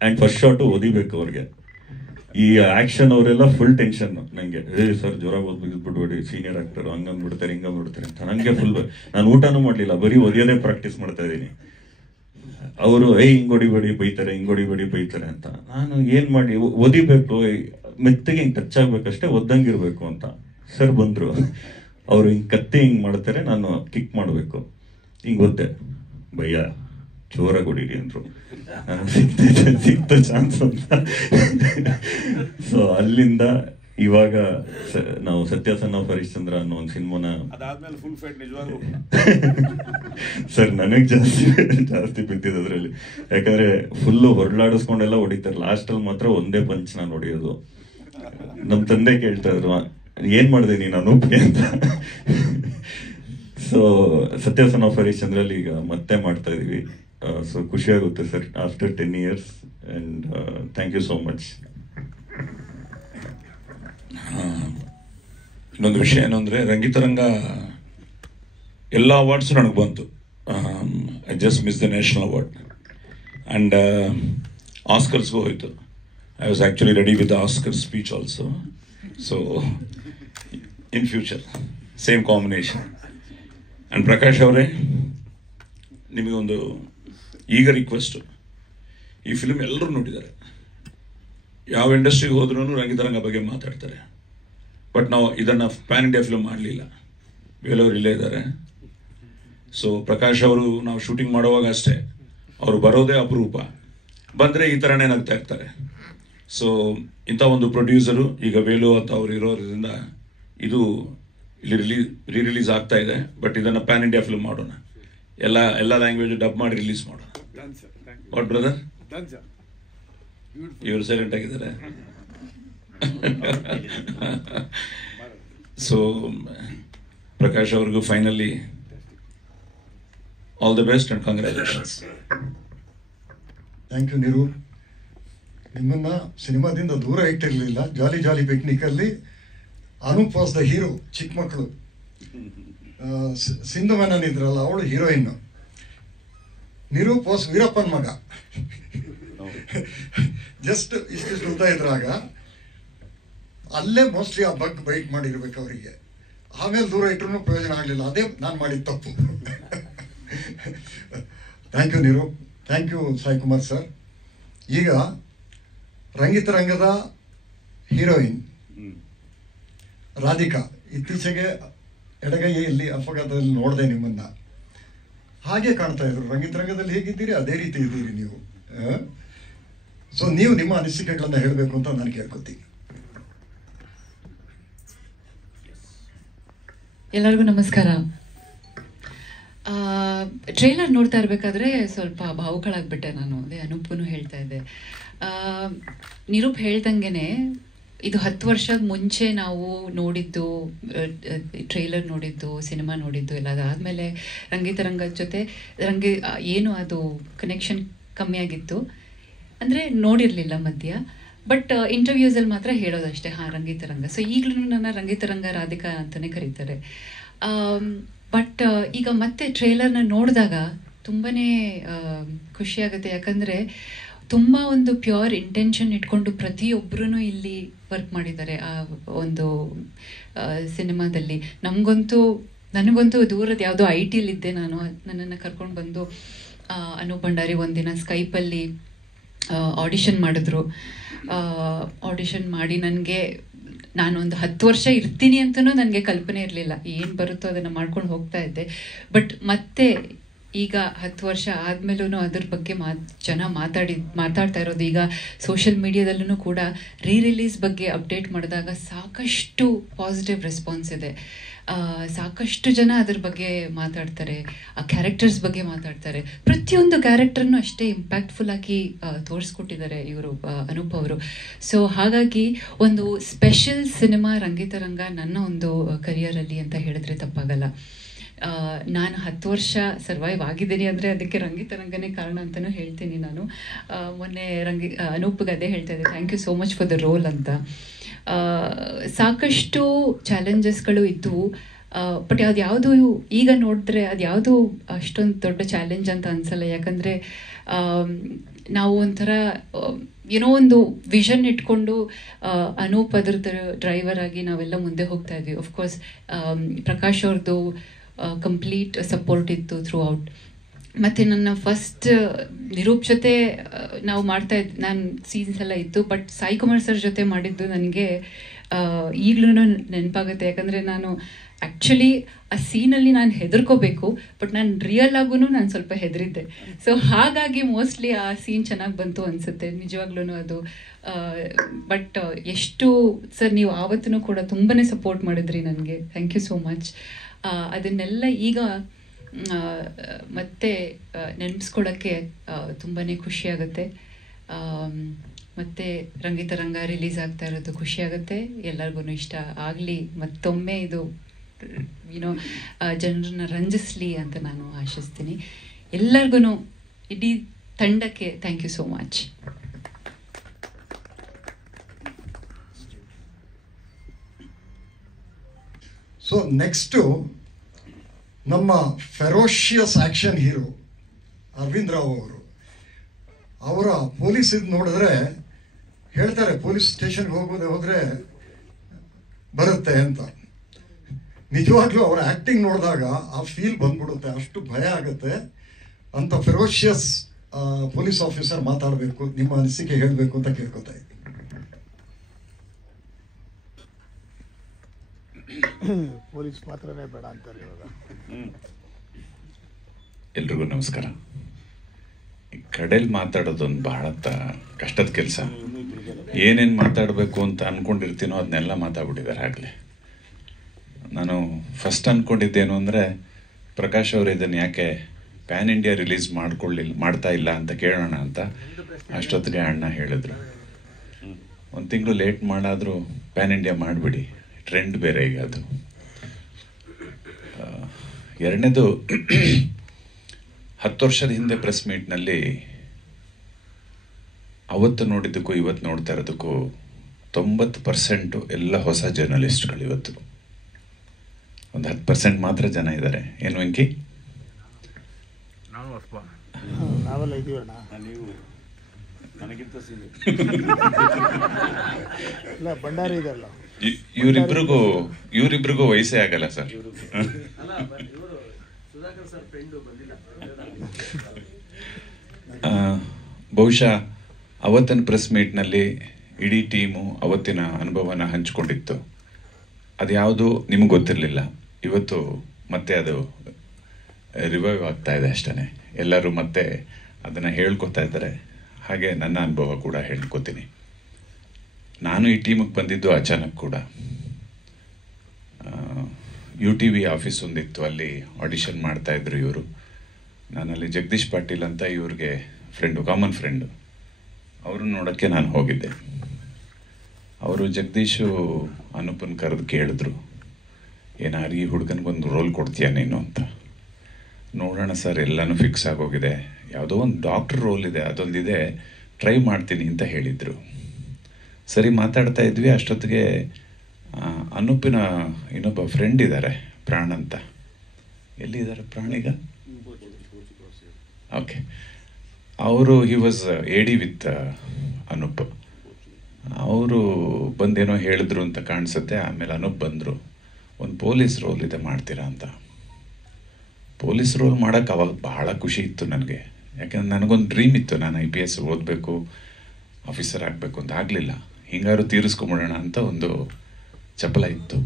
ಆ್ಯಂಡ್ ಫಸ್ಟ್ ಶಾಟು ಓದಿಬೇಕು ಅವ್ರಿಗೆ. ಈ ಆ್ಯಕ್ಷನ್ ಅವರೆಲ್ಲ ಫುಲ್ ಟೆನ್ಷನ್ ನನಗೆ, ಸರ್ ಜೋರಾಗಿ ಓದ್ಬಿಟ್ಬಿಡ್ಬೇಡಿ, ಸೀನಿಯರ್ ಆ್ಯಕ್ಟರು ಹಂಗಂದ್ಬಿಡ್ತಾರೆ ಹಿಂಗಂದ್ಬಿಡ್ತಾರೆ ಅಂತ. ನನಗೆ ಫುಲ್, ನಾನು ಊಟನೂ ಮಾಡಲಿಲ್ಲ, ಬರೀ ಓದಿಯೋದೇ ಪ್ರಾಕ್ಟೀಸ್ ಮಾಡ್ತಾ ಇದ್ದೀನಿ. ಅವರು ಹಿಂಗೆ ಹೊಡಿಬೇಡಿ ಬೈತಾರೆ, ಹಿಂಗೆ ಹೊಡಿಬೇಡಿ ಬೈತಾರೆ ಅಂತ. ನಾನು ಏನು ಮಾಡಿ ಓದಿಬೇಕು, ಮೆತ್ತಗೆ ಹಿಂಗೆ ಟಚ್ ಆಗ್ಬೇಕಷ್ಟೇ, ಒದ್ದಂಗಿರ್ಬೇಕು ಅಂತ. ಸರ್ ಬಂದರು, ಅವರು ಹಿಂಗೆ ಕತ್ತಿ ಹಿಂಗೆ ಮಾಡ್ತಾರೆ, ನಾನು ಕಿಕ್ ಮಾಡಬೇಕು, ಹಿಂಗೆ ಒದ್ದೆ, ಭಯ್ಯ ಜೋರಾಗಿ ಹೊಡೀರಿ ಅಂದರು. ಸಿಕ್ತ ಚಾನ್ಸ್ ಅಂತ. ಸೊ ಅಲ್ಲಿಂದ ಇವಾಗ ನಾವು ಸತ್ಯ ಸನ್ ಆಫ್ ಹರಿಶ್ಚಂದ್ರ ಅನ್ನೋ ಒಂದು ಸಿನಿಮಾನ, ಸರ್ ನನಗೆ ಜಾಸ್ತಿ ಬಿದ್ದಿದ್ದು ಅದರಲ್ಲಿ. ಯಾಕಂದ್ರೆ ಫುಲ್ಲು ಹೊರಲಾಡಿಸ್ಕೊಂಡೆಲ್ಲ ಹೊಡಿತಾರೆ, ಲಾಸ್ಟಲ್ಲಿ ಮಾತ್ರ ಒಂದೇ ಪಂಚ್ ನಾನು ಹೊಡಿಯೋದು. ನಮ್ಮ ತಂದೆ ಕೇಳ್ತಾ ಇದ್ರು, ಏನ್ ಮಾಡಿದೆ ನೀನು ಅನೂಪಿ ಅಂತ. ಸೊ ಸತ್ಯ ಸನ್ ಆಫ್ ಹರಿಶ್ಚಂದ್ರಲ್ಲಿ ಈಗ ಮತ್ತೆ ಮಾಡ್ತಾ ಇದೀವಿ. ಸೊ ಖುಷಿ ಆಗುತ್ತೆ sir, after 10 years. And thank you so much. ಇನ್ನೊಂದು ವಿಷಯ ಏನು ಅಂದರೆ, ರಂಗಿತರಂಗ ಎಲ್ಲ ಅವಾರ್ಡ್ಸು ನನಗೆ ಬಂತು. I just miss the national award. And ಆಸ್ಕರ್ಸ್ಗೂ ಹೋಯಿತು. I was actually ready with the Oscar speech also. So in future same combination. And Prakash ಅವರೇ, ನಿಮಗೊಂದು ಈಗ ರಿಕ್ವೆಸ್ಟು, ಈ ಫಿಲ್ಮ್ ಎಲ್ಲರೂ ನೋಡಿದ್ದಾರೆ, ಯಾವ ಇಂಡಸ್ಟ್ರಿಗೆ ಹೋದ್ರೂ ರಂಗಿತರಂಗ ಬಗ್ಗೆ ಮಾತಾಡ್ತಾರೆ. ಬಟ್ ನಾವು ಇದನ್ನು ಪ್ಯಾನ್ ಇಂಡಿಯಾ ಫಿಲ್ಮ್ ಮಾಡಲಿಲ್ಲ. ಬೇಲವರು ಇಲ್ಲೇ ಇದ್ದಾರೆ. ಸೊ ಪ್ರಕಾಶ್ ಅವರು ನಾವು ಶೂಟಿಂಗ್ ಮಾಡುವಾಗ ಅಷ್ಟೇ, ಅವರು ಬರೋದೇ ಅಪರೂಪ, ಬಂದರೆ ಈ ಥರನೇ ನಗ್ತಾ ಇರ್ತಾರೆ. ಸೊ ಇಂಥ ಒಂದು ಪ್ರೊಡ್ಯೂಸರು ಈಗ ವೇಲು ಅಂತ ಅವ್ರು ಇರೋದ್ರಿಂದ ಇದು ಇಲ್ಲಿ ರಿಲೀಸ್ ಆಗ್ತಾ ಇದೆ. ಬಟ್ ಇದನ್ನು ಪ್ಯಾನ್ ಇಂಡಿಯಾ ಫಿಲ್ಮ್ ಮಾಡೋಣ, ಎಲ್ಲ ಲ್ಯಾಂಗ್ವೇಜ್ ಡಬ್ ಮಾಡಿ ರಿಲೀಸ್ ಮಾಡೋಣ. What brother? ಇವರು ಸೈಲೆಂಟ್ ಆಗಿದ್ದಾರೆ. ಸೊ ಪ್ರಕಾಶ್ ಅವ್ರಿಗೂ finally all the best and congratulations. Thank you ನೀರು. ನಿಮ್ಮನ್ನ ಸಿನಿಮಾದಿಂದ ದೂರ ಇಟ್ಟಿರಲಿಲ್ಲ. ಜಾಲಿ ಜಾಲಿ ಪಿಕ್ನಿಕಲ್ಲಿ ಅನೂಪ್ ವಾಸ್ ದ ಹೀರೋ. ಚಿಕ್ಕ ಮಕ್ಕಳು ಸಿಂಧು ಮೆನನ್ ಇದ್ರಲ್ಲ, ಅವಳು ಹೀರೋಯಿನ್. ನಿರೂಪ್ ವಾಸ್ ವೀರಪ್ಪನ್ ಮಗ. ಜಸ್ಟ್ ಇಷ್ಟಿಷ್ಟು ಉದ್ದ ಇದ್ರಾಗ ಅಲ್ಲೇ ಮೋಸ್ಟ್ಲಿ ಆ ಬಗ್ ಬೈಟ್ ಮಾಡಿರ್ಬೇಕು ಅವರಿಗೆ. ಆಮೇಲೆ ದೂರ ಇಟ್ಟರು ಪ್ರಯೋಜನ ಆಗಲಿಲ್ಲ. ಅದೇ ನಾನು ಮಾಡಿದ ತಪ್ಪು. ಥ್ಯಾಂಕ್ ಯು ನೀರು. Thank you Sai Kumar sir. ಈಗ ರಂಗಿತರಂಗದ ಹೀರೋಯಿನ್ ರಾಧಿಕಾ, ಇತ್ತೀಚೆಗೆ ಎಡಗೈಯಲ್ಲಿ ಅಪಘಾತದಲ್ಲಿ ನೋಡಿದೆ ನಿಮ್ಮನ್ನ. ಹಾಗೆ ಕಾಣ್ತಾ ಇದ್ರು. ರಂಗಿತರಂಗದಲ್ಲಿ ಹೇಗಿದ್ದೀರಿ ಅದೇ ರೀತಿ ಇದ್ದೀರಿ ನೀವು. ಸೊ ನೀವು ನಿಮ್ಮ ಅನಿಸಿಕೆಗಳನ್ನ ಹೇಳಬೇಕು ಅಂತ ನಾನು ಕೇಳ್ಕೊತೀನಿ. ಎಲ್ಲರಿಗೂ ನಮಸ್ಕಾರ. ಟ್ರೇಲರ್ ನೋಡ್ತಾ ಇರಬೇಕಾದ್ರೆ ಸ್ವಲ್ಪ ಭಾವುಕಳಾಗ್ಬಿಟ್ಟೆ ನಾನು. ಅದೇ ಅನೂಪ್ಗೂ ಹೇಳ್ತಾ ಇದ್ದೆ. ನಿರೂಪ್ ಹೇಳ್ದಂಗೆ ಇದು 10 ವರ್ಷದ ಮುಂಚೆ ನಾವು ನೋಡಿದ್ದು, ಟ್ರೇಲರ್ ನೋಡಿದ್ದು, ಸಿನಿಮಾ ನೋಡಿದ್ದು ಎಲ್ಲ ಅದಾದಮೇಲೆ ರಂಗಿತರಂಗದ ಜೊತೆ ಏನು ಅದು ಕನೆಕ್ಷನ್ ಕಮ್ಮಿ ಆಗಿತ್ತು, ಅಂದರೆ ನೋಡಿರಲಿಲ್ಲ ಮಧ್ಯ. ಬಟ್ ಇಂಟರ್ವ್ಯೂಸಲ್ಲಿ ಮಾತ್ರ ಹೇಳೋದಷ್ಟೇ, ಹಾಂ ರಂಗಿತರಂಗ. ಸೊ ಈಗಲೂ ನನ್ನ ರಂಗಿತರಂಗ ರಾಧಿಕಾ ಅಂತಲೇ ಕರೀತಾರೆ. ಬಟ್ ಈಗ ಮತ್ತೆ ಟ್ರೇಲರ್ನ ನೋಡಿದಾಗ ತುಂಬಾ ಖುಷಿಯಾಗುತ್ತೆ. ಯಾಕಂದರೆ ತುಂಬ ಒಂದು ಪ್ಯೂರ್ ಇಂಟೆನ್ಷನ್ ಇಟ್ಕೊಂಡು ಪ್ರತಿಯೊಬ್ಬರೂ ಇಲ್ಲಿ ವರ್ಕ್ ಮಾಡಿದ್ದಾರೆ ಆ ಒಂದು ಸಿನಿಮಾದಲ್ಲಿ. ನನಗಂತೂ ದೂರದ ಯಾವುದೋ IT-ಲಿದ್ದೆ ನಾನು. ನನ್ನನ್ನು ಕರ್ಕೊಂಡು ಬಂದು ಅನೂಪ್ ಭಂಡಾರಿ ಒಂದಿನ ಸ್ಕೈಪಲ್ಲಿ ಆಡಿಷನ್ ಮಾಡಿದ್ರು. ಆಡಿಷನ್ ಮಾಡಿ ನಾನೊಂದು 10 ವರ್ಷ ಇರ್ತೀನಿ ಅಂತಲೂ ನನಗೆ ಕಲ್ಪನೆ ಇರಲಿಲ್ಲ. ಏನು ಬರುತ್ತೋ ಅದನ್ನು ಮಾಡ್ಕೊಂಡು ಹೋಗ್ತಾ ಇದ್ದೆ. ಬಟ್ ಮತ್ತೆ ಈಗ 10 ವರ್ಷ ಆದಮೇಲೂ ಅದ್ರ ಬಗ್ಗೆ ಜನ ಮಾತಾಡ್ತಾ ಇರೋದು. ಈಗ ಸೋಷಿಯಲ್ ಮೀಡಿಯಾದಲ್ಲೂ ಕೂಡ ರಿಲೀಸ್ ಬಗ್ಗೆ ಅಪ್ಡೇಟ್ ಮಾಡಿದಾಗ ಸಾಕಷ್ಟು ಪಾಸಿಟಿವ್ ರೆಸ್ಪಾನ್ಸ್ ಇದೆ. ಸಾಕಷ್ಟು ಜನ ಅದ್ರ ಬಗ್ಗೆ ಮಾತಾಡ್ತಾರೆ, ಆ ಕ್ಯಾರೆಕ್ಟರ್ಸ್ ಬಗ್ಗೆ ಮಾತಾಡ್ತಾರೆ. ಪ್ರತಿಯೊಂದು ಕ್ಯಾರೆಕ್ಟರ್ನು ಅಷ್ಟೇ ಇಂಪ್ಯಾಕ್ಟ್ಫುಲ್ ಆಗಿ ತೋರಿಸ್ಕೊಟ್ಟಿದ್ದಾರೆ ಇವರು ಅನೂಪ್ ಅವರು. ಸೊ ಹಾಗಾಗಿ ಒಂದು ಸ್ಪೆಷಲ್ ಸಿನಿಮಾ ರಂಗಿತರಂಗ ನನ್ನ ಒಂದು ಕರಿಯರಲ್ಲಿ ಅಂತ ಹೇಳಿದ್ರೆ ತಪ್ಪಾಗಲ್ಲ. ನಾನು 10 ವರ್ಷ ಸರ್ವೈವ್ ಆಗಿದ್ದೀನಿ ಅಂದರೆ ಅದಕ್ಕೆ ರಂಗಿತರಂಗನೇ ಕಾರಣ ಅಂತಲೂ ಹೇಳ್ತೀನಿ ನಾನು. ಮೊನ್ನೆ ಅನೂಪ್ಗೆ ಅದೇ ಹೇಳ್ತಾ ಇದ್ದೆ, thank you so much for the role ಅಂತ. ಸಾಕಷ್ಟು ಚಾಲೆಂಜಸ್ಗಳು ಇದ್ದವು. ಬಟ್ ಅದ್ಯಾವುದು ಈಗ ನೋಡಿದ್ರೆ ಅದ್ಯಾವುದು ಅಷ್ಟೊಂದು ದೊಡ್ಡ ಚಾಲೆಂಜ್ ಅಂತ ಅನಿಸಲ್ಲ. ಯಾಕಂದರೆ ನಾವು ಒಂಥರ ಏನೋ ಒಂದು ವಿಷನ್ ಇಟ್ಕೊಂಡು ಅನೂಪ್ ಅದರದ್ದು ಡ್ರೈವರ್ ಆಗಿ ನಾವೆಲ್ಲ ಮುಂದೆ ಹೋಗ್ತಾ ಇದ್ವಿ. ಆಫ್ಕೋರ್ಸ್ ಪ್ರಕಾಶ್ ಅವ್ರದ್ದು ಕಂಪ್ಲೀಟ್ ಸಪೋರ್ಟ್ ಇತ್ತು ಥ್ರೂ ಔಟ್. ಮತ್ತು ನನ್ನ ಫಸ್ಟ್ ನಿರೂಪ್ ಜೊತೆ ನಾವು ನಾನು ಸೀನ್ಸ್ ಎಲ್ಲ ಇತ್ತು. ಬಟ್ ಸಾಯಿ ಕುಮಾರ್ ಸರ್ ಜೊತೆ ಮಾಡಿದ್ದು ನನಗೆ ಈಗಲೂ ನೆನಪಾಗುತ್ತೆ. ಯಾಕಂದರೆ ನಾನು ಆ್ಯಕ್ಚುಲಿ ಆ ಸೀನಲ್ಲಿ ನಾನು ಹೆದರ್ಕೋಬೇಕು, ಬಟ್ ನಾನು ರಿಯಲ್ ಆಗೂ ನಾನು ಸ್ವಲ್ಪ ಹೆದರಿದ್ದೆ. ಸೊ ಹಾಗಾಗಿ ಮೋಸ್ಟ್ಲಿ ಆ ಸೀನ್ ಚೆನ್ನಾಗಿ ಬಂತು ಅನಿಸುತ್ತೆ ನಿಜವಾಗ್ಲೂ ಅದು. ಬಟ್ ಎಷ್ಟು ಸರ್ ನೀವು ಆವತ್ತೂ ಕೂಡ ತುಂಬಾ ಸಪೋರ್ಟ್ ಮಾಡಿದ್ರಿ ನನಗೆ. Thank you so much. ಅದನ್ನೆಲ್ಲ ಈಗ ಮತ್ತೆ ನೆನಪಿಸ್ಕೊಳ್ಳೋಕ್ಕೆ ತುಂಬಾ ಖುಷಿಯಾಗುತ್ತೆ. ಮತ್ತು ರಂಗಿತರಂಗ ರಿಲೀಸ್ ಆಗ್ತಾ ಇರೋದು ಖುಷಿಯಾಗುತ್ತೆ. ಎಲ್ಲರಿಗೂ ಇಷ್ಟ ಆಗಲಿ, ಮತ್ತೊಮ್ಮೆ ಇದು ಜನರನ್ನ ರಂಜಿಸ್ಲಿ ಅಂತ ನಾನು ಆಶಿಸ್ತೀನಿ. ಎಲ್ಲರಿಗೂ, ಇಡೀ ತಂಡಕ್ಕೆ thank you so much. So next ನಮ್ಮ ferocious action hero Aravind Rao ಅವರು. ಅವರ ಪೊಲೀಸ್ ಇದು ನೋಡಿದ್ರೆ ಹೇಳ್ತಾರೆ, ಪೊಲೀಸ್ ಸ್ಟೇಷನ್ಗೆ ಹೋದರೆ ಬರುತ್ತೆ ಅಂತ. ನಿಜವಾಗ್ಲೂ ಅವರ ಆ್ಯಕ್ಟಿಂಗ್ ನೋಡಿದಾಗ ಆ ಫೀಲ್ ಬಂದ್ಬಿಡುತ್ತೆ, ಅಷ್ಟು ಭಯ ಆಗುತ್ತೆ. ಅಂಥ ಫೆರೋಷಿಯಸ್ ಪೊಲೀಸ್ ಆಫೀಸರ್ ಮಾತಾಡಬೇಕು, ನಿಮ್ಮ ಅನಿಸಿಕೆ ಹೇಳಬೇಕು ಅಂತ ಕೇಳ್ಕೊತಾ ಇದ್ದೀನಿ. ಪೊಲೀಸ್ ಪಾತ್ರನೇ ಬೇಡ ಅಂತಾರೆ ಇವಾಗ. ಎಲ್ರಿಗೂ ನಮಸ್ಕಾರ. ಈ ಕಡೆಯಲ್ಲಿ ಮಾತಾಡೋದೊಂದು ಬಹಳ ಕಷ್ಟದ ಕೆಲಸ. ಏನೇನು ಮಾತಾಡಬೇಕು ಅಂತ ಅಂದ್ಕೊಂಡಿರ್ತೀನೋ ಅದನ್ನೆಲ್ಲ ಮಾತಾಡ್ಬಿಟ್ಟಿದ್ದಾರೆ ಆಗಲೇ. ನಾನು ಫಸ್ಟ್ ಅಂದ್ಕೊಂಡಿದ್ದೇನು ಅಂದರೆ, ಪ್ರಕಾಶ್ ಅವರು ಇದನ್ನು ಯಾಕೆ ಪ್ಯಾನ್ ಇಂಡಿಯಾ ರಿಲೀಸ್ ಮಾಡ್ತಾ ಇಲ್ಲ ಅಂತ ಕೇಳೋಣ ಅಂತ. ಅಷ್ಟೊತ್ತಿಗೆ ಅಣ್ಣ ಹೇಳಿದ್ರು, 1 ತಿಂಗಳು ಲೇಟ್ ಮಾಡಾದರೂ ಪ್ಯಾನ್ ಇಂಡಿಯಾ ಮಾಡಿಬಿಡಿ, ಟ್ರೆಂಡ್ ಬೇರೆ ಈಗ ಅದು. ಎರಡನೇದು, 10 ವರ್ಷದ ಹಿಂದೆ ಪ್ರೆಸ್ ಮೀಟ್ನಲ್ಲಿ ಅವತ್ತು ನೋಡಿದ್ದಕ್ಕೂ ಇವತ್ತು ನೋಡ್ತಾ ಇರೋದಕ್ಕೂ 90% ಎಲ್ಲ ಹೊಸ ಜರ್ನಲಿಸ್ಟ್ಗಳು. ಇವತ್ತು ಒಂದು 10% ಮಾತ್ರ ಜನ ಇದ್ದಾರೆ. ಏನು ವೆಂಕಿ? ನಾವೆಲ್ಲ ಇದೀವಣ್ಣ. ಇಲ್ಲ, ಭಂಡಾರಿ ಇದಲ್ಲ. ಇವರಿಬ್ರಿಗೂ ವಯಸ್ಸೇ ಆಗಲ್ಲ ಸರ್. ಬಹುಶಃ ಅವತ್ತಿನ ಪ್ರೆಸ್ ಮೀಟ್ನಲ್ಲಿ ಇಡೀ ಟೀಮು ಅವತ್ತಿನ ಅನುಭವನ ಹಂಚ್ಕೊಂಡಿತ್ತು. ಅದು ಯಾವುದು ನಿಮಗೆ ಗೊತ್ತಿರಲಿಲ್ಲ. ಇವತ್ತು ಮತ್ತೆ ಅದು ರಿವೈವ್ ಆಗ್ತಾ ಇದೆ ಅಷ್ಟೇ. ಎಲ್ಲರೂ ಮತ್ತೆ ಅದನ್ನು ಹೇಳ್ಕೊತಾ ಇದ್ದಾರೆ. ಹಾಗೆ ನನ್ನ ಅನುಭವ ಕೂಡ ಹೇಳ್ಕೊತೀನಿ. ನಾನು ಈ ಟೀಮಿಗೆ ಬಂದಿದ್ದು ಅಚಾನಕ್ ಕೂಡ. UTV ಆಫೀಸ್ ಒಂದಿತ್ತು, ಅಲ್ಲಿ ಆಡಿಷನ್ ಮಾಡ್ತಾಯಿದ್ರು ಇವರು. ನಾನಲ್ಲಿ ಜಗದೀಶ್ ಪಾಟೀಲ್ ಅಂತ ಇವ್ರಿಗೆ ಫ್ರೆಂಡು, ಕಾಮನ್ ಫ್ರೆಂಡು. ಅವ್ರನ್ನ ನೋಡೋಕ್ಕೆ ನಾನು ಹೋಗಿದ್ದೆ. ಅವರು ಜಗದೀಶು ಅನುಪನ್ ಕರೆದು ಕೇಳಿದ್ರು, ಏನಾರು ಈ ಹುಡುಗನಿಗೊಂದು ರೋಲ್ ಕೊಡ್ತೀಯಾ ನೀನು ಅಂತ. ನೋಡೋಣ ಸರ್, ಎಲ್ಲನೂ ಫಿಕ್ಸ್ ಆಗೋಗಿದೆ, ಯಾವುದೋ ಒಂದು ಡಾಕ್ಟ್ರ್ ರೋಲ್ ಇದೆ, ಅದೊಂದಿದೆ, ಟ್ರೈ ಮಾಡ್ತೀನಿ ಅಂತ ಹೇಳಿದರು. ಸರಿ ಮಾತಾಡ್ತಾ ಇದ್ವಿ. ಅಷ್ಟೊತ್ತಿಗೆ ಅನೂಪಿನ ಇನ್ನೊಬ್ಬ ಫ್ರೆಂಡ್ ಇದ್ದಾರೆ, ಪ್ರಾಣ್ ಅಂತ. ಎಲ್ಲಿದ್ದಾರೆ ಪ್ರಾಣೀಗ? ಓಕೆ. ಅವರು he was AD with Anup. ಅವರು ಬಂದೇನೋ ಹೇಳಿದ್ರು ಅಂತ ಕಾಣಿಸುತ್ತೆ. ಆಮೇಲೆ ಅನೂಪ್ ಬಂದರು, ಒಂದು ಪೊಲೀಸ್ ರೋಲ್ ಇದೆ, ಮಾಡ್ತೀರಾ ಅಂತ. ಪೊಲೀಸ್ ರೋಲ್ ಮಾಡೋಕ್ಕೆ ಅವಾಗ ಬಹಳ ಖುಷಿ ಇತ್ತು ನನಗೆ. ಯಾಕೆಂದ್ರೆ ನನಗೊಂದು ಡ್ರೀಮ್ ಇತ್ತು, ನಾನು IPS ಓದಬೇಕು, ಆಫೀಸರ್ ಆಗಬೇಕು ಅಂತ. ಆಗಲಿಲ್ಲ. ಹಿಂಗಾರು ತೀರಿಸ್ಕೊಂಬಿಡೋಣ ಅಂತ ಒಂದು ಚಪಲ ಇತ್ತು.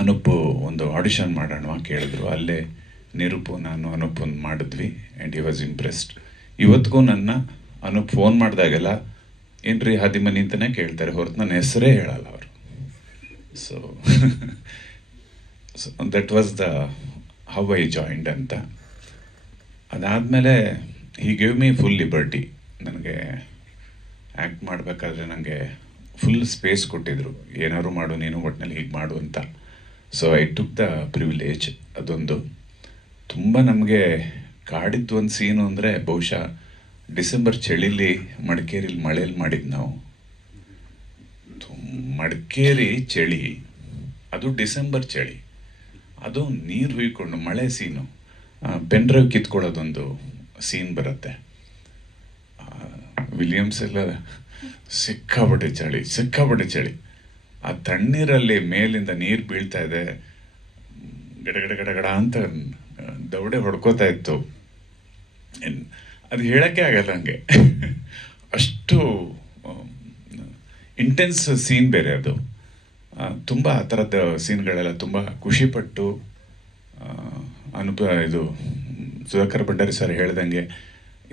ಅನೂಪು ಒಂದು ಆಡಿಷನ್ ಮಾಡೋಣ ಕೇಳಿದ್ರು. ಅಲ್ಲೇ ನಿರೂಪು, ನಾನು ಅನೂಪ್ ಒಂದು ಮಾಡಿದ್ವಿ. And he was impressed. ಇವತ್ತಿಗೂ ನನ್ನ ಅನೂಪ್ ಫೋನ್ ಮಾಡಿದಾಗೆಲ್ಲ ಏನ್ರಿ ಹಾದಿಮನಿ ಅಂತಲೇ ಕೇಳ್ತಾರೆ, ಹೊರತು ನನ್ನ ಹೆಸರೇ ಹೇಳಲ್ಲ ಅವರು. So that was the how I joined ಅಂತ. ಅದಾದಮೇಲೆ ಹಿ ಗಿವ್ ಮೀ ಫುಲ್ ಲಿಬರ್ಟಿ. ನನಗೆ ಆ್ಯಕ್ಟ್ ಮಾಡಬೇಕಾದ್ರೆ ನನಗೆ ಫುಲ್ ಸ್ಪೇಸ್ ಕೊಟ್ಟಿದ್ರು. ಏನಾದ್ರು ಮಾಡು ನೀನು, ಒಟ್ಟಿನಲ್ಲಿ ಹೀಗೆ ಮಾಡು ಅಂತ. So I took the privilege. ಅದೊಂದು ತುಂಬ ನಮಗೆ ಕಾಡಿದ್ದು ಒಂದು ಸೀನು ಅಂದರೆ, ಬಹುಶಃ ಡಿಸೆಂಬರ್ ಚಳಿಲಿ ಮಡಿಕೇರಿಲಿ ಮಳೇಲಿ ಮಾಡಿದ್ದು ನಾವು. ಮಡಿಕೇರಿ ಚಳಿ, ಅದು ಡಿಸೆಂಬರ್ ಚಳಿ, ಅದು ನೀರು ಹುಯ್ಕೊಂಡು ಮಳೆ ಸೀನು. ಪೆನ್ ಡ್ರೈವ್ ಕಿತ್ಕೊಳ್ಳೋದೊಂದು ಸೀನ್ ಬರುತ್ತೆ. ವಿಲಿಯಮ್ಸ್ ಎಲ್ಲ ಸಿಕ್ಕಾಪಟ್ಟೆ ಚಳಿ. ಆ ತಣ್ಣೀರಲ್ಲಿ ಮೇಲಿಂದ ನೀರು ಬೀಳ್ತಾ ಇದೆ, ಗಡಗಡ ಅಂತ ದವಡೆ ಹೊಡ್ಕೋತಾ ಇತ್ತು. ಅದು ಹೇಳೋಕ್ಕೆ ಆಗಲ್ಲ ಹಂಗೆ. ಅಷ್ಟು ಇಂಟೆನ್ಸ್ ಸೀನ್ ಬೇರೆ ಅದು. ತುಂಬ ಆ ಥರದ ಸೀನ್ಗಳೆಲ್ಲ ತುಂಬ ಖುಷಿಪಟ್ಟು ಇದು ಸುಧಾಕರ್ ಭಂಡಾರಿ ಸರ್ ಹೇಳ್ದಂಗೆ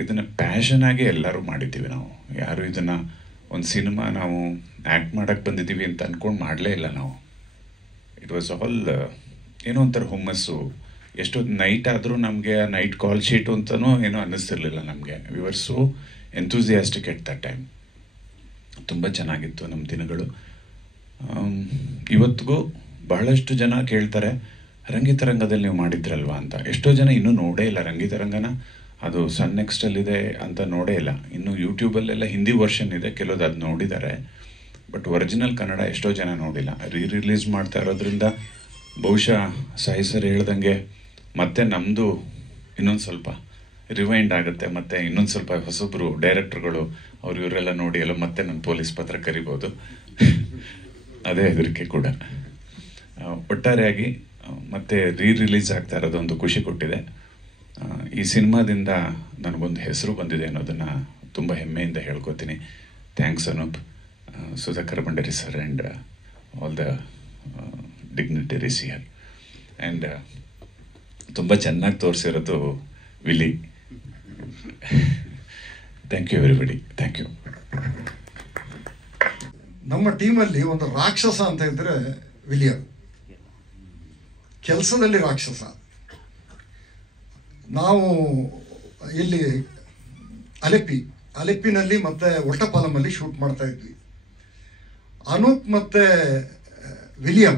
ಇದನ್ನು ಪ್ಯಾಷನ್ ಆಗಿ ಎಲ್ಲರೂ ಮಾಡಿದ್ದೀವಿ ನಾವು. ಯಾರು ಇದನ್ನು ಒಂದು ಸಿನಿಮಾ ನಾವು ಆ್ಯಕ್ಟ್ ಮಾಡೋಕ್ಕೆ ಬಂದಿದ್ದೀವಿ ಅಂತ ಅಂದ್ಕೊಂಡು ಮಾಡಲೇ ಇಲ್ಲ ನಾವು. ಇಟ್ ವಾಸ್ ಆಲ್ ಏನೋ ಒಂಥರ ಹುಮ್ಮಸ್ಸು. ಎಷ್ಟೊಂದು ನೈಟ್ ಆದರೂ ನಮಗೆ ಆ ನೈಟ್ ಕಾಲ್ ಶೀಟು ಅಂತಲೂ ಏನೋ ಅನ್ನಿಸ್ತಿರ್ಲಿಲ್ಲ ನಮಗೆ. We were so enthusiastic at that time. ತುಂಬ ಚೆನ್ನಾಗಿತ್ತು ನಮ್ಮ ದಿನಗಳು. ಇವತ್ತಿಗೂ ಬಹಳಷ್ಟು ಜನ ಕೇಳ್ತಾರೆ, ರಂಗಿತರಂಗದಲ್ಲಿ ನೀವು ಮಾಡಿದ್ರಲ್ವಾ ಅಂತ. ಎಷ್ಟೋ ಜನ ಇನ್ನೂ ನೋಡೇ ಇಲ್ಲ ರಂಗಿತರಂಗನ. ಅದು ಸನ್ ನೆಕ್ಸ್ಟಲ್ಲಿದೆ ಅಂತ ನೋಡೇ ಇಲ್ಲ. ಇನ್ನು ಯೂಟ್ಯೂಬಲ್ಲೆಲ್ಲ ಹಿಂದಿ ವರ್ಷನ್ ಇದೆ, ಕೆಲವ್ದು ಅದು ನೋಡಿದ್ದಾರೆ. ಬಟ್ ಒರಿಜಿನಲ್ ಕನ್ನಡ ಎಷ್ಟೋ ಜನ ನೋಡಿಲ್ಲ. ರಿಲೀಸ್ ಮಾಡ್ತಾ ಇರೋದ್ರಿಂದ ಬಹುಶಃ ಸಾಯಿ ಸರ್ ಹೇಳ್ದಂಗೆ ಮತ್ತೆ ನಮ್ಮದು ಇನ್ನೊಂದು ಸ್ವಲ್ಪ ರಿವೈಂಡ್ ಆಗುತ್ತೆ. ಮತ್ತು ಇನ್ನೊಂದು ಸ್ವಲ್ಪ ಹೊಸಬ್ರು ಡೈರೆಕ್ಟ್ರುಗಳು ಅವ್ರು ಇವರೆಲ್ಲ ನೋಡಿ ಎಲ್ಲ ಮತ್ತೆ ನನ್ನ ಪೊಲೀಸ್ ಪತ್ರ ಕರಿಬೋದು. ಅದೇ ಹೆದರಿಕೆ ಕೂಡ. ಒಟ್ಟಾರೆಯಾಗಿ ಮತ್ತೆ ರಿಲೀಸ್ ಆಗ್ತಾ ಇರೋದೊಂದು ಖುಷಿ ಕೊಟ್ಟಿದೆ. ಈ ಸಿನಿಮಾದಿಂದ ನನಗೊಂದು ಹೆಸರು ಬಂದಿದೆ ಅನ್ನೋದನ್ನು ತುಂಬ ಹೆಮ್ಮೆಯಿಂದ ಹೇಳ್ಕೊತೀನಿ. Thanks Anoop, Sudhakar Bhandari sir and all the dignitaries here. And ತುಂಬ ಚೆನ್ನಾಗಿ ತೋರಿಸಿರೋದು Willy. Thank you everybody, thank you. ನಮ್ಮ ಟೀಮಲ್ಲಿ ಒಂದು ರಾಕ್ಷಸ ಅಂತ ಇದ್ದರೆ ವಿಲಿಯಂ, ಕೆಲಸದಲ್ಲಿ ರಾಕ್ಷಸ. ನಾವು ಇಲ್ಲಿ ಅಲೆಪ್ಪಿನಲ್ಲಿ ಮತ್ತು ಒಟ್ಟಪಾಲಮಲ್ಲಿ ಶೂಟ್ ಮಾಡ್ತಾ ಇದ್ವಿ. ಅನೂಪ್ ಮತ್ತು ವಿಲಿಯಂ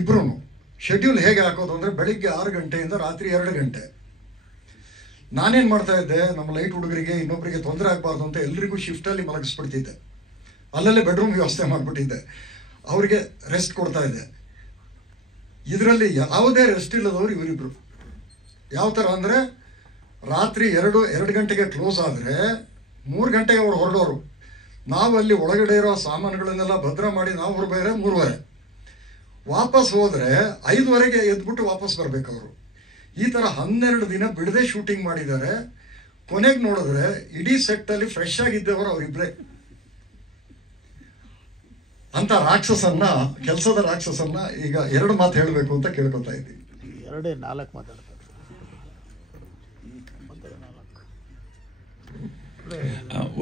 ಇಬ್ಬರೂ ಶೆಡ್ಯೂಲ್ ಹೇಗೆ ಹಾಕೋದು ಅಂದರೆ ಬೆಳಿಗ್ಗೆ 6 ಗಂಟೆಯಿಂದ ರಾತ್ರಿ 2 ಗಂಟೆ. ನಾನೇನು ಮಾಡ್ತಾ ಇದ್ದೆ, ನಮ್ಮ ಲೈಟ್ ಹುಡುಗರಿಗೆ ಇನ್ನೊಬ್ಬರಿಗೆ ತೊಂದರೆ ಆಗಬಾರ್ದು ಅಂತ ಎಲ್ರಿಗೂ ಶಿಫ್ಟಲ್ಲಿ ಮಲಗಿಸ್ಬಿಡ್ತಿದ್ದೆ. ಅಲ್ಲಲ್ಲೇ ಬೆಡ್ರೂಮ್ ವ್ಯವಸ್ಥೆ ಮಾಡಿಬಿಟ್ಟಿದ್ದೆ, ಅವರಿಗೆ ರೆಸ್ಟ್ ಕೊಡ್ತಾ ಇದ್ದೆ. ಇದರಲ್ಲಿ ಯಾವುದೇ ರೆಸ್ಟ್ ಇಲ್ಲದವರು ಇವರಿಬ್ಬರು. ಯಾವ ಥರ ಅಂದರೆ ರಾತ್ರಿ 2 ಗಂಟೆಗೆ ಕ್ಲೋಸ್ ಆದರೆ 3 ಗಂಟೆಗೆ ಅವ್ರು ಹೊರಡೋರು. ನಾವು ಅಲ್ಲಿ ಒಳಗಡೆ ಇರೋ ಸಾಮಾನುಗಳನ್ನೆಲ್ಲ ಭದ್ರ ಮಾಡಿ ನಾವು ಹೊರಬೇರೆ 3:30. ವಾಪಸ್ ಹೋದರೆ 5:30ಗೆ ಎದ್ಬಿಟ್ಟು ವಾಪಸ್ ಬರಬೇಕು ಅವರು. ಈ ಥರ 12 ದಿನ ಬಿಡದೆ ಶೂಟಿಂಗ್ ಮಾಡಿದ್ದಾರೆ. ಕೊನೆಗೆ ನೋಡಿದ್ರೆ ಇಡೀ ಸೆಟ್ಟಲ್ಲಿ ಫ್ರೆಶ್ ಆಗಿದ್ದವರು ಅವರಿಬ್ಬರೇ. ಅಂತ ರಾಕ್ಷಸನ್ನ, ಕೆಲಸದ ರಾಕ್ಷಸನ್ನ ಈಗ 2 ಮಾತು ಹೇಳಬೇಕು ಅಂತ ಕೇಳ್ಕೊತಾ ಇದ್ದೀವಿ. 4 ಮಾತಾಡ್ತಾರೆ.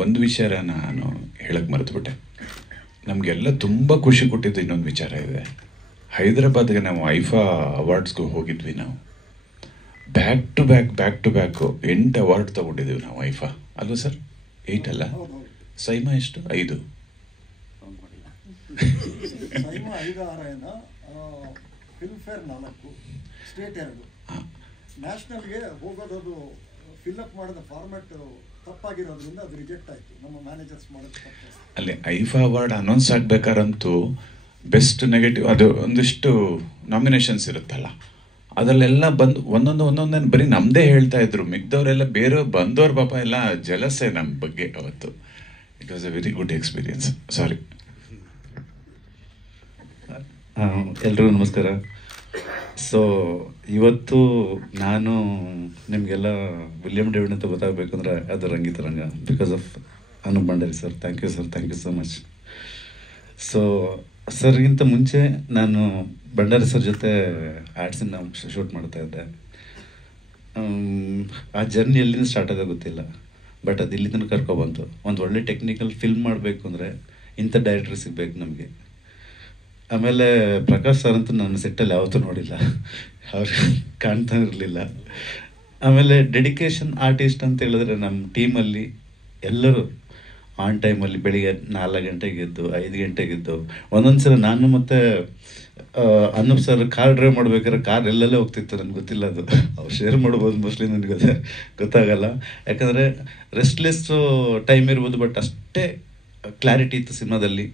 ಒಂದು ವಿಚಾರ ನಾನು ಹೇಳಕ್ಕೆ ಮರೆತುಬಿಟ್ಟೆ. ನಮಗೆಲ್ಲ ತುಂಬ ಖುಷಿ ಕೊಟ್ಟಿದ್ದು ಇನ್ನೊಂದು ವಿಚಾರ ಇದೆ. ಹೈದರಾಬಾದ್ಗೆ ನಾವು ಐಫಾ ಅವಾರ್ಡ್ಸ್ಗೂ ಹೋಗಿದ್ವಿ. ನಾವು ಬ್ಯಾಕ್ ಟು ಬ್ಯಾಕ್ 8 ಅವಾರ್ಡ್ ತೊಗೊಂಡಿದ್ದೀವಿ ನಾವು ಐಫಾ. ಅಲ್ವಾ ಸರ್? 8 ಅಲ್ಲ, ಸೈಮಾ ಎಷ್ಟು? 5. Filmfare 4, state 2. ನ್ಯಾಷನಲ್ಗೆ ಹೋಗೋದು ಫಿಲ್ಅಪ್ ಮಾಡಿದ ಫಾರ್ಮ್ಯಾಟ್ ತಪ್ಪಾಗಿರೋದ್ರಿಂದ ಅದು ರಿಜೆಕ್ಟ್ ಆಯಿತು. ನಮ್ಮ ಮ್ಯಾನೇಜರ್ಸ್ ಮಾಡೋದು ತಪ್ಪು. ಅಲ್ಲಿ ಐಫಾ ಅವಾರ್ಡ್ ಅನೌನ್ಸ್ ಆಗಬೇಕಾರಂತೂ ಬೆಸ್ಟ್ ನೆಗೆಟಿವ್ ಅದು ಒಂದಿಷ್ಟು ನಾಮಿನೇಷನ್ಸ್ ಇರುತ್ತಲ್ಲ, ಅದರಲ್ಲೆಲ್ಲ ಬಂದು ಒಂದೊಂದೇನು ಬರೀ ನಮ್ಮದೇ ಹೇಳ್ತಾ ಇದ್ರು. ಮಿಕ್ದವರೆಲ್ಲ ಬೇರೆ ಬಂದವ್ರ ಪಾಪ ಎಲ್ಲ ಜಲಸೆ ನಮ್ಮ ಬಗ್ಗೆ. ಅವತ್ತು it was a very good experience. Sorry. ಎಲ್ರಿಗೂ ನಮಸ್ಕಾರ. ಸೊ ಇವತ್ತು ನಾನು ನಿಮಗೆಲ್ಲ ವಿಲಿಯಂ ಡೇವಿಡ್ ಅಂತ ಗೊತ್ತಾಗಬೇಕಂದ್ರೆ ಅದು Rangitaranga, because of Anoop Bhandari sir. Thank you sir, thank you so much. So ಸರ್ಗಿಂತ ಮುಂಚೆ ನಾನು ಭಂಡಾರಿ ಸರ್ ಜೊತೆ ಆ್ಯಡ್ಸನ್ನು ಶೂಟ್ ಮಾಡ್ತಾ ಇದ್ದೆ. ಆ ಜರ್ನಿ ಎಲ್ಲಿಂದ ಸ್ಟಾರ್ಟ್ ಆಗೋದು ಗೊತ್ತಿಲ್ಲ, ಬಟ್ ಅದು ಇಲ್ಲಿ ತನಕ ಕರ್ಕೊಬಂತು. ಒಂದು ಒಳ್ಳೆ ಟೆಕ್ನಿಕಲ್ ಫಿಲ್ಮ್ ಮಾಡಬೇಕು ಅಂದರೆ ಇಂಥ ಡೈರೆಕ್ಟರ್ ಸಿಗಬೇಕು ನಮಗೆ. ಆಮೇಲೆ ಪ್ರಕಾಶ್ ಸರ್ ಅಂತೂ ನನ್ನ ಸೆಟ್ಟಲ್ಲಿ ಯಾವತ್ತೂ ನೋಡಿಲ್ಲ, ಅವ್ರು ಕಾಣ್ತಾ ಇರಲಿಲ್ಲ. ಆಮೇಲೆ ಡೆಡಿಕೇಶನ್ ಆರ್ಟಿಸ್ಟ್ ಅಂತ ಹೇಳಿದ್ರೆ ನಮ್ಮ ಟೀಮಲ್ಲಿ ಎಲ್ಲರೂ ಆನ್ ಟೈಮಲ್ಲಿ ಬೆಳಿಗ್ಗೆ 4 ಗಂಟೆಗೆ ಎದ್ದು 5 ಗಂಟೆಗೆ ಎದ್ದು ಒಂದೊಂದು ಸಲ ನಾನು ಮತ್ತು ಅನೂಪ್ ಸರ್ ಕಾರ್ ಡ್ರೈವ್ ಮಾಡ್ಬೇಕಾದ್ರೆ ಕಾರ್ ಎಲ್ಲೆಲ್ಲೇ ಹೋಗ್ತಿತ್ತು, ನನಗೆ ಗೊತ್ತಿಲ್ಲ. ಅದು ಅವ್ರು ಶೇರ್ ಮಾಡ್ಬೋದು, ಮೋಸ್ಟ್ಲಿ ನನಗೆ ಗೊತ್ತಾಗಲ್ಲ. ಯಾಕಂದರೆ ರೆಸ್ಟ್ಲೆಸ್ಸು ಟೈಮ್ ಇರ್ಬೋದು, ಬಟ್ ಅಷ್ಟೇ ಕ್ಲಾರಿಟಿ ಇತ್ತು ಸಿನಿಮಾದಲ್ಲಿ.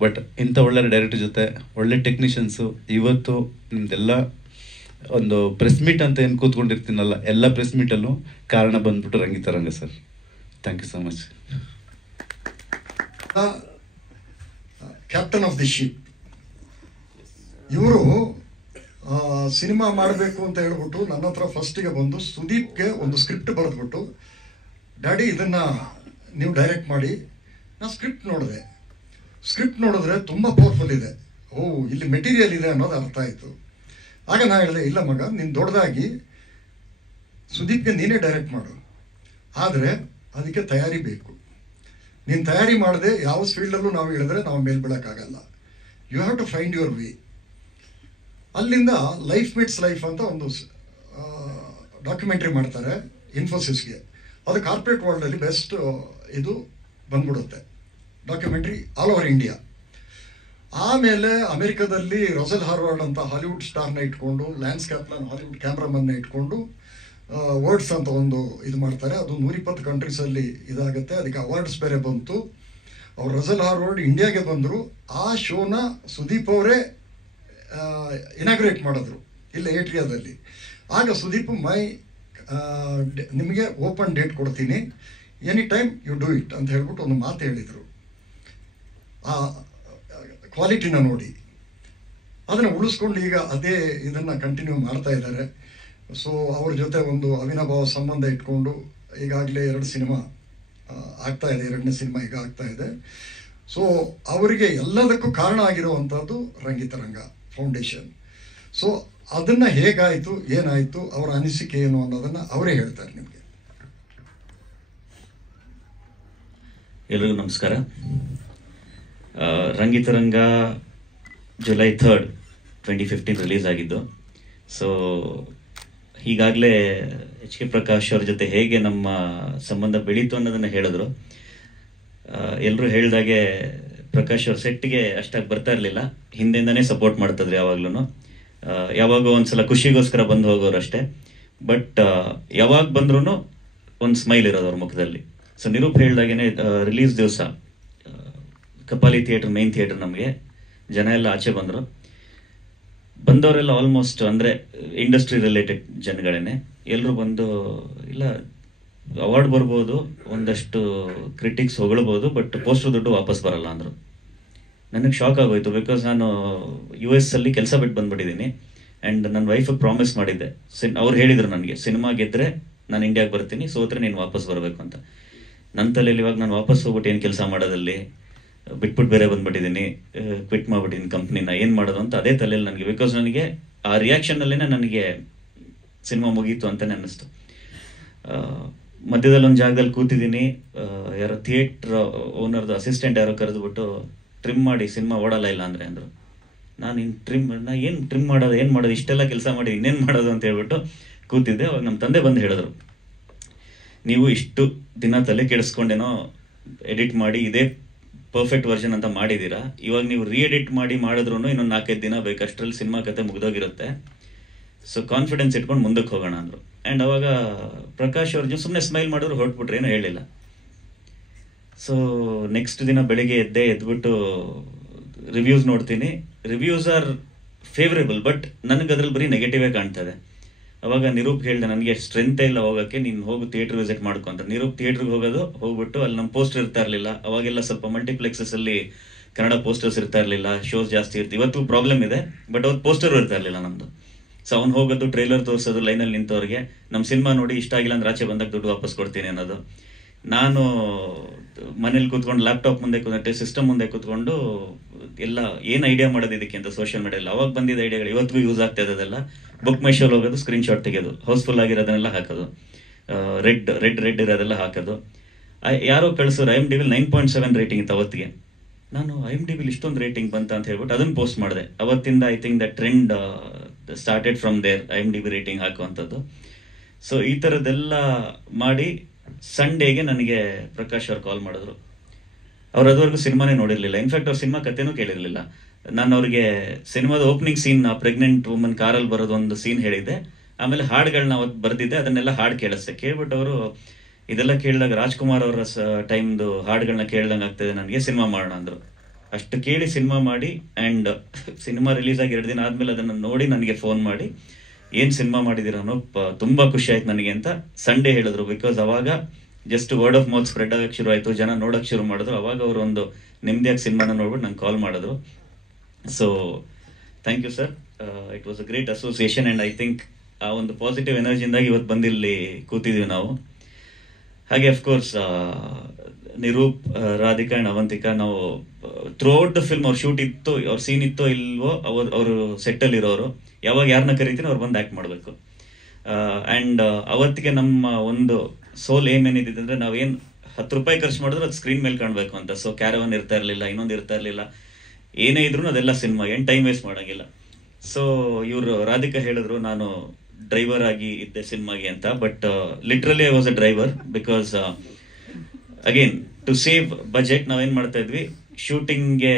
ಬಟ್ ಇಂಥ ಒಳ್ಳೆ ಡೈರೆಕ್ಟರ್ ಜೊತೆ ಒಳ್ಳೆ ಟೆಕ್ನಿಷಿಯನ್ಸು. ಇವತ್ತು ನಿಮ್ದೆಲ್ಲ ಒಂದು ಪ್ರೆಸ್ ಮೀಟ್ ಅಂತ ಏನು ಕೂತ್ಕೊಂಡಿರ್ತೀನಲ್ಲ, ಎಲ್ಲ ಪ್ರೆಸ್ ಮೀಟಲ್ಲೂ ಕಾರಣ ಬಂದ್ಬಿಟ್ಟು Rangitaranga sir. Thank you so much. Captain of the ship ಇವರು ಸಿನಿಮಾ ಮಾಡಬೇಕು ಅಂತ ಹೇಳ್ಬಿಟ್ಟು ನನ್ನ ಹತ್ರ ಫಸ್ಟಿಗೆ ಬಂದು ಸುದೀಪ್ಗೆ ಒಂದು ಸ್ಕ್ರಿಪ್ಟ್ ಬರೆದ್ಬಿಟ್ಟು, ಡ್ಯಾಡಿ ಇದನ್ನು ನೀವು ಡೈರೆಕ್ಟ್ ಮಾಡಿ. ನಾನು ಸ್ಕ್ರಿಪ್ಟ್ ನೋಡಿದ್ರೆ ತುಂಬ ಪವರ್ಫುಲ್ ಇದೆ, ಇಲ್ಲಿ ಮೆಟೀರಿಯಲ್ ಇದೆ ಅನ್ನೋದು ಅರ್ಥ ಆಯಿತು. ಆಗ ನಾನು ಹೇಳಿದೆ, ಇಲ್ಲ ಮಗ, ನೀನು ದೊಡ್ಡದಾಗಿ ಸುದೀಪ್ಗೆ ನೀನೇ ಡೈರೆಕ್ಟ್ ಮಾಡು, ಆದರೆ ಅದಕ್ಕೆ ತಯಾರಿ ಬೇಕು. ನೀನು ತಯಾರಿ ಮಾಡದೆ ಯಾವ ಫೀಲ್ಡಲ್ಲೂ ನಾವು ಹೇಳಿದ್ರೆ ನಾವು ಮೇಲೆ ಬೀಳೋಕ್ಕಾಗಲ್ಲ. You have to find your way. ಅಲ್ಲಿಂದ ಲೈಫ್ ಮೀಟ್ಸ್ ಲೈಫ್ ಅಂತ ಒಂದು ಡಾಕ್ಯುಮೆಂಟ್ರಿ ಮಾಡ್ತಾರೆ ಇನ್ಫೋಸಿಸ್ಗೆ. ಅದು ಕಾರ್ಪೊರೇಟ್ ವರ್ಲ್ಡಲ್ಲಿ ಬೆಸ್ಟ್ ಇದು ಬಂದ್ಬಿಡುತ್ತೆ ಡಾಕ್ಯುಮೆಂಟ್ರಿ ಆಲ್ ಓವರ್ ಇಂಡಿಯಾ. ಆಮೇಲೆ ಅಮೆರಿಕದಲ್ಲಿ ರಸಲ್ ಹಾರ್ವರ್ಡ್ ಅಂತ ಹಾಲಿವುಡ್ ಸ್ಟಾರ್ನ ಇಟ್ಕೊಂಡು, ಲ್ಯಾನ್ಸ್ ಕ್ಯಾಪ್ಲನ್ ಹಾಲಿವುಡ್ ಕ್ಯಾಮ್ರಾಮನ್ನ ಇಟ್ಕೊಂಡು ವರ್ಡ್ಸ್ ಅಂತ ಒಂದು ಇದು ಮಾಡ್ತಾರೆ. ಅದು 120 ಕಂಟ್ರೀಸಲ್ಲಿ ಇದಾಗುತ್ತೆ. ಅದಕ್ಕೆ ಅವಾರ್ಡ್ಸ್ ಬೇರೆ ಬಂತು. ಅವ್ರು ರಸಲ್ ಹಾರ್ವರ್ಡ್ ಇಂಡಿಯಾಗೆ ಬಂದರು. ಆ ಶೋನ ಸುದೀಪ್ ಅವರೇ ಇನಾಗ್ರೇಟ್ ಮಾಡಿದ್ರು ಇಲ್ಲಿ ಏಟ್ರಿಯಾದಲ್ಲಿ. ಆಗ ಸುದೀಪ್ ನಿಮಗೆ ಓಪನ್ ಡೇಟ್ ಕೊಡ್ತೀನಿ, any time you do it ಅಂತ ಹೇಳ್ಬಿಟ್ಟು ಒಂದು ಮಾತು ಹೇಳಿದರು. ಆ ಕ್ವಾಲಿಟಿನ ನೋಡಿ ಅದನ್ನು ಉಳಿಸ್ಕೊಂಡು ಈಗ ಅದೇ ಇದನ್ನು ಕಂಟಿನ್ಯೂ ಮಾಡ್ತಾ ಇದ್ದಾರೆ. ಸೊ ಅವ್ರ ಜೊತೆ ಒಂದು ಅವಿನಾಭಾವ ಸಂಬಂಧ ಇಟ್ಕೊಂಡು ಈಗಾಗಲೇ 2 ಸಿನಿಮಾ ಆಗ್ತಾ ಇದೆ, 2ನೇ ಸಿನಿಮಾ ಈಗ ಆಗ್ತಾ ಇದೆ. ಸೊ ಅವರಿಗೆ ಎಲ್ಲದಕ್ಕೂ ಕಾರಣ ಆಗಿರುವಂಥದ್ದು ರಂಗಿತರಂಗ ಫೌಂಡೇಶನ್. ಸೊ ಅದನ್ನು ಹೇಗಾಯಿತು, ಏನಾಯಿತು, ಅವರ ಅನಿಸಿಕೆ ಏನು ಅನ್ನೋದನ್ನು ಅವರೇ ಹೇಳ್ತಾರೆ ನಿಮಗೆ. ಎಲ್ರಿಗೂ ನಮಸ್ಕಾರ. ರಂಗಿತರಂಗ ಜುಲೈ 3, 2015 ರಿಲೀಸ್ ಆಗಿದ್ದು. ಸೊ ಈಗಾಗಲೇ ಎಚ್ ಕೆ ಪ್ರಕಾಶ್ ಅವ್ರ ಜೊತೆ ಹೇಗೆ ನಮ್ಮ ಸಂಬಂಧ ಬೆಳೀತು ಅನ್ನೋದನ್ನು ಹೇಳಿದ್ರು. ಎಲ್ಲರೂ ಹೇಳಿದಾಗೆ ಪ್ರಕಾಶ್ ಅವ್ರ ಸೆಟ್ಗೆ ಅಷ್ಟಾಗಿ ಬರ್ತಾ ಇರಲಿಲ್ಲ, ಹಿಂದೆಯಿಂದನೇ ಸಪೋರ್ಟ್ ಮಾಡ್ತಿದ್ರು ಯಾವಾಗ್ಲೂ. ಯಾವಾಗೋ ಒಂದ್ಸಲ ಖುಷಿಗೋಸ್ಕರ ಬಂದು ಹೋಗೋರು ಅಷ್ಟೇ. ಬಟ್ ಯಾವಾಗ ಬಂದ್ರೂ ಒಂದು ಸ್ಮೈಲ್ ಇರೋದು ಅವ್ರ ಮುಖದಲ್ಲಿ. ಸೊ ನಿರೂಪ್ ಹೇಳ್ದಾಗೇನೆ ರಿಲೀಸ್ ದಿವಸ ಕಪಾಲಿ ಥಿಯೇಟರ್, ಮೇನ್ ಥಿಯೇಟರ್, ನಮಗೆ ಜನ ಎಲ್ಲ ಆಚೆ ಬಂದವರೆಲ್ಲ ಆಲ್ಮೋಸ್ಟ್ ಅಂದರೆ ಇಂಡಸ್ಟ್ರಿ ರಿಲೇಟೆಡ್ ಜನಗಳೇನೆ. ಎಲ್ಲರೂ ಬಂದು ಇಲ್ಲ ಅವಾರ್ಡ್ ಬರ್ಬೋದು, ಒಂದಷ್ಟು ಕ್ರಿಟಿಕ್ಸ್ ಹೊಗಳ್ಬೋದು, ಬಟ್ ಪೋಸ್ಟರ್ ದುಡ್ಡು ವಾಪಸ್ ಬರಲ್ಲ ಅಂದರು. ನನಗೆ ಶಾಕ್ ಆಗೋಯ್ತು. ಬಿಕಾಸ್ ನಾನು US ಅಲ್ಲಿ ಕೆಲಸ ಬಿಟ್ಟು ಬಂದ್ಬಿಟ್ಟಿದ್ದೀನಿ. ಆ್ಯಂಡ್ ನನ್ನ ವೈಫಿಗೆ ಪ್ರಾಮಿಸ್ ಮಾಡಿದ್ದೆ. ಅವ್ರು ಹೇಳಿದರು ನನಗೆ, ಸಿನಿಮಾ ಗೆದ್ದರೆ ನಾನು ಇಂಡಿಯಾಗೆ ಬರ್ತೀನಿ, ಸೋತ್ರೆ ನೀನು ವಾಪಸ್ ಬರಬೇಕು ಅಂತ. ನನ್ನ ತಲೆಯಲ್ಲಿ ಇವಾಗ ನಾನು ವಾಪಸ್ ಹೋಗ್ಬಿಟ್ಟು ಏನು ಕೆಲಸ ಮಾಡೋದಲ್ಲಿ, ಬಿಟ್ಬಿಟ್ಟು ಬೇರೆ ಬಂದ್ಬಿಟ್ಟಿದ್ದೀನಿ, ಕ್ವಿಟ್ ಮಾಡ್ಬಿಟ್ಟಿದ್ದೀನಿ ಕಂಪ್ನಿನ, ಏನು ಮಾಡೋದು ಅಂತ ಅದೇ ತಲೆಯಲ್ಲಿ ನನಗೆ. ಬಿಕಾಸ್ ನನಗೆ ಆ ರಿಯಾಕ್ಷನ್ನಲ್ಲೇ ನನಗೆ ಸಿನಿಮಾ ಮುಗೀತು ಅಂತಲೇ ಅನ್ನಿಸ್ತು. ಮಧ್ಯದಲ್ಲಿ ಒಂದು ಜಾಗದಲ್ಲಿ ಕೂತಿದ್ದೀನಿ, ಯಾರೋ ಥಿಯೇಟ್ರ್ ಓನರ್ದು ಅಸಿಸ್ಟೆಂಟ್ ಯಾರೋ ಕರೆದುಬಿಟ್ಟು ಟ್ರಿಮ್ ಮಾಡಿ ಸಿನಿಮಾ ಓಡಲ್ಲ ಇಲ್ಲ ಅಂದರೆ ಅಂದರು. ನಾನು ಏನು ಟ್ರಿಮ್ ಮಾಡೋದು, ಇಷ್ಟೆಲ್ಲ ಕೆಲಸ ಮಾಡಿ ಇನ್ನೇನು ಮಾಡೋದು ಅಂತ ಹೇಳ್ಬಿಟ್ಟು ಕೂತಿದ್ದೆ. ಅವಾಗ ನಮ್ಮ ತಂದೆ ಬಂದು ಹೇಳಿದ್ರು, ನೀವು ಇಷ್ಟು ದಿನ ತಲೆ ಕೆಡಿಸ್ಕೊಂಡೇನೋ ಎಡಿಟ್ ಮಾಡಿ ಇದೇ ಪರ್ಫೆಕ್ಟ್ ವರ್ಷನ್ ಅಂತ ಮಾಡಿದ್ದೀರಾ, ಇವಾಗ ನೀವು ಎಡಿಟ್ ಮಾಡಿದ್ರು ಇನ್ನೊಂದು 4-5 ದಿನ ಬೇಕು, ಅಷ್ಟರಲ್ಲಿ ಸಿನಿಮಾ ಕತೆ ಮುಗ್ದೋಗಿರುತ್ತೆ. ಸೊ ಕಾನ್ಫಿಡೆನ್ಸ್ ಇಟ್ಕೊಂಡು ಮುಂದಕ್ಕೆ ಹೋಗೋಣ ಅಂದರು. ಆ್ಯಂಡ್ ಅವಾಗ ಪ್ರಕಾಶ್ ಅವ್ರ ಸುಮ್ಮನೆ ಸ್ಮೈಲ್ ಮಾಡಿದ್ರು, ಹೊರಟ್ಬಿಟ್ರೆ ಏನೂ ಹೇಳಿಲ್ಲ. ಸೊ ನೆಕ್ಸ್ಟ್ ದಿನ ಬೆಳಿಗ್ಗೆ ಎದ್ಬಿಟ್ಟು ರಿವ್ಯೂಸ್ ನೋಡ್ತೀನಿ. ರಿವ್ಯೂಸ್ ಆರ್ ಫೇವ್ರೇಬಲ್, ಬಟ್ ನನಗೆ ಅದ್ರಲ್ಲಿ ಬರೀ ನೆಗೆಟಿವೇ ಕಾಣ್ತದೆ. ಅವಾಗ ನಿರೂಪ್ ಹೇಳಿದೆ, ನನಗೆ ಸ್ಟ್ರೆಂತೇ ಇಲ್ಲ ಹೋಗೋಕ್ಕೆ, ನೀನು ಹೋಗು ಥಿಯೇಟ್ರ್ ವಿಸಿಟ್ ಮಾಡ್ಕೊಂತ. ನಿರೂಪ್ ಥಿಯೇಟ್ರಿಗೆ ಹೋಗ್ಬಿಟ್ಟು ಅಲ್ಲಿ ನಮ್ಮ ಪೋಸ್ಟರ್ ಇರ್ತಾ ಇರಲಿಲ್ಲ. ಅವಾಗೆಲ್ಲ ಸ್ವಲ್ಪ ಮಲ್ಟಿಪ್ಲೆಕ್ಸಸ್ಸಲ್ಲಿ ಕನ್ನಡ ಪೋಸ್ಟರ್ಸ್ ಇರ್ತಾ ಇರಲಿಲ್ಲ, ಶೋಸ್ ಜಾಸ್ತಿ ಇರ್ತೀವಿ. ಇವತ್ತು ಪ್ರಾಬ್ಲಮ್ ಇದೆ, ಬಟ್ ಅವತ್ತು ಪೋಸ್ಟರು ಇರ್ತಾ ಇರಲಿಲ್ಲ ನಮ್ಮದು. ಸೊ ಅವ್ನು ಹೋಗೋದು, ಟ್ರೈಲರ್ ತೋರಿಸೋದು, ಲೈನಲ್ಲಿ ನಿಂತವ್ರಿಗೆ ನಮ್ಮ ಸಿನಿಮಾ ನೋಡಿ ಇಷ್ಟ ಆಗಿಲ್ಲ ಅಂದ್ರೆ ಆಚೆ ಬಂದಾಗ ದುಡ್ಡು ವಾಪಸ್ ಕೊಡ್ತೀನಿ ಅನ್ನೋದು. ನಾನು ಮನೇಲಿ ಕೂತ್ಕೊಂಡು ಲ್ಯಾಪ್ಟಾಪ್ ಮುಂದೆ ಸಿಸ್ಟಮ್ ಮುಂದೆ ಕೂತ್ಕೊಂಡು ಎಲ್ಲ ಏನು ಐಡಿಯಾ ಮಾಡೋದು ಇದಕ್ಕೆ ಅಂತ ಸೋಷಿಯಲ್ ಮೀಡಿಯಲ್ಲಿ ಅವಾಗ ಬಂದಿದ್ದ ಐಡಿಯಾಗಳು ಇವತ್ತಿಗೂ ಯೂಸ್ ಆಗ್ತಾ ಇರೋದೆಲ್ಲ. ಬುಕ್ ಮೈ ಶೋಲ್ಲಿ ಹೋಗೋದು, ಸ್ಕ್ರೀನ್ಶಾಟ್ ತೆಗೆಯೋದು, ಹೌಸ್ಫುಲ್ ಆಗಿರೋದನ್ನೆಲ್ಲ ಹಾಕೋದು, ರೆಡ್ ಇರೋದೆಲ್ಲ ಹಾಕೋದು. ಯಾರೋ ಕಳಿಸೋರು IMDb 9.7 ರೇಟಿಂಗ್ ಇತ್ತು ಅವತ್ತಿಗೆ. ನಾನು IMDb ಇಷ್ಟೊಂದು ರೇಟಿಂಗ್ ಬಂತ ಅಂತ ಹೇಳ್ಬಿಟ್ಟು ಅದನ್ನು ಪೋಸ್ಟ್ ಮಾಡಿದೆ. ಅವತ್ತಿಂದ I think the trend started from there, IMDb rating ಹಾಕುವಂಥದ್ದು. ಸೊ ಈ ಥರದ್ದೆಲ್ಲ ಮಾಡಿ ಸಂಡೇಗೆ ನನಗೆ ಪ್ರಕಾಶ್ ಅವ್ರು ಕಾಲ್ ಮಾಡಿದ್ರು. ಅವ್ರು ಅದುವರೆಗೂ ಸಿನಿಮಾನೇ ನೋಡಿರಲಿಲ್ಲ. ಇನ್ಫ್ಯಾಕ್ಟ್ ಅವ್ರ ಸಿನಿಮಾ ಕಥೆನೂ ಕೇಳಿರಲಿಲ್ಲ. ನಾನು ಅವ್ರಿಗೆ ಸಿನಿಮಾದ ಓಪನಿಂಗ್ ಸೀನ್, ಪ್ರೆಗ್ನೆಂಟ್ ವುಮನ್ ಕಾರಲ್ಲಿ ಬರೋದು ಒಂದು ಸೀನ್ ಹೇಳಿದ್ದೆ. ಆಮೇಲೆ ಹಾಡುಗಳನ್ನ ಅವತ್ತು ಬರೆದಿದ್ದೆ, ಅದನ್ನೆಲ್ಲ ಹಾಡು ಕೇಳಿಸ್ದೆ. ಕೇಳ್ಬಿಟ್ಟು ಅವರು ಇದೆಲ್ಲ ಕೇಳಿದಾಗ ರಾಜ್ಕುಮಾರ್ ಅವರ ಟೈಮ್ದು ಹಾಡುಗಳನ್ನ ಕೇಳ್ದಂಗೆ ಆಗ್ತದೆ ನನಗೆ, ಸಿನಿಮಾ ಮಾಡೋಣ ಅಂದರು. ಅಷ್ಟು ಕೇಳಿ ಸಿನಿಮಾ ಮಾಡಿ, ಆ್ಯಂಡ್ ಸಿನಿಮಾ ರಿಲೀಸ್ ಆಗಿ 2 ದಿನ ಆದಮೇಲೆ ಅದನ್ನು ನೋಡಿ ನನಗೆ ಫೋನ್ ಮಾಡಿ ಏನು ಸಿನಿಮಾ ಮಾಡಿದ್ದೀರ ಅನ್ನೋ ತುಂಬ ಖುಷಿ ಆಯ್ತು ನನಗೆ ಅಂತ ಸಂಡೇ ಹೇಳಿದ್ರು. ಬಿಕಾಸ್ ಅವಾಗ just word of mouth spread ಆಗಕ್ಕೆ ಶುರು ಆಯಿತು, ಜನ ನೋಡೋಕ್ಕೆ ಶುರು ಮಾಡಿದ್ರು. ಅವಾಗ ಅವರು ಒಂದು ನೆಮ್ಮದಿಯಾಗಿ ಸಿನಿಮಾನ ನೋಡ್ಬಿಟ್ಟು ನಂಗೆ ಕಾಲ್ ಮಾಡಿದ್ರು. So thank you sir, it was a great association. And I think ಆ ಒಂದು ಪಾಸಿಟಿವ್ ಎನರ್ಜಿಯಿಂದಾಗಿ ಇವತ್ತು ಬಂದಿಲ್ಲಿ ಕೂತಿದ್ದೀವಿ ನಾವು. ಹಾಗೆ ಅಫ್ಕೋರ್ಸ್ ನಿರೂಪ್, ರಾಧಿಕಾ ಆ್ಯಂಡ್ ಅವಂತಿಕಾ, ನಾವು ಥ್ರೂಔಟ್ ದ ಫಿಲ್ಮ್ ಅವ್ರ ಶೂಟ್ ಇತ್ತು, ಅವ್ರ ಸೀನ್ ಇತ್ತೋ ಇಲ್ವೋ, ಅವರು ಸೆಟ್ಟಲ್ಲಿ ಇರೋರು, ಯಾವಾಗ ಯಾರನ್ನ ಕರಿತೀನಿ ಅವ್ರು ಬಂದು ಆ್ಯಕ್ಟ್ ಮಾಡಬೇಕು. ಆ್ಯಂಡ್ ಅವತ್ತಿಗೆ ನಮ್ಮ ಒಂದು ಸೋಲ್ ಏನೇನಿದೆ ಅಂದರೆ, ನಾವೇನು 10 ರೂಪಾಯಿ ಖರ್ಚು ಮಾಡಿದ್ರು ಅದು ಸ್ಕ್ರೀನ್ ಮೇಲೆ ಕಾಣಬೇಕು ಅಂತ. ಸೊ ಕ್ಯಾರವನ್ ಇರ್ತಾ ಇರಲಿಲ್ಲ, ಇನ್ನೊಂದು ಇರ್ತಾ ಇರಲಿಲ್ಲ, ಏನೇ ಇದ್ರೂ ಅದೆಲ್ಲ ಸಿನಿಮಾ, ಏನು ಟೈಮ್ ವೇಸ್ಟ್ ಮಾಡೋಂಗಿಲ್ಲ. ಸೊ ಇವರು ರಾಧಿಕಾ ಹೇಳಿದ್ರು ನಾನು ಡ್ರೈವರ್ ಆಗಿ ಇದ್ದೆ ಸಿನಿಮಾಗೆ ಅಂತ. But literally I was a driver. Because again to save budget ನಾವೇನು ಮಾಡ್ತಾ ಇದ್ವಿ, ಶೂಟಿಂಗ್ಗೆ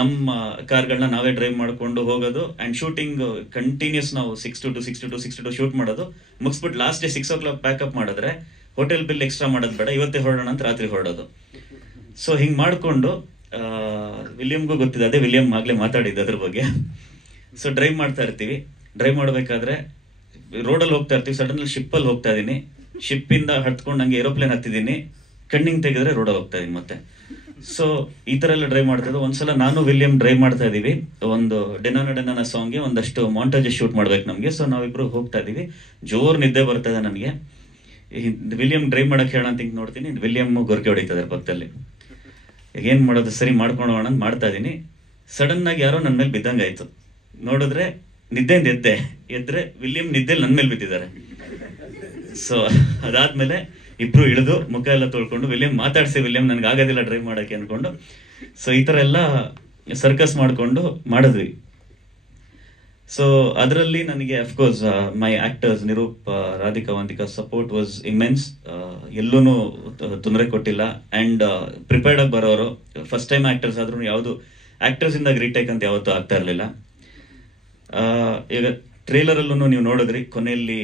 ನಮ್ಮ ಕಾರ್ಗಳನ್ನ ನಾವೇ ಡ್ರೈವ್ ಮಾಡಿಕೊಂಡು ಹೋಗೋದು. ಆ್ಯಂಡ್ ಶೂಟಿಂಗ್ ಕಂಟಿನ್ಯೂಸ್ ನಾವು 6 to 2 ಶೂಟ್ ಮಾಡೋದು. ಮುಗಿಸ್ಬಿಟ್ಟು ಲಾಸ್ಟ್ ಡೇ 6 o'clock ಪ್ಯಾಕಪ್ ಮಾಡಿದ್ರೆ ಹೋಟೆಲ್ ಬಿಲ್ ಎಕ್ಸ್ಟ್ರಾ ಮಾಡೋದು ಬೇಡ, ಇವತ್ತೇ ಹೊರಡೋಣ ಅಂತ ರಾತ್ರಿ ಹೊರಡೋದು. ಸೊ ಹಿಂಗೆ ಮಾಡಿಕೊಂಡು, ವಿಲಿಯಮ್ಗೂ ಗೊತ್ತಿದೆ, ಅದೇ ವಿಲಿಯಮ್ ಆಗಲೇ ಮಾತಾಡಿದ್ದು ಅದ್ರ ಬಗ್ಗೆ. ಸೊ ಡ್ರೈವ್ ಮಾಡ್ತಾ ಇರ್ತೀವಿ. ಡ್ರೈವ್ ಮಾಡಬೇಕಾದ್ರೆ ರೋಡಲ್ಲಿ ಹೋಗ್ತಾ ಇರ್ತೀವಿ, ಸಡನ್ಲಿ ಶಿಪ್ಪಲ್ಲಿ ಹೋಗ್ತಾ ಇದ್ದೀನಿ, ಶಿಪ್ಪಿಂದ ಹತ್ಕೊಂಡು ನಂಗೆ ಏರೋಪ್ಲೇನ್ ಹತ್ತಿದ್ದೀನಿ, ಕಣ್ಣಿಂಗ್ ತೆಗೆದ್ರೆ ರೋಡಲ್ಲಿ ಹೋಗ್ತಾ ಇದ್ದೀನಿ. ಮತ್ತೆ ಸೊ ಈ ಥರ ಎಲ್ಲ ಡ್ರೈವ್ ಮಾಡ್ತಿದ್ದೆ. ಒಂದ್ಸಲ ನಾನು ವಿಲಿಯಂ ಡ್ರೈವ್ ಮಾಡ್ತಾ ಇದೀವಿ, ಒಂದು ಡೆನಾನ ಡೆನಾನ ಸಾಂಗ್ಗೆ ಒಂದಷ್ಟು ಮಾಂಟೇಜ್ ಶೂಟ್ ಮಾಡ್ಬೇಕು ನಮಗೆ. ಸೊ ನಾವಿಬ್ರು ಹೋಗ್ತಾ ಇದೀವಿ, ಜೋರ್ ನಿದ್ದೆ ಬರ್ತದೆ ನನಗೆ. ವಿಲಿಯಂ ಡ್ರೈವ್ ಮಾಡಕ್ಕೆ ಹೇಳೋಣ ಅಂತ ನೋಡ್ತೀನಿ, ವಿಲಿಯಂ ಗೊರಕೆ ಹೊಡಿತದೆ ಪಕ್ಕದಲ್ಲಿ. ಏನ್ ಮಾಡೋದು, ಸರಿ ಮಾಡ್ಕೊಂಡು ಅಂತ ಮಾಡ್ತಾ ಇದೀನಿ. ಸಡನ್ ಆಗಿ ಯಾರೋ ನನ್ನ ಮೇಲೆ ಬಿದ್ದಂಗಾಯ್ತು. ನೋಡಿದ್ರೆ ನಿದ್ದೆಯಿಂದ ಎದ್ರೆ ವಿಲಿಯಂ ನಿದ್ದೆಲಿ ನನ್ನ ಮೇಲೆ ಬಿದ್ದಿದ್ದಾರೆ. ಸೊ ಅದಾದ್ಮೇಲೆ ಇಬ್ರು ಇಳಿದು ಮುಖ ಎಲ್ಲ ತೊಳ್ಕೊಂಡು ವಿಲಿಯಂ ಮಾತಾಡ್ಸಿ, ವಿಲಿಯಂ ನನ್ಗೆ ಆಗೋದಿಲ್ಲ ಡ್ರೈವ್ ಮಾಡಕ್ಕೆ ಅನ್ಕೊಂಡು. ಸೊ ಈ ತರ ಎಲ್ಲ ಸರ್ಕಸ್ ಮಾಡ್ಕೊಂಡು ಮಾಡಿದ್ವಿ. ಸೊ ಅದರಲ್ಲಿ ನನಗೆ of course my actors Nirup, Radhika, Vantika support was immense. ಎಲ್ಲೂ ತೊಂದರೆ ಕೊಟ್ಟಿಲ್ಲ ಅಂಡ್ ಪ್ರಿಪೇರ್ಡ್ ಆಗಿ ಬರೋರು. ಫಸ್ಟ್ ಟೈಮ್ ಆಕ್ಟರ್ಸ್ ಆದ್ರೂ ಯಾವುದು ಆಕ್ಟರ್ಸ್ ಇಂದ ರೀಟೇಕ್ ಅಂತ ಯಾವತ್ತೂ ಆಗ್ತಾ ಇರಲಿಲ್ಲ. ಈಗ ಟ್ರೇಲರ್ ಅಲ್ಲೂ ನೀವು ನೋಡಿದ್ರಿ, ಕೊನೆಯಲ್ಲಿ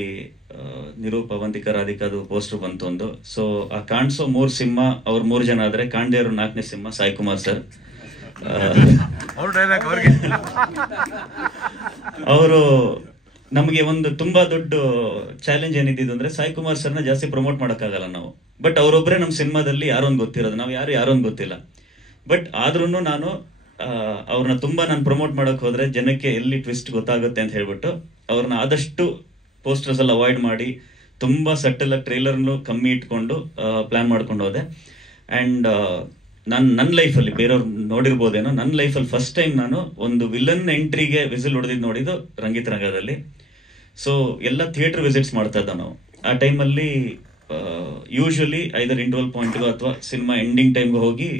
ನಿರೂಪ, ವಂತಿಕಾ, ರಾಧಿಕಾದು ಪೋಸ್ಟರ್ ಬಂತು ಒಂದು. ಸೊ ಆ ಕಾಣಿಸೋ 3 ಸಿಂಹ ಅವ್ರು 3 ಜನ ಆದ್ರೆ ಕಾಣದೇ ಇರೋ 4ನೇ ಸಿಂಹ ಸಾಯಿ ಕುಮಾರ್ ಸರ್. ಅವರು ನಮಗೆ ಒಂದು ತುಂಬಾ ದೊಡ್ಡ ಚಾಲೆಂಜ್ ಏನಿದ್ದು ಅಂದ್ರೆ ಸಾಯಿ ಕುಮಾರ್ ಸರ್ನ ಜಾಸ್ತಿ ಪ್ರಮೋಟ್ ಮಾಡೋಕ್ಕಾಗಲ್ಲ ನಾವು. ಬಟ್ ಅವರೊಬ್ಬರೇ ನಮ್ಮ ಸಿನಿಮಾದಲ್ಲಿ ಯಾರೊಂದು ಗೊತ್ತಿರೋದು, ನಾವು ಯಾರೊಂದು ಗೊತ್ತಿಲ್ಲ. ಬಟ್ ಆದ್ರೂ ನಾನು ಅವ್ರನ್ನ ತುಂಬಾ ನಾನು ಪ್ರಮೋಟ್ ಮಾಡಕ್ ಹೋದ್ರೆ ಜನಕ್ಕೆ ಎಲ್ಲಿ ಟ್ವಿಸ್ಟ್ ಗೊತ್ತಾಗುತ್ತೆ ಅಂತ ಹೇಳ್ಬಿಟ್ಟು ಅವ್ರನ್ನ ಆದಷ್ಟು ಪೋಸ್ಟರ್ಸ್ ಎಲ್ಲ ಅವಾಯ್ಡ್ ಮಾಡಿ ತುಂಬಾ ಸಟ್ಟಲ್ ಟ್ರೈಲರ್ನು ಕಮ್ಮಿ ಇಟ್ಕೊಂಡು ಪ್ಲಾನ್ ಮಾಡ್ಕೊಂಡು ಹೋದೆ. ಅಂಡ್ ನನ್ನ ಲೈಫಲ್ಲಿ, ಬೇರೆಯವ್ರು ನೋಡಿರ್ಬೋದೇನೋ, ನನ್ನ ಲೈಫಲ್ಲಿ ಫಸ್ಟ್ ಟೈಮ್ ನಾನು ಒಂದು ವಿಲನ್ ಎಂಟ್ರಿಗೆ ವಿಸಿಲ್ ಹೊಡೆದಿದ್ದು ನೋಡಿದ್ದು ರಂಗಿತ್ ರಂಗದಲ್ಲಿ. ಸೊ ಎಲ್ಲ ಥಿಯೇಟರ್ ವಿಸಿಟ್ಸ್ ಮಾಡ್ತಾ ಇದ್ದ ನಾವು ಆ ಟೈಮಲ್ಲಿ. ಯೂಶಲಿ ಐದರ್ ಇಂಟರ್ವಲ್ ಪಾಯಿಂಟ್ಗೂ ಅಥವಾ ಸಿನಿಮಾ ಎಂಡಿಂಗ್ ಟೈಮ್ಗೆ ಹೋಗಿ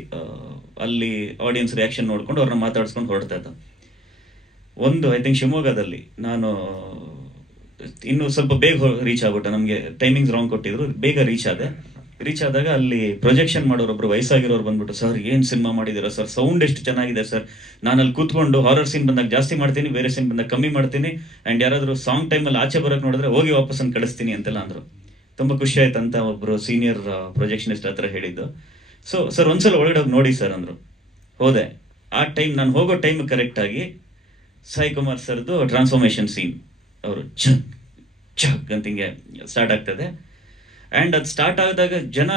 ಅಲ್ಲಿ ಆಡಿಯನ್ಸ್ ರಿಯಾಕ್ಷನ್ ನೋಡ್ಕೊಂಡು ಅವ್ರನ್ನ ಮಾತಾಡ್ಸ್ಕೊಂಡು ಹೊರಡ್ತಾ ಇದ್ದ. ಒಂದು ಐ ಥಿಂಕ್ ಶಿವಮೊಗ್ಗದಲ್ಲಿ ನಾನು ಇನ್ನು ಸ್ವಲ್ಪ ಬೇಗ ರೀಚ್ ಆಗ್ಬಿಟ್ಟೆ, ನಮಗೆ ಟೈಮಿಂಗ್ಸ್ ರಾಂಗ್ ಕೊಟ್ಟಿದ್ರು, ಬೇಗ ರೀಚ್ ಆದಾಗ ಅಲ್ಲಿ ಪ್ರೊಜೆಕ್ಷನ್ ಮಾಡೋರೊಬ್ರು ವಯಸ್ಸಾಗಿರೋರು ಬಂದ್ಬಿಟ್ಟು, ಸರ್ ಏನ್ ಸಿನಿಮಾ ಮಾಡಿದಿರ ಸರ್, ಸೌಂಡ್ ಎಷ್ಟು ಚೆನ್ನಾಗಿದೆ ಸರ್, ನಾನು ಅಲ್ಲಿ ಕೂತ್ಕೊಂಡು ಹಾರರ್ ಸೀನ್ ಬಂದಾಗ ಜಾಸ್ತಿ ಮಾಡ್ತೀನಿ, ಬೇರೆ ಸೀನ್ ಬಂದಾಗ ಕಮ್ಮಿ ಮಾಡ್ತೀನಿ, ಅಂಡ್ ಯಾರಾದ್ರೂ ಸಾಂಗ್ ಟೈಮಲ್ಲಿ ಆಚೆ ಬರೋಕೆ ನೋಡಿದ್ರೆ ಹೋಗಿ ವಾಪಸ್ ಕಳಿಸ್ತೀನಿ ಅಂತೆಲ್ಲ ಅಂದ್ರು. ತುಂಬಾ ಖುಷಿ ಆಯ್ತು ಅಂತ ಒಬ್ರು ಸೀನಿಯರ್ ಪ್ರೊಜೆಕ್ಷನಿಸ್ಟ್ ಹತ್ರ ಹೇಳಿದ್ದು. ಸೊ ಸರ್ ಒಂದ್ಸಲ ಒಳಗಡೆ ಹೋಗಿ ನೋಡಿ ಸರ್ ಅಂದ್ರು. ಹೋದೆ. ಆ ಟೈಮ್ ನಾನು ಹೋಗೋ ಟೈಮ್ ಕರೆಕ್ಟ್ ಆಗಿ ಸಾಯಿ ಕುಮಾರ್ ಸರ್ದು ಟ್ರಾನ್ಸ್ಫಾರ್ಮೇಶನ್ ಸೀನ್ ಅವರು ಚಕ್ ಅಂತ ಹಿಂಗೆ ಸ್ಟಾರ್ಟ್ ಆಗ್ತದೆ. ಅಂಡ್ ಅದು ಸ್ಟಾರ್ಟ್ ಆದಾಗ ಜನ,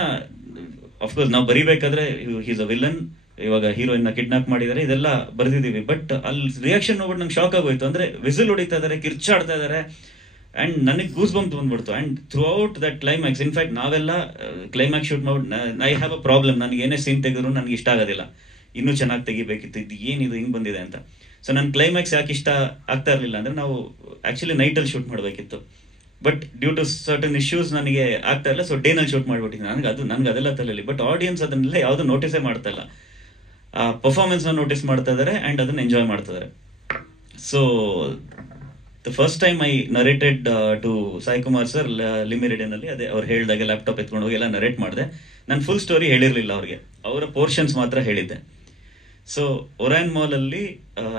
ಅಫ್ಕೋರ್ಸ್ ನಾವು ಬರಿಬೇಕಾದ್ರೆ ಈಸ್ ಅ ವಿಲನ್, ಇವಾಗ ಹೀರೋಯಿನ್ ಕಿಡ್ನಾಪ್ ಮಾಡಿದ್ದಾರೆ, ಇದೆಲ್ಲ ಬರ್ದಿದೀವಿ. ಬಟ್ ಅಲ್ಲಿ ರಿಯಾಕ್ಷನ್ ನೋಡ್ಬಿಟ್ಟು ನಂಗೆ ಶಾಕ್ ಆಗೋಯ್ತು. ಅಂದ್ರೆ ವಿಸಿಲ್ ಹೊಡಿತಾ ಇದಾರೆ, ಕಿರ್ಚಾಡ್ತಾ ಇದಾರೆ, ಅಂಡ್ ನನಗೆ ಗೂಸ್ ಬಂಪ್ ಬಂದ್ಬಿಡ್ತು. And through out that climax, in fact ನಾವೆಲ್ಲ ಕ್ಲೈಮ್ಯಾಕ್ಸ್ ಶೂಟ್ ಮಾಡ್ಬಿಟ್ಟು ಐ ಹ್ಯಾವ್ ಅ ಪ್ರಾಬ್ಲಮ್, ನನಗೆ ಏನೇ ಸೀನ್ ತೆಗೆದ್ರು ನನಗೆ ಇಷ್ಟ ಆಗೋದಿಲ್ಲ, ಇನ್ನೂ ಚೆನ್ನಾಗಿ ತೆಗಿಬೇಕಿತ್ತು, ಇದು ಏನಿದು ಹಿಂಗೆ ಬಂದಿದೆ ಅಂತ. ಸೊ ನನ್ನ ಕ್ಲೈಮ್ಯಾಕ್ಸ್ ಯಾಕೆ ಇಷ್ಟ ಆಗ್ತಾ ಇರಲಿಲ್ಲ ಅಂದ್ರೆ, ನಾವು ಆಕ್ಚುಲಿ ನೈಟಲ್ಲಿ ಶೂಟ್ ಮಾಡಬೇಕಿತ್ತು, but due to certain issues ನನಗೆ ಆಗ್ತಾ ಇಲ್ಲ. ಸೊ ಡೇನಲ್ಲಿ ಶೂಟ್ ಮಾಡ್ಬಿಟ್ಟಿದ್ದೀನಿ. ನನಗೆ ಅದೆಲ್ಲ ತಲೆಯಲ್ಲಿ. ಬಟ್ ಆಡಿಯನ್ಸ್ ಅದನ್ನೆಲ್ಲ ಯಾವುದು ನೋಟಿಸೇ ಮಾಡ್ತಾ ಇಲ್ಲ. ಆ ಪರ್ಫಾರ್ಮೆನ್ಸ್ನ ನೋಟಿಸ್ ಮಾಡ್ತಾ ಇದ್ದಾರೆ ಅಂಡ್ ಅದನ್ನ ಎಂಜಾಯ್ ಮಾಡ್ತಾ ಇದ್ದಾರೆ. So the first time I narrated to Sai Kumar sir ಲಿಮಿರಿಡನಲ್ಲಿ, ಅದೇ ಅವ್ರು ಹೇಳಿದಾಗೆ ಲ್ಯಾಪ್ಟಾಪ್ ಎತ್ಕೊಂಡು ಹೋಗಿ ಎಲ್ಲ ನರೇಟ್ ಮಾಡಿದೆ. ನಾನು ಫುಲ್ ಸ್ಟೋರಿ ಹೇಳಿರಲಿಲ್ಲ ಅವ್ರಿಗೆ, ಅವರ ಪೋರ್ಷನ್ಸ್ ಮಾತ್ರ ಹೇಳಿದ್ದೆ. ಸೊ ಒರಾಯನ್ ಮಾಲ್ ಅಲ್ಲಿ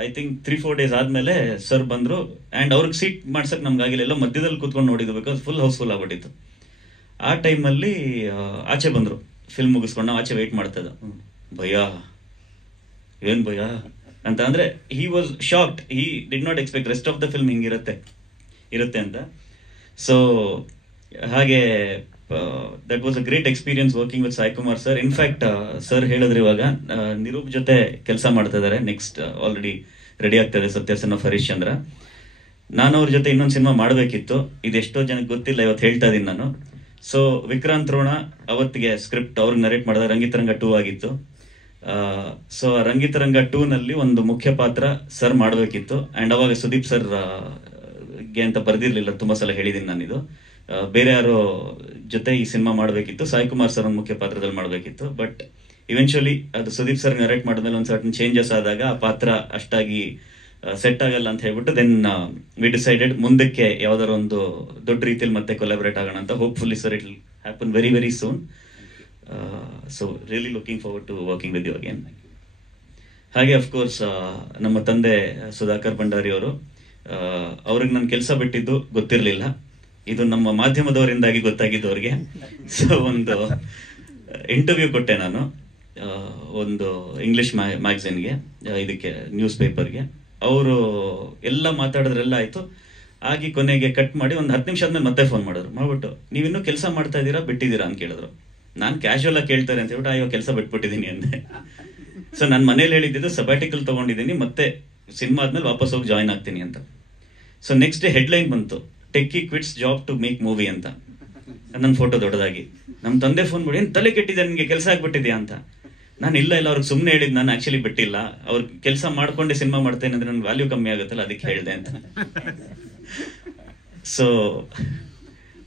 ಐ ಥಿಂಕ್ 3-4 ಡೇಸ್ ಆದ್ಮೇಲೆ ಸರ್ ಬಂದ್ರು ಅಂಡ್ ಅವ್ರಿಗೆ ಸೀಟ್ ಮಾಡ್ಸಕ್ ನಮ್ಗೆ ಆಗಿಲ್ಲ, ಎಲ್ಲ ಮಧ್ಯದಲ್ಲಿ ಕೂತ್ಕೊಂಡು ನೋಡಿದ್ವು, ಬಿಕಾಸ್ ಫುಲ್ ಹೌಸ್ಫುಲ್ ಆಗ್ಬಿಟ್ಟಿತ್ತು. ಆ ಟೈಮಲ್ಲಿ ಆಚೆ ಬಂದ್ರು, ಫಿಲ್ಮ್ ಮುಗಿಸ್ಕೊಂಡು ನಾವು ಆಚೆ ವೆಯ್ಟ್ ಮಾಡ್ತಾ ಇದ್ದ. ಭಯ, ಏನ್ ಭಯ ಅಂತ ಅಂದ್ರೆ, he was shocked, he did not expect rest of the film ಹಿಂಗಿರುತ್ತೆ ಅಂತ. ಸೊ ಹಾಗೆ that was a great experience working with Sai Kumar sir. In fact sir ಹೇಳಿದ್ರು, ಇವಾಗ ನಿರೂಪ್ ಜೊತೆ ಕೆಲಸ ಮಾಡ್ತಾ ಇದ್ದಾರೆ, ನೆಕ್ಸ್ಟ್ ಆಲ್ರೆಡಿ ರೆಡಿ ಆಗ್ತದೆ ಸತ್ಯಸನ್ ಆಫ್ ಹರಿಶ್ಚಂದ್ರ. ನಾನು ಅವ್ರ ಜೊತೆ ಇನ್ನೊಂದು ಸಿನಿಮಾ ಮಾಡಬೇಕಿತ್ತು, ಇದೆಷ್ಟೋ ಜನಕ್ಕೆ ಗೊತ್ತಿಲ್ಲ, ಇವತ್ತು ಹೇಳ್ತಾ ಇದೀನಿ ನಾನು. ಸೊ ವಿಕ್ರಾಂತ್ ರೋಣ ಅವತ್ತಿಗೆ ಸ್ಕ್ರಿಪ್ಟ್ ಅವ್ರಿಗೆ ನರೇಟ್ ಮಾಡಿದ ರಂಗಿತರಂಗ 2 ಆಗಿತ್ತು. ಸೊ ರಂಗಿತರಂಗ 2 ನಲ್ಲಿ ಒಂದು ಮುಖ್ಯ ಪಾತ್ರ ಸರ್ ಮಾಡಬೇಕಿತ್ತು. ಅಂಡ್ ಅವಾಗ ಸುದೀಪ್ ಸರ್ ಗೆ ಅಂತ ಬರ್ದಿರ್ಲಿಲ್ಲ, ತುಂಬಾ ಸಲ ಹೇಳಿದೀನಿ ನಾನಿದು. ಬೇರೆ ಯಾರೋ ಜೊತೆ ಈ ಸಿನಿಮಾ ಮಾಡಬೇಕಿತ್ತು, ಸಾಯಿ ಕುಮಾರ್ ಸರ್ ಒಂದು ಮುಖ್ಯ ಪಾತ್ರದಲ್ಲಿ ಮಾಡಬೇಕಿತ್ತು. ಬಟ್ ಇವೆನ್ಚುಲಿ ಅದು ಸುದೀಪ್ ಸರ್ ನರೇಟ್ ಮಾಡಿದ್ಮೇಲೆ ಒಂದು ಸರ್ಟನ್ ಚೇಂಜಸ್ ಆದಾಗ ಆ ಪಾತ್ರ ಅಷ್ಟಾಗಿ ಸೆಟ್ ಆಗಲ್ಲ ಅಂತ ಹೇಳ್ಬಿಟ್ಟು ದೆನ್ ವಿ ಡಿಸೈಡೆಡ್ ಮುಂದಕ್ಕೆ ಯಾವ್ದಾರ ಒಂದು ದೊಡ್ಡ ರೀತಿಯಲ್ಲಿ ಮತ್ತೆ ಕೊಲಾಬರೇಟ್ ಆಗೋಣ ಅಂತ. Hopefully sir it will happen very very soon. So really looking forward to working with you again. ಹಾಗೆ ಅಫ್ಕೋರ್ಸ್ ನಮ್ಮ ತಂದೆ ಸುಧಾಕರ್ ಭಂಡಾರಿ ಅವರು, ಅವ್ರಿಗೆ ನಾನು ಕೆಲಸ ಬಿಟ್ಟಿದ್ದು ಗೊತ್ತಿರಲಿಲ್ಲ, ಇದು ನಮ್ಮ ಮಾಧ್ಯಮದವರಿಂದಾಗಿ ಗೊತ್ತಾಗಿದ್ದವ್ರಿಗೆ. ಸೊ ಒಂದು ಇಂಟರ್ವ್ಯೂ ಕೊಟ್ಟೆ ನಾನು ಒಂದು ಇಂಗ್ಲಿಷ್ ಮ್ಯಾಗಝಿನ್ಗೆ, ಇದಕ್ಕೆ ನ್ಯೂಸ್ ಪೇಪರ್ಗೆ. ಅವರು ಎಲ್ಲ ಮಾತಾಡಿದ್ರೆಲ್ಲ ಆಯ್ತು, ಆಗಿ ಕೊನೆಗೆ ಕಟ್ ಮಾಡಿ ಒಂದು 10 ನಿಮಿಷ ಆದ್ಮೇಲೆ ಮತ್ತೆ ಫೋನ್ ಮಾಡಿದ್ರು. ಮಾಡ್ಬಿಟ್ಟು ನೀವಿನ್ನೂ ಕೆಲಸ ಮಾಡ್ತಾ ಇದ್ದೀರಾ ಬಿಟ್ಟಿದ್ದೀರಾ ಅಂತ ಕೇಳಿದ್ರು. ನಾನು ಕ್ಯಾಶುವಲ್ ಆಗಿ ಕೇಳ್ತಾರೆ ಅಂತ ಹೇಳ್ಬಿಟ್ಟು ಇವಾಗ ಕೆಲಸ ಬಿಟ್ಬಿಟ್ಟಿದ್ದೀನಿ ಅಂದೆ. ಸೊ ನಾನು ಮನೇಲಿ ಹೇಳಿದ್ದು ಸಬ್ಯಾಟಿಕಲ್ ತೊಗೊಂಡಿದ್ದೀನಿ, ಮತ್ತೆ ಸಿನಿಮಾ ಆದ್ಮೇಲೆ ವಾಪಸ್ ಹೋಗಿ ಜಾಯ್ನ್ ಆಗ್ತೀನಿ ಅಂತ. ಸೊ ನೆಕ್ಸ್ಟ್ ಡೇ ಹೆಡ್ಲೈನ್ ಬಂತು, techie quits job to make movie ಅಂತ. ನನ್ನ ಫೋಟೋ ದೊಡ್ಡದಾಗಿ. ನಮ್ಮ ತಂದೆ ಫೋನ್ ಮಾಡಿ, ಏನು ತಲೆ ಕೆಟ್ಟಿದೆ ನಿಮಗೆ, ಕೆಲಸ ಆಗ್ಬಿಟ್ಟಿದ್ಯಾ ಅಂತ. ನಾನು ಇಲ್ಲ ಅವ್ರಿಗೆ ಸುಮ್ಮನೆ ಹೇಳಿದ್ದು, ನಾನು ಆಕ್ಚುಲಿ ಬಿಟ್ಟಿಲ್ಲ, ಅವ್ರು ಕೆಲಸ ಮಾಡ್ಕೊಂಡೆ ಸಿನಿಮಾ ಮಾಡ್ತೇನೆ ಅಂದ್ರೆ ನನ್ನ ವ್ಯಾಲ್ಯೂ ಕಮ್ಮಿ ಆಗುತ್ತಲ್ಲ, ಅದಕ್ಕೆ ಹೇಳಿದೆ ಅಂತ. ಸೊ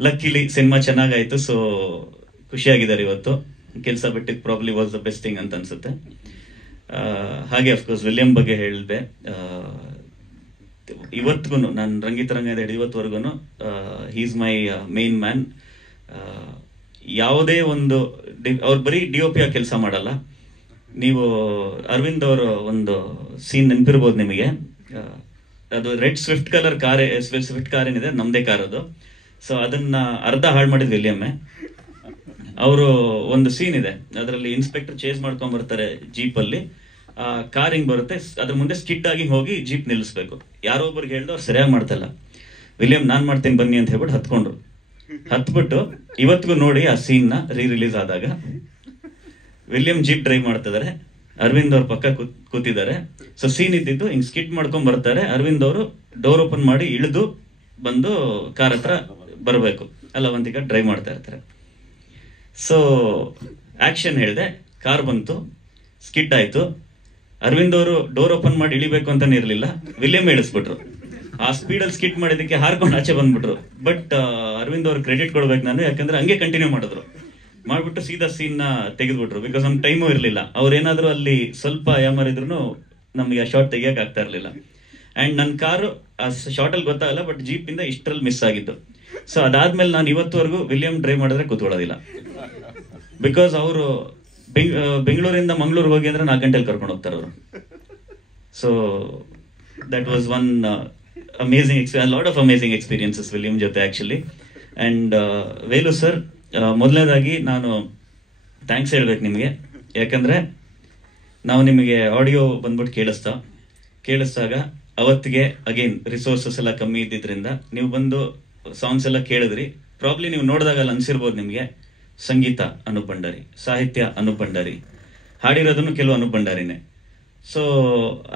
ಲಕ್ಕಿಲಿ ಸಿನಿಮಾ ಚೆನ್ನಾಗಾಯ್ತು. ಸೊ ಖುಷಿಯಾಗಿದ್ದಾರೆ ಇವತ್ತು. ಕೆಲಸ ಬಿಟ್ಟಿದ್ದು probably was the best thing ಅಂತ ಅನ್ಸುತ್ತೆ. ಹಾಗೆ ಅಫ್ಕೋರ್ಸ್ ವಿಲಿಯಂ ಬಗ್ಗೆ ಹೇಳಿದೆ. ಇವತ್ತಿಗೂ ನಾನು ರಂಗಿತರಂಗ ಹಿಡಿದು ಇವತ್ತುವರೆಗೂ ಈಸ್ ಮೈ ಮೇನ್ ಮ್ಯಾನ್. ಯಾವುದೇ ಒಂದು ಅವ್ರು ಬರೀ DOP ಆಗಿ ಕೆಲಸ ಮಾಡಲ್ಲ. ನೀವು ಅರವಿಂದ್ ಅವರ ಒಂದು ಸೀನ್ ನೆನಪಿರ್ಬೋದು ನಿಮಗೆ, ಅದು red Swift colour car, Swift car ಏನಿದೆ ನಮ್ದೇ ಕಾರ್ ಅದು. ಸೊ ಅದನ್ನ ಅರ್ಧ ಹಾಳು ಮಾಡಿದ್ ವಿಲಿಯಮ್ಮೆ. ಅವರು ಒಂದು ಸೀನ್ ಇದೆ, ಅದರಲ್ಲಿ ಇನ್ಸ್ಪೆಕ್ಟರ್ ಚೇಸ್ ಮಾಡ್ಕೊಂಡ್ ಬರ್ತಾರೆ ಜೀಪಲ್ಲಿ. ಕಾರ್ ಹಿಂಗ್ ಬರುತ್ತೆ, ಅದ್ರ ಮುಂದೆ ಸ್ಕಿಡ್ ಆಗಿ ಹೋಗಿ ಜೀಪ್ ನಿಲ್ಲಿಸ್ಬೇಕು. ಯಾರೋ ಒಬ್ರಿಗೆ ಹೇಳ್ದು ಅವ್ರು ಸರಿಯಾಗಿ ಮಾಡ್ತಲ್ಲ. ವಿಲಿಯಂ ನಾನ್ ಮಾಡ್ತೀನಿ ಬನ್ನಿ ಅಂತ ಹೇಳ್ಬಿಟ್ಟು ಹತ್ಕೊಂಡ್ರು. ಹತ್ಬಿಟ್ಟು ಇವತ್ತಿಗೂ ನೋಡಿ ಆ ಸೀನ್ ನ ರಿಲೀಸ್ ಆದಾಗ ವಿಲಿಯಂ ಜೀಪ್ ಡ್ರೈವ್ ಮಾಡ್ತಿದ್ದಾರೆ, ಅರವಿಂದ್ ಅವ್ರ ಪಕ್ಕ ಕೂತಿದ್ದಾರೆ. ಸೊ ಸೀನ್ ಇದ್ದಿದ್ದು ಹಿಂಗ್ ಸ್ಕಿಡ್ ಮಾಡ್ಕೊಂಡ್ ಬರ್ತಾರೆ, ಅರವಿಂದ್ ಅವರು ಡೋರ್ ಓಪನ್ ಮಾಡಿ ಇಳಿದು ಬಂದು ಕಾರ್ ಹತ್ರ ಬರಬೇಕು, ಅಲ್ಲ ಒಂದೀಗ ಡ್ರೈವ್ ಮಾಡ್ತಾ ಇರ್ತಾರೆ. ಸೊ ಆಕ್ಷನ್ ಹೇಳಿದೆ, ಕಾರ್ ಬಂತು, ಸ್ಕಿಡ್ ಆಯ್ತು. ಅರವಿಂದ್ ಅವರು ಡೋರ್ ಓಪನ್ ಮಾಡಿ ಇಳಿಬೇಕು ಅಂತಾನೆ ಇರ್ಲಿಲ್ಲ, ವಿಲಿಯಂ ಇಳಿಸ್ಬಿಟ್ರು. ಆ ಸ್ಪೀಡಲ್ಲಿ ಸ್ಕಿಡ್ ಮಾಡಿದಕ್ಕೆ ಹಾರ್ಕೊಂಡು ಆಚೆ ಬಂದ್ಬಿಟ್ರು. ಬಟ್ ಅರವಿಂದ್ ಅವ್ರ ಕ್ರೆಡಿಟ್ ಕೊಡ್ಬೇಕು ನಾನು, ಯಾಕಂದ್ರೆ ಹಂಗೆ ಕಂಟಿನ್ಯೂ ಮಾಡಿದ್ರು. ಮಾಡ್ಬಿಟ್ಟು ಸೀದಾ ಸೀನ್ ನ ತೆಗೆದ್ಬಿಟ್ರು. ಬಿಕಾಸ್ ನಮ್ ಟೈಮು ಇರ್ಲಿಲ್ಲ. ಅವ್ರೇನಾದ್ರು ಅಲ್ಲಿ ಸ್ವಲ್ಪ ಯಾಮಾರಿದ್ರು ನಮ್ಗೆ ಆ ಶಾರ್ಟ್ ತೆಗಿಯಕ್ ಆಗ್ತಾ ಇರ್ಲಿಲ್ಲ. ಅಂಡ್ ನನ್ನ ಕಾರು ಆ ಶಾರ್ಟ್ ಅಲ್ಲಿ ಗೊತ್ತಾಗಲ್ಲ, ಬಟ್ ಜೀಪ್ ಇಂದ ಇಷ್ಟರಲ್ಲಿ ಮಿಸ್ ಆಗಿತ್ತು. ಸೊ ಅದಾದ್ಮೇಲೆ ನಾನು ಇವತ್ತುವರೆಗೂ ವಿಲಿಯಂ ಡ್ರೈವ್ ಮಾಡಿದ್ರೆ ಕೂತ್ಕೊಳ್ಳೋದಿಲ್ಲ. ಬಿಕಾಸ್ ಅವರು ಬೆಂಗಳೂರಿಂದ ಮಂಗಳೂರಿಗೆ ಹೋಗಿ ಅಂದ್ರೆ 4 ಗಂಟೆಲಿ ಕರ್ಕೊಂಡು ಹೋಗ್ತಾರೆ ಅವರು. So that was one amazing lot of amazing experiences William ಜೊತೆ ಆಕ್ಚುಲಿ. ಅಂಡ್ ವೇಲು ಸರ್, ಮೊದಲನೇದಾಗಿ ನಾನು ಥ್ಯಾಂಕ್ಸ್ ಹೇಳ್ಬೇಕು ನಿಮಗೆ. ಯಾಕಂದ್ರೆ ನಾವು ನಿಮಗೆ ಆಡಿಯೋ ಬಂದ್ಬಿಟ್ಟು ಕೇಳಿಸ್ದಾಗ ಅವತ್ತಿಗೆ ಅಗೇನ್ ರಿಸೋರ್ಸಸ್ ಎಲ್ಲ ಕಮ್ಮಿ ಇದ್ದಿದ್ರಿಂದ ನೀವು ಬಂದು ಸಾಂಗ್ಸ್ ಎಲ್ಲ ಕೇಳಿದ್ರಿ. ಪ್ರಾಬ್ಲಿ ನೀವು ನೋಡಿದಾಗ ಅಲ್ಲಿ ಅನ್ಸಿರ್ಬೋದು ನಿಮಗೆ, ಸಂಗೀತ ಅನೂಪ್ ಭಂಡಾರಿ, ಸಾಹಿತ್ಯ ಅನೂಪ್ ಭಂಡಾರಿ, ಹಾಡಿರೋದನ್ನು ಕೆಲವು ಅನೂಪ್ ಭಂಡಾರಿನೇ. ಸೊ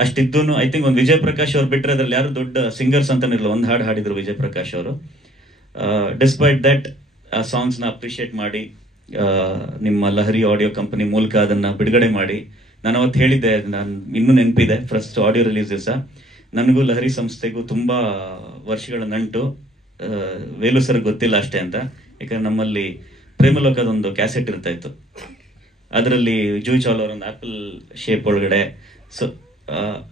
ಅಷ್ಟಿದ್ದು ಐ ಥಿಂಕ್ ಒಂದು ವಿಜಯ್ ಪ್ರಕಾಶ್ ಅವ್ರು ಬಿಟ್ಟರೆ ಅದ್ರಲ್ಲಿ ಯಾರು ದೊಡ್ಡ ಸಿಂಗರ್ಸ್ ಅಂತಾನಿರಲ್ಲ, ಒಂದು ಹಾಡು ಹಾಡಿದ್ರು ವಿಜಯ್ ಪ್ರಕಾಶ್ ಅವರು. ಡಿಸ್ಪೈಟ್ ದಟ್ ಆ ಸಾಂಗ್ಸ್ ನ ಅಪ್ರಿಷಿಯೇಟ್ ಮಾಡಿ ನಿಮ್ಮ ಲಹರಿ ಆಡಿಯೋ ಕಂಪನಿ ಮೂಲಕ ಅದನ್ನ ಬಿಡುಗಡೆ ಮಾಡಿ. ನಾನು ಅವತ್ತು ಹೇಳಿದ್ದೆ, ನಾನು ಇನ್ನೂ ನೆನಪಿದೆ, ಫಸ್ಟ್ ಆಡಿಯೋ ರಿಲೀಸ್ ದಿವಸ ನನಗೂ ಲಹರಿ ಸಂಸ್ಥೆಗೂ ತುಂಬಾ ವರ್ಷಗಳ ನಂಟು. ವೇಲು ಸರ್ ಗೊತ್ತಿಲ್ಲ ಅಷ್ಟೇ ಅಂತ, ಯಾಕಂದ್ರೆ ನಮ್ಮಲ್ಲಿ ಪ್ರೇಮಲೋಕದೊಂದು ಕ್ಯಾಸೆಟ್ ಇರ್ತಾ ಇತ್ತು, ಅದರಲ್ಲಿ ಜೂಯ್ ಚಾವ್ಲಾ ಅವರೊಂದು ಆಪಲ್ ಶೇಪ್ ಒಳಗಡೆ. ಸೊ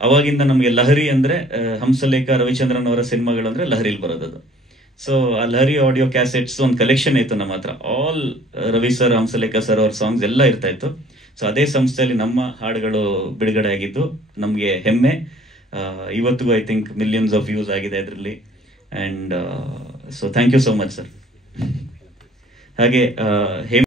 ಅವಾಗಿಂದ ನಮಗೆ ಲಹರಿ ಅಂದ್ರೆ ಹಂಸಲೇಖ ರವಿಚಂದ್ರನ್ ಅವರ ಸಿನಿಮಾಗಳು ಅಂದ್ರೆ ಲಹರಿಲಿ ಬರೋದದು. ಸೊ ಆ ಲಹರಿ ಆಡಿಯೋ ಕ್ಯಾಸೆಟ್ಸ್ ಒಂದು ಕಲೆಕ್ಷನ್ ಇತ್ತು ನಮ್ಮ ಹತ್ರ. All Ravi sir, Hamsalekha sir ಅವ್ರ ಸಾಂಗ್ಸ್ ಎಲ್ಲ ಇರ್ತಾ ಇತ್ತು. ಸೊ ಅದೇ ಸಂಸ್ಥೆಯಲ್ಲಿ ನಮ್ಮ ಹಾಡುಗಳು ಬಿಡುಗಡೆ ಆಗಿದ್ದು ನಮಗೆ ಹೆಮ್ಮೆ. ಇವತ್ತಿಗೂ I think millions of views ಆಗಿದೆ ಅದರಲ್ಲಿ. And so thank you so much sir. ಹಾಗೆ ಹೇಮ